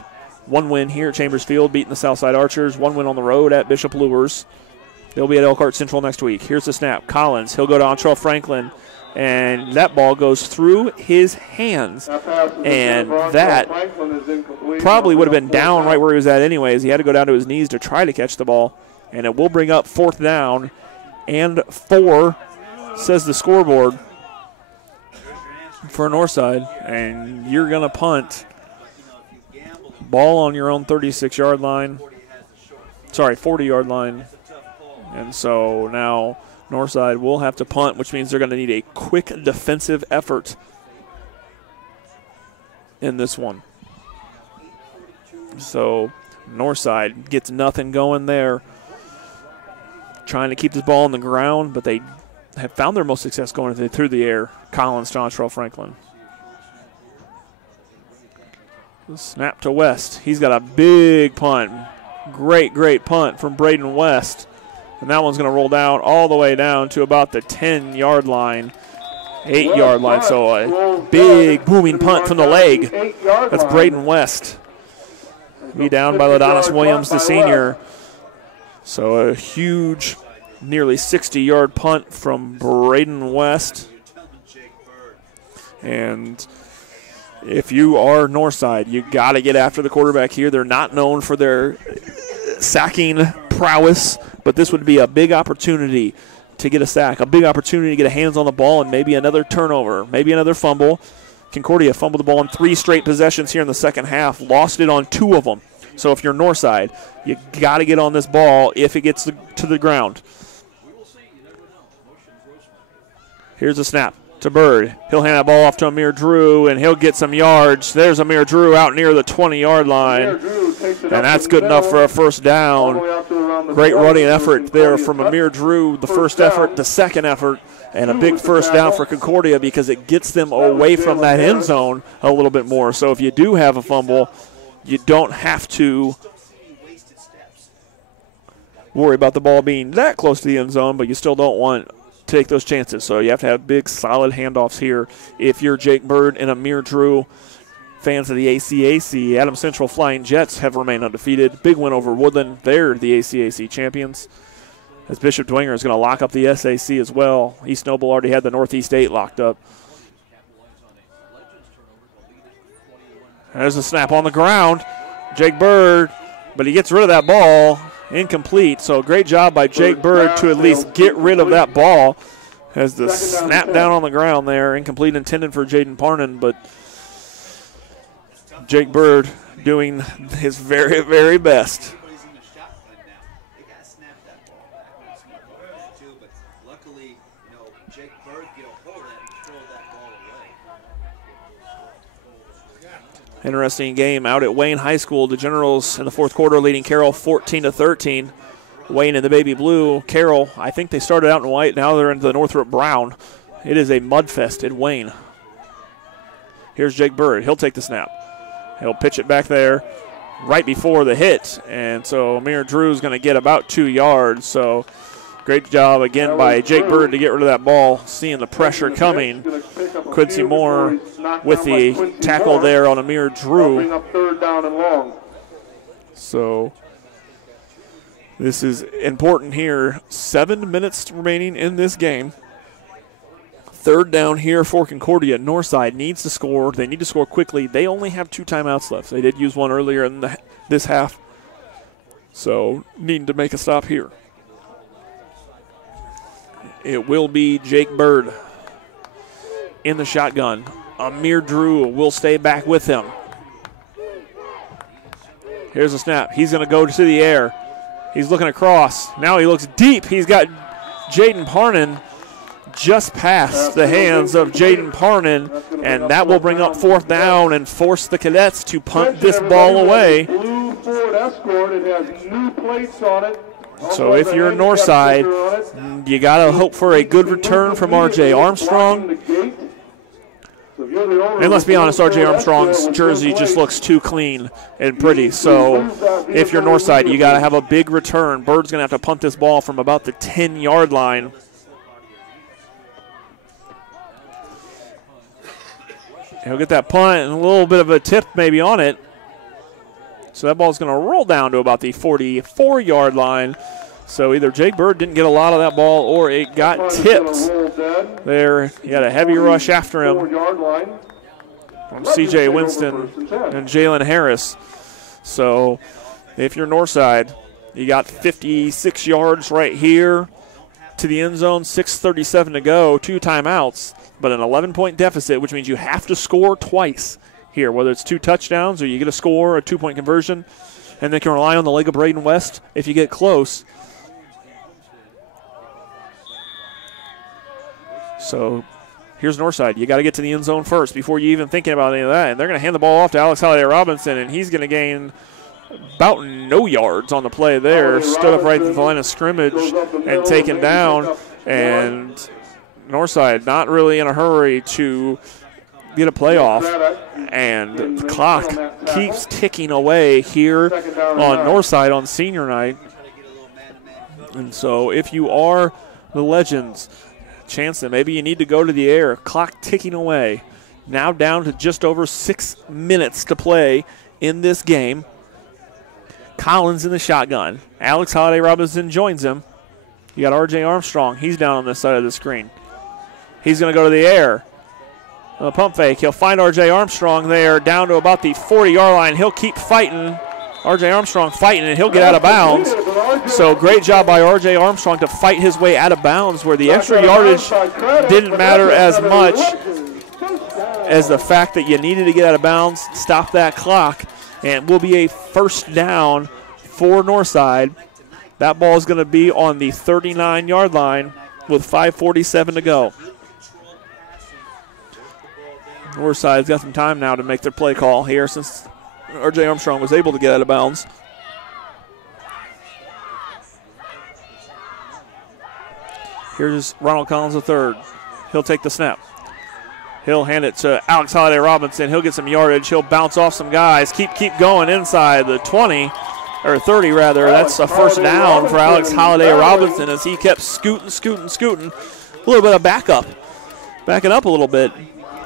1 win here at Chambers Field, beating the Southside Archers, 1 win on the road at Bishop Lures. They'll be at Elkhart Central next week. Here's the snap. Collins, he'll go to Antrell Franklin, and that ball goes through his hands, and that probably would have been down right where he was at anyways. He had to go down to his knees to try to catch the ball, and it will bring up 4th down and 4, says the scoreboard, for Northside, and you're going to punt. Ball on your own 36-yard line. Sorry, 40-yard line. And so now Northside will have to punt, which means they're going to need a quick defensive effort in this one. So Northside gets nothing going there. Trying to keep this ball on the ground, but they have found their most success going through the air. Collins to Antrell Franklin. Snap to West. He's got a big punt. Great punt from Braden West. And that one's going to roll down all the way down to about the 10-yard line, 8-yard line. So a big booming punt from the leg. That's Braden West. Be down by Ladonis Williams, the senior. So a huge, nearly 60-yard punt from Braden West. And if you are Northside, you got to get after the quarterback here. They're not known for their sacking prowess, but this would be a big opportunity to get a sack, a big opportunity to get a hands on the ball and maybe another turnover, maybe another fumble. Concordia fumbled the ball in 3 straight possessions here in the second half, lost it on 2 of them. So if you're Northside, you got to get on this ball if it gets to the ground. Here's a snap to Bird. He'll hand that ball off to Amir Drew, and he'll get some yards. There's Amir Drew out near the 20-yard line, and that's good enough for a first down. Great running effort there from Amir Drew, the first effort, the second effort, and a big first down for Concordia because it gets them away from that end zone a little bit more. So if you do have a fumble, you don't have to worry about the ball being that close to the end zone, but you still don't want to take those chances. So you have to have big, solid handoffs here. If you're Jake Bird and Amir Drew, fans of the ACAC, Adams Central Flying Jets have remained undefeated. Big win over Woodland. They're the ACAC champions. As Bishop Dwenger is going to lock up the SAC as well. East Noble already had the Northeast 8 locked up. There's a snap on the ground. Jake Bird, but he gets rid of that ball. Incomplete. So great job by Jake Bird to at least get rid of that ball. Has the snap down on the ground there. Incomplete intended for Jaden Parnan, but Jake Bird doing his very, very best. Interesting game out at Wayne High School. The Generals in the fourth quarter leading Carroll 14-13. Wayne in the baby blue. Carroll, I think they started out in white. Now they're into the Northrop brown. It is a mudfest at Wayne. Here's Jake Bird. He'll take the snap. He'll pitch it back there right before the hit. And so Amir Drew's going to get about 2 yards. So great job again by Jake Bird to get rid of that ball, seeing the pressure coming. Quincy Moore with the tackle there on Amir Drew. So this is important here. 7 minutes remaining in this game. 3rd down here for Concordia. Northside needs to score. They need to score quickly. They only have 2 timeouts left. They did use one earlier in this half. So needing to make a stop here. It will be Jake Bird in the shotgun. Amir Drew will stay back with him. Here's a snap. He's going to go to the air. He's looking across. Now he looks deep. He's got Jaden Parnan just past the hands of Jaden Parnan, and that will bring up 4th down and force the Cadets to punt this ball away. Blue Ford Escort. It has new plates on it. So if you're Northside, you got to hope for a good return from R.J. Armstrong. And let's be honest, R.J. Armstrong's jersey just looks too clean and pretty. So if you're Northside, you got to have a big return. Bird's going to have to punt this ball from about the 10-yard line. He'll get that punt and a little bit of a tip maybe on it. So that ball's going to roll down to about the 44-yard line. So either Jake Bird didn't get a lot of that ball or it got tipped. There, he had a heavy rush after him from C.J. Winston and Jalen Harris. So if you're Northside, you got 56 yards right here to the end zone, 6:37 to go, 2 timeouts, but an 11-point deficit, which means you have to score twice here, whether it's 2 touchdowns or you get a score, a 2-point conversion, and they can rely on the leg of Braden West if you get close. So here's Northside. You got to get to the end zone first before you even thinking about any of that. And they're going to hand the ball off to Alex Holiday Robinson, and he's going to gain about no yards on the play there. Stood up right at the line of scrimmage and taken down. And Northside not really in a hurry to get a playoff. And the clock keeps ticking away here on Northside on senior night. And so if you are the Legends, chance that maybe you need to go to the air. Clock ticking away. Now down to just over 6 minutes to play in this game. Collins in the shotgun. Alex Holiday Robinson joins him. You got R.J. Armstrong. He's down on this side of the screen. He's going to go to the air. A pump fake. He'll find R.J. Armstrong there down to about the 40-yard line. He'll keep fighting. R.J. Armstrong fighting, and he'll get out of bounds. So great job by R.J. Armstrong to fight his way out of bounds, where the extra yardage didn't matter as much as the fact that you needed to get out of bounds, stop that clock, and it will be a first down for Northside. That ball is going to be on the 39-yard line with 5:47 to go. Northside's got some time now to make their play call here since R.J. Armstrong was able to get out of bounds. Here's Ronald Collins III. He'll take the snap. He'll hand it to Alex Holiday Robinson. He'll get some yardage. He'll bounce off some guys. Keep going inside the 20, or 30 rather. That's a first down for Alex Holiday Robinson as he kept scooting. A little bit of backing up a little bit.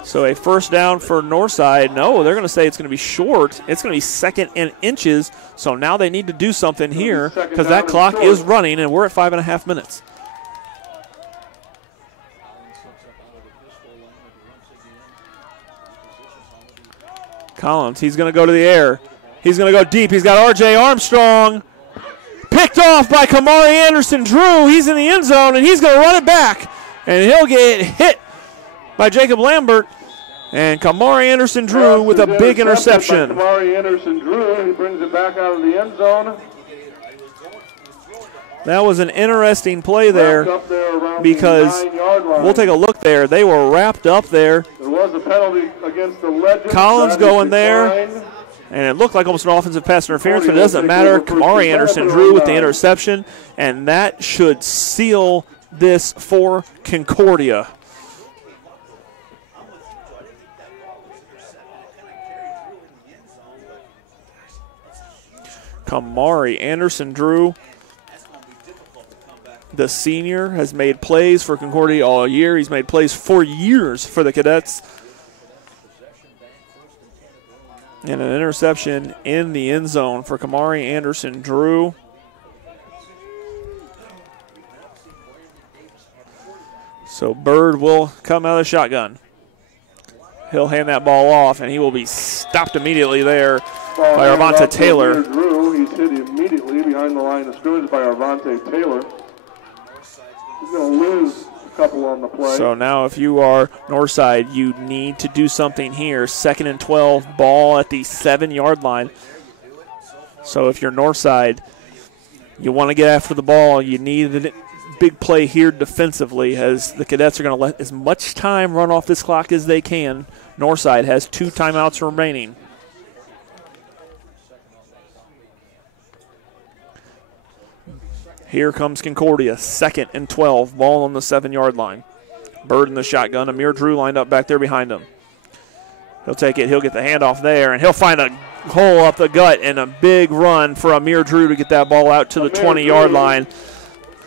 So a first down for Northside. No, they're going to say it's going to be short. It's going to be 2nd and inches. So now they need to do something here because that clock is running, and we're at 5.5 minutes. Collins, he's going to go to the air. He's going to go deep. He's got R.J. Armstrong. Picked off by Kamari Anderson-Drew. He's in the end zone, and he's going to run it back. And he'll get hit by Jacob Lambert. And Kamari Anderson-Drew with a big interception. Kamari Anderson-Drew, he brings it back out of the end zone. That was an interesting play there because we'll take a look there. They were wrapped up there. There was a penalty against the Legends. Collins going there, and it looked like almost an offensive pass interference, but it doesn't matter. Kamari Anderson-Drew with the interception, and that should seal this for Concordia. Kamari Anderson-Drew, the senior, has made plays for Concordia all year. He's made plays for years for the Cadets. And an interception in the end zone for Kamari Anderson-Drew. So Bird will come out of the shotgun. He'll hand that ball off, and he will be stopped immediately there by Arvante Taylor. He's hit immediately behind the line of scrimmage by Arvante Taylor. He's going to lose a couple on the play. So now if you are Northside, you need to do something here. 2nd and 12, ball at the 7-yard line. So if you're Northside, you want to get after the ball. You need big play here defensively as the Cadets are going to let as much time run off this clock as they can. Northside has 2 timeouts remaining. Here comes Concordia, 2nd and 12, ball on the 7-yard line. Bird in the shotgun. Amir Drew lined up back there behind him. He'll take it. He'll get the handoff there, and he'll find a hole up the gut and a big run for Amir Drew to get that ball out to the 20-yard line.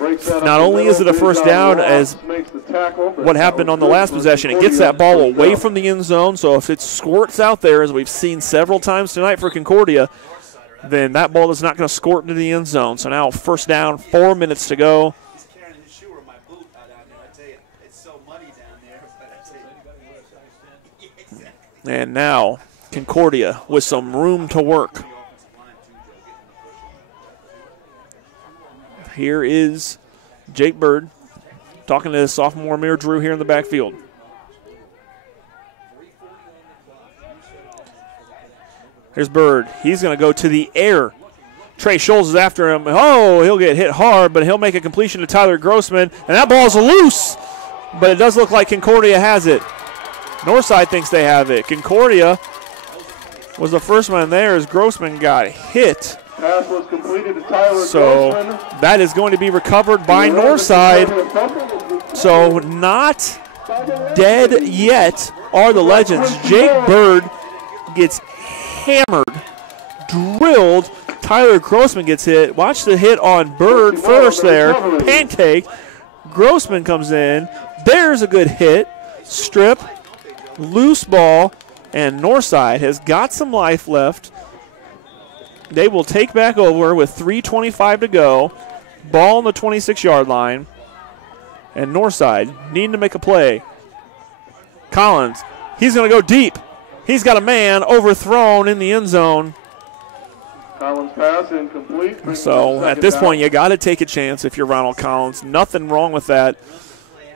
Not only is it a first down as what happened on the last possession, it gets that ball away from the end zone, so if it squirts out there, as we've seen several times tonight for Concordia, then that ball is not going to squirt into the end zone. So now first down, 4 minutes to go. And now Concordia with some room to work. Here is Jake Bird talking to his sophomore Amir Drew here in the backfield. Here's Bird. He's going to go to the air. Trey Scholes is after him. Oh, he'll get hit hard, but he'll make a completion to Tyler Grossman. And that ball's loose, but it does look like Concordia has it. Northside thinks they have it. Concordia was the first one there as Grossman got hit. Pass was completed to Tyler Grossman. That is going to be recovered by Northside. So not dead yet are the Legends. Jake Bird gets hammered, drilled. Tyler Grossman gets hit. Watch the hit on Bird first there. Pancake. Grossman comes in. There's a good hit. Strip. Loose ball. And Northside has got some life left. They will take back over with 3:25 to go. Ball on the 26-yard line. And Northside needing to make a play. Collins. He's going to go deep. He's got a man overthrown in the end zone. Collins pass incomplete. So at this point, you got to take a chance if you're Ronald Collins. Nothing wrong with that.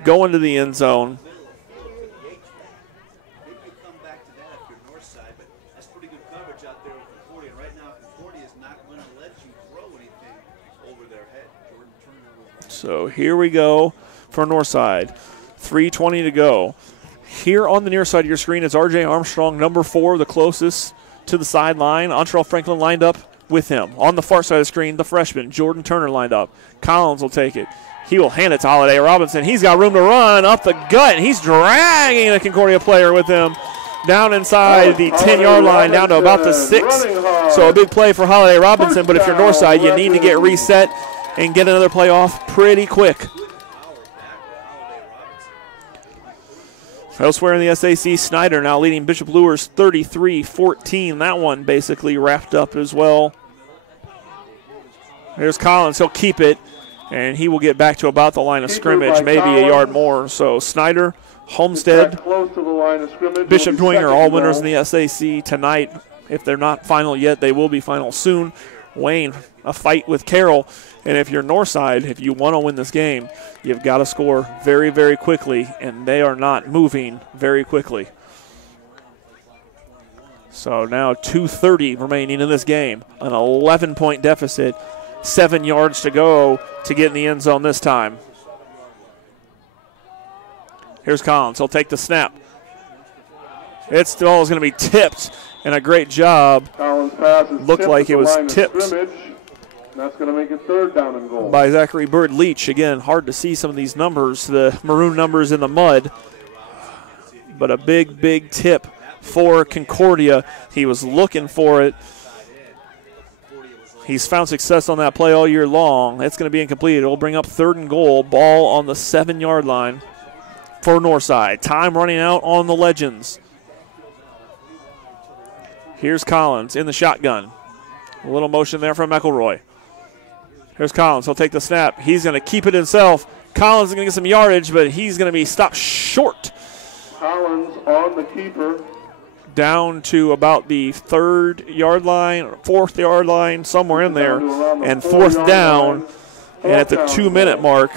Go into the end zone. So here we go for Northside. 3:20 to go. Here on the near side of your screen is R.J. Armstrong, number 4, the closest to the sideline. Antrell Franklin lined up with him. On the far side of the screen, the freshman, Jordan Turner, lined up. Collins will take it. He will hand it to Holiday Robinson. He's got room to run up the gut. He's dragging a Concordia player with him down inside the 10-yard line, down to about the 6. So a big play for Holiday Robinson, but if you're Northside, you need to get reset and get another play off pretty quick. Elsewhere in the SAC, Snyder now leading Bishop Luers 33-14. That one basically wrapped up as well. There's Collins. He'll keep it, and he will get back to about the line of scrimmage, maybe a yard more. So Snyder, Homestead, Bishop Dwenger, all winners in the SAC tonight. If they're not final yet, they will be final soon. Wayne, a fight with Carroll. And if you're Northside, if you want to win this game, you've got to score very, very quickly, and they are not moving very quickly. So now 2:30 remaining in this game, an 11-point deficit, 7 yards to go to get in the end zone this time. Here's Collins. He'll take the snap. It still is going to be tipped, and a great job. Looked like it was tipped. That's going to make it 3rd down and goal. By Zachary Bird Leach. Again, hard to see some of these numbers, the maroon numbers in the mud. But a big, big tip for Concordia. He was looking for it. He's found success on that play all year long. It's going to be incomplete. It'll bring up 3rd and goal. Ball on the 7-yard line for Northside. Time running out on the Legends. Here's Collins in the shotgun. A little motion there from McElroy. Here's Collins. He'll take the snap. He's going to keep it himself. Collins is going to get some yardage, but he's going to be stopped short. Collins on the keeper. Down to about the 3rd yard line, 4th yard line, somewhere in there. And 4th down. And at the 2-minute mark,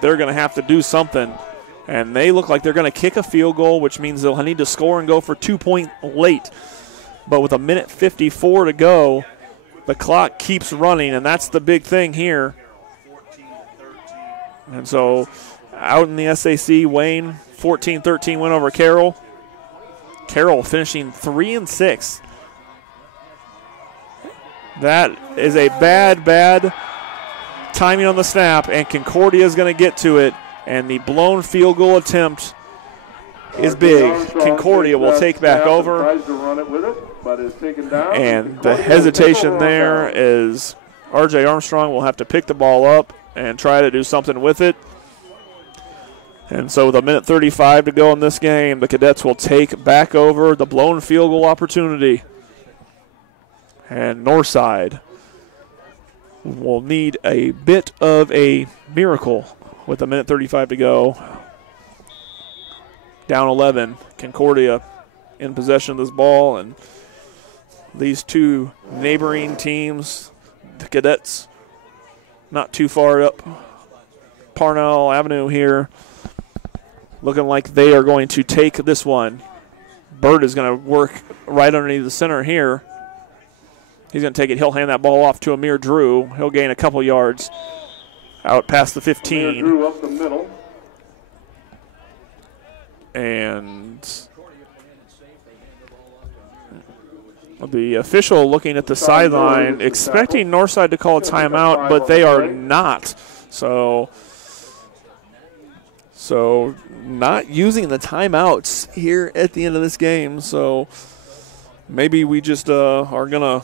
they're going to have to do something. And they look like they're going to kick a field goal, which means they'll need to score and go for 2-point late. But with 1:54 to go, the clock keeps running, and that's the big thing here. And so out in the SAC, Wayne, 14-13 win over Carroll. Carroll finishing 3-6. That is a bad timing on the snap, and Concordia is going to get to it, and the blown field goal attempt is big. Concordia will take back over, and the hesitation there is R.J. Armstrong will have to pick the ball up and try to do something with it. And so with 1:35 to go in this game, the Cadets will take back over the blown field goal opportunity. And Northside will need a bit of a miracle with 1:35 to go. Down 11, Concordia in possession of this ball, and these two neighboring teams, the Cadets, not too far up Parnell Avenue here, looking like they are going to take this one. Bird is going to work right underneath the center here. He's going to take it. He'll hand that ball off to Amir Drew. He'll gain a couple yards out past the 15. Amir Drew up the middle. And the official looking at the sideline, expecting Northside to call a timeout, but they are not. So not using the timeouts here at the end of this game. So maybe we just are going to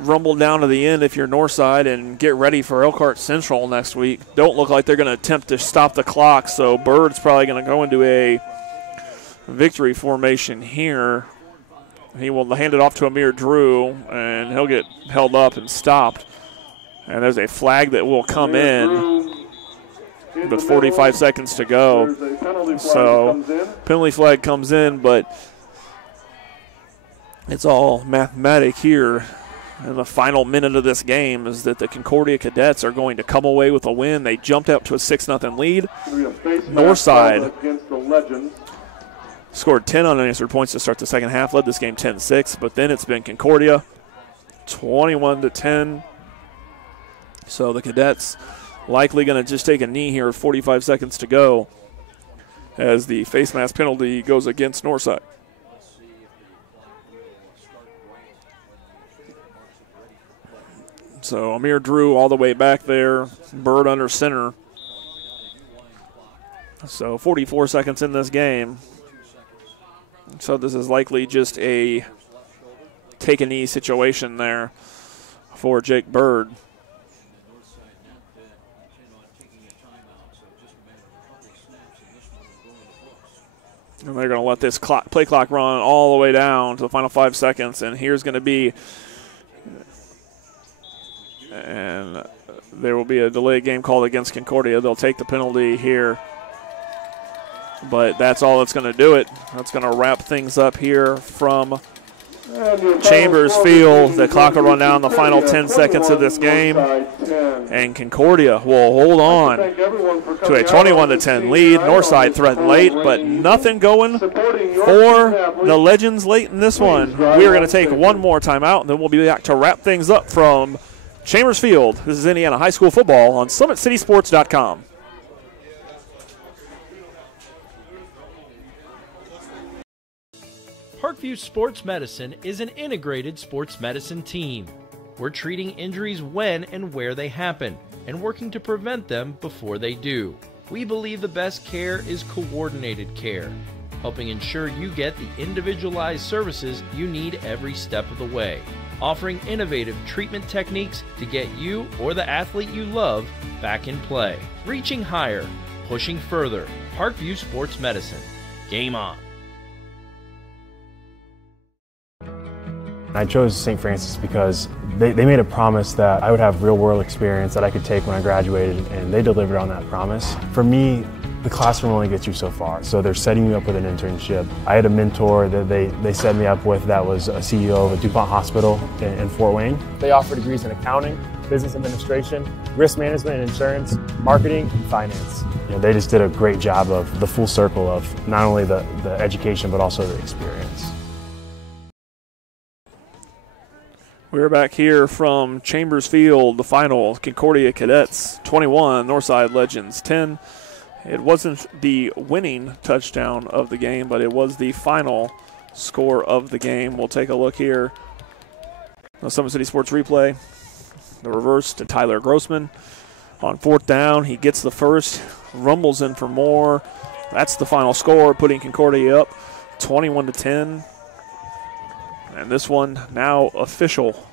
rumble down to the end if you're Northside and get ready for Elkhart Central next week. Don't look like they're going to attempt to stop the clock, so Bird's probably going to go into a victory formation here. He will hand it off to Amir Drew, and he'll get held up and stopped. And there's a flag that will come in with 45 seconds to go. So penalty flag comes in, but it's all mathematic here. And the final minute of this game is that the Concordia Cadets are going to come away with a win. They jumped up to a 6-0 lead. Northside scored 10 unanswered points to start the second half, led this game 10-6, but then it's been Concordia 21-10. So the Cadets likely going to just take a knee here with 45 seconds to go as the face mask penalty goes against Northside. So Amir Drew all the way back there, Bird under center. So 44 seconds in this game. So this is likely just a take a knee situation there for Jake Bird. And they're going to let this play clock run all the way down to the final 5 seconds. And here's going to be, and there will be a delayed game called against Concordia. They'll take the penalty here. But that's all that's going to do it. That's going to wrap things up here from Chambers Field. The clock will run down the final 10 seconds of this game. And Concordia will hold on to a 21-10 lead. Northside threatened late, but nothing going for the Legends late in this one. We are going to take one more timeout, and then we'll be back to wrap things up from Chambers Field. This is Indiana High School football on SummitCitySports.com. Parkview Sports Medicine is an integrated sports medicine team. We're treating injuries when and where they happen and working to prevent them before they do. We believe the best care is coordinated care, helping ensure you get the individualized services you need every step of the way, offering innovative treatment techniques to get you or the athlete you love back in play. Reaching higher, pushing further. Parkview Sports Medicine. Game on. I chose St. Francis because they made a promise that I would have real-world experience that I could take when I graduated, and they delivered on that promise. For me, the classroom only gets you so far, so they're setting you up with an internship. I had a mentor that they set me up with that was a CEO of a DuPont hospital in Fort Wayne. They offer degrees in accounting, business administration, risk management and insurance, marketing, and finance. You know, they just did a great job of the full circle of not only the education but also the experience. We're back here from Chambers Field, the final. Concordia Cadets 21, Northside Legends 10. It wasn't the winning touchdown of the game, but it was the final score of the game. We'll take a look here. The Summit City Sports replay. The reverse to Tyler Grossman. On fourth down, he gets the first, rumbles in for more. That's the final score, putting Concordia up 21-10. And this one now official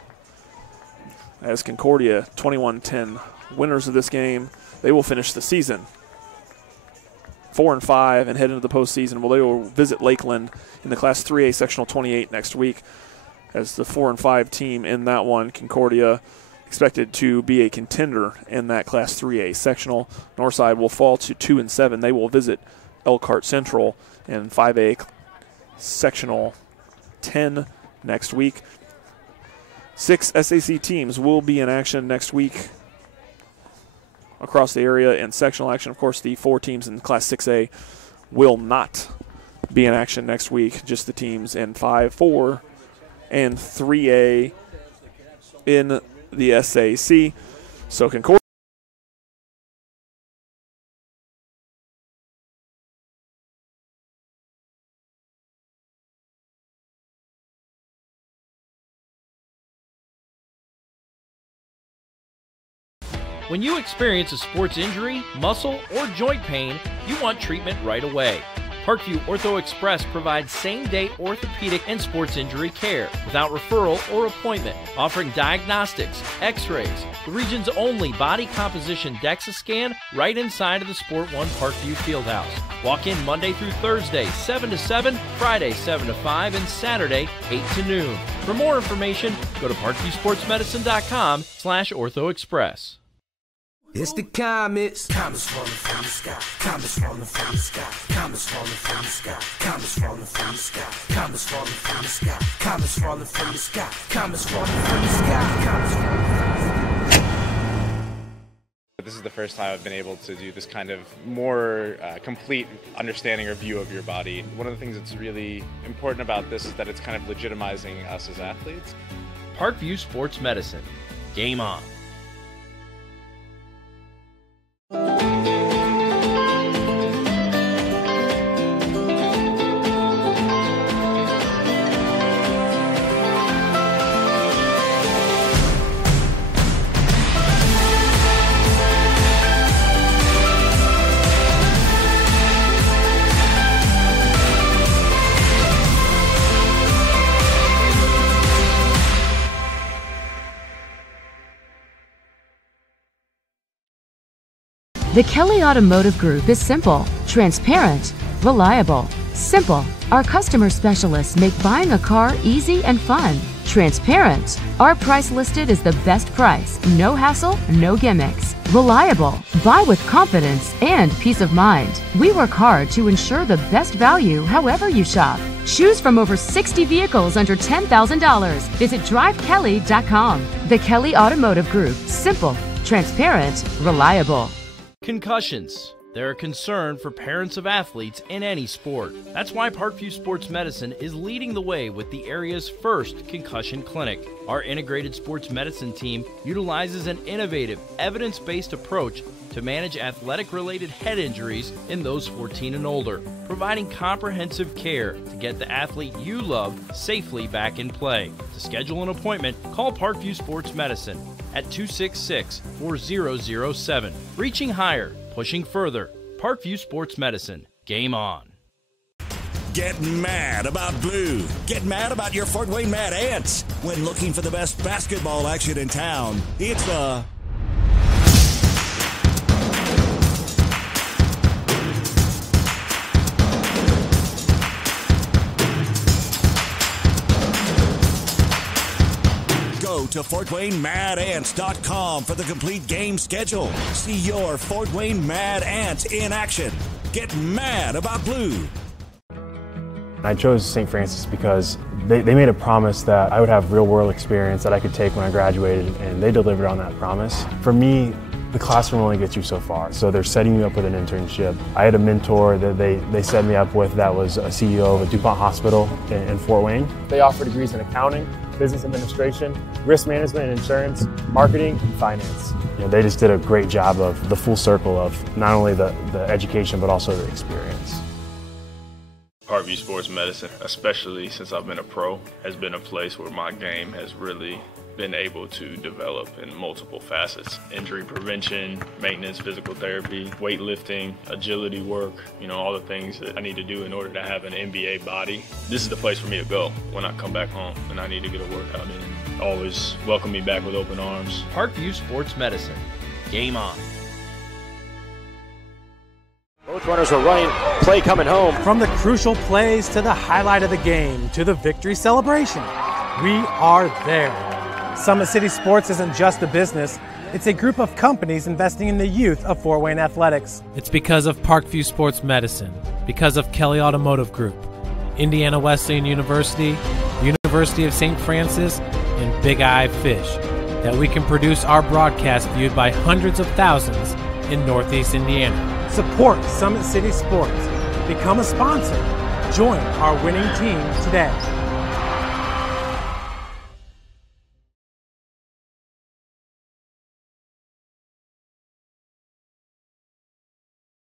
as Concordia 21-10. Winners of this game, they will finish the season 4-5 and head into the postseason. Well, they will visit Lakeland in the Class 3A Sectional 28 next week as the 4-5 team in that one. Concordia expected to be a contender in that Class 3A Sectional. Northside will fall to 2-7. They will visit Elkhart Central in 5A Sectional 10 next week. 6 SAC teams will be in action next week across the area in sectional action. Of course, the 4 teams in Class 6A will not be in action next week, just the teams in 5, 4, and 3A in the SAC. So Concordia When you experience a sports injury, muscle, or joint pain, you want treatment right away. Parkview Ortho Express provides same-day orthopedic and sports injury care without referral or appointment, offering diagnostics, x-rays, the region's only body composition DEXA scan right inside of the Sport 1 Parkview Fieldhouse. Walk in Monday through Thursday, 7 to 7, Friday, 7 to 5, and Saturday, 8 to noon. For more information, go to parkviewsportsmedicine.com/orthoexpress. It's the comets. Comets falling from the sky. Comets falling from the sky. Comets falling from the sky. Comets falling from the sky. Comets falling from the sky. Comets falling from the sky. Comets falling from the sky. Comets falling from the sky. This is the first time I've been able to do this kind of more complete understanding or view of your body. One of the things that's really important about this is that it's kind of legitimizing us as athletes. Parkview Sports Medicine. Game on. The Kelly Automotive Group is simple, transparent, reliable. Simple. Our customer specialists make buying a car easy and fun. Transparent. Our price listed is the best price. No hassle, no gimmicks. Reliable. Buy with confidence and peace of mind. We work hard to ensure the best value however you shop. Choose from over 60 vehicles under $10,000. Visit drivekelly.com. The Kelly Automotive Group. Simple, transparent, reliable. Concussions. They're a concern for parents of athletes in any sport. That's why Parkview Sports Medicine is leading the way with the area's first concussion clinic. Our integrated sports medicine team utilizes an innovative, evidence-based approach to manage athletic-related head injuries in those 14 and older, providing comprehensive care to get the athlete you love safely back in play. To schedule an appointment, call Parkview Sports Medicine at 266-4007. Reaching higher, pushing further. Parkview Sports Medicine. Game on. Get mad about blue. Get mad about your Fort Wayne Mad Ants. When looking for the best basketball action in town, it's the Go to FortWayneMadAnts.com for the complete game schedule. See your Fort Wayne Mad Ants in action. Get mad about blue. I chose St. Francis because they made a promise that I would have real-world experience that I could take when I graduated, and they delivered on that promise. For me, the classroom only gets you so far. So they're setting you up with an internship. I had a mentor that they set me up with that was a CEO of a DuPont hospital in Fort Wayne. They offer degrees in accounting, business administration, risk management and insurance, marketing, and finance. You know, they just did a great job of the full circle of not only the education, but also the experience. Parkview Sports Medicine, especially since I've been a pro, has been a place where my game has really been able to develop in multiple facets. Injury prevention, maintenance, physical therapy, weightlifting, agility work, you know, all the things that I need to do in order to have an NBA body. This is the place for me to go when I come back home and I need to get a workout in. Always welcome me back with open arms. Parkview Sports Medicine. Game on. Both runners are running, play coming home. From the crucial plays to the highlight of the game to the victory celebration, we are there. Summit City Sports isn't just a business, it's a group of companies investing in the youth of Fort Wayne athletics. It's because of Parkview Sports Medicine, because of Kelly Automotive Group, Indiana Wesleyan University, University of St. Francis, and Big Eye Fish, that we can produce our broadcast viewed by hundreds of thousands in Northeast Indiana. Support Summit City Sports. Become a sponsor. Join our winning team today.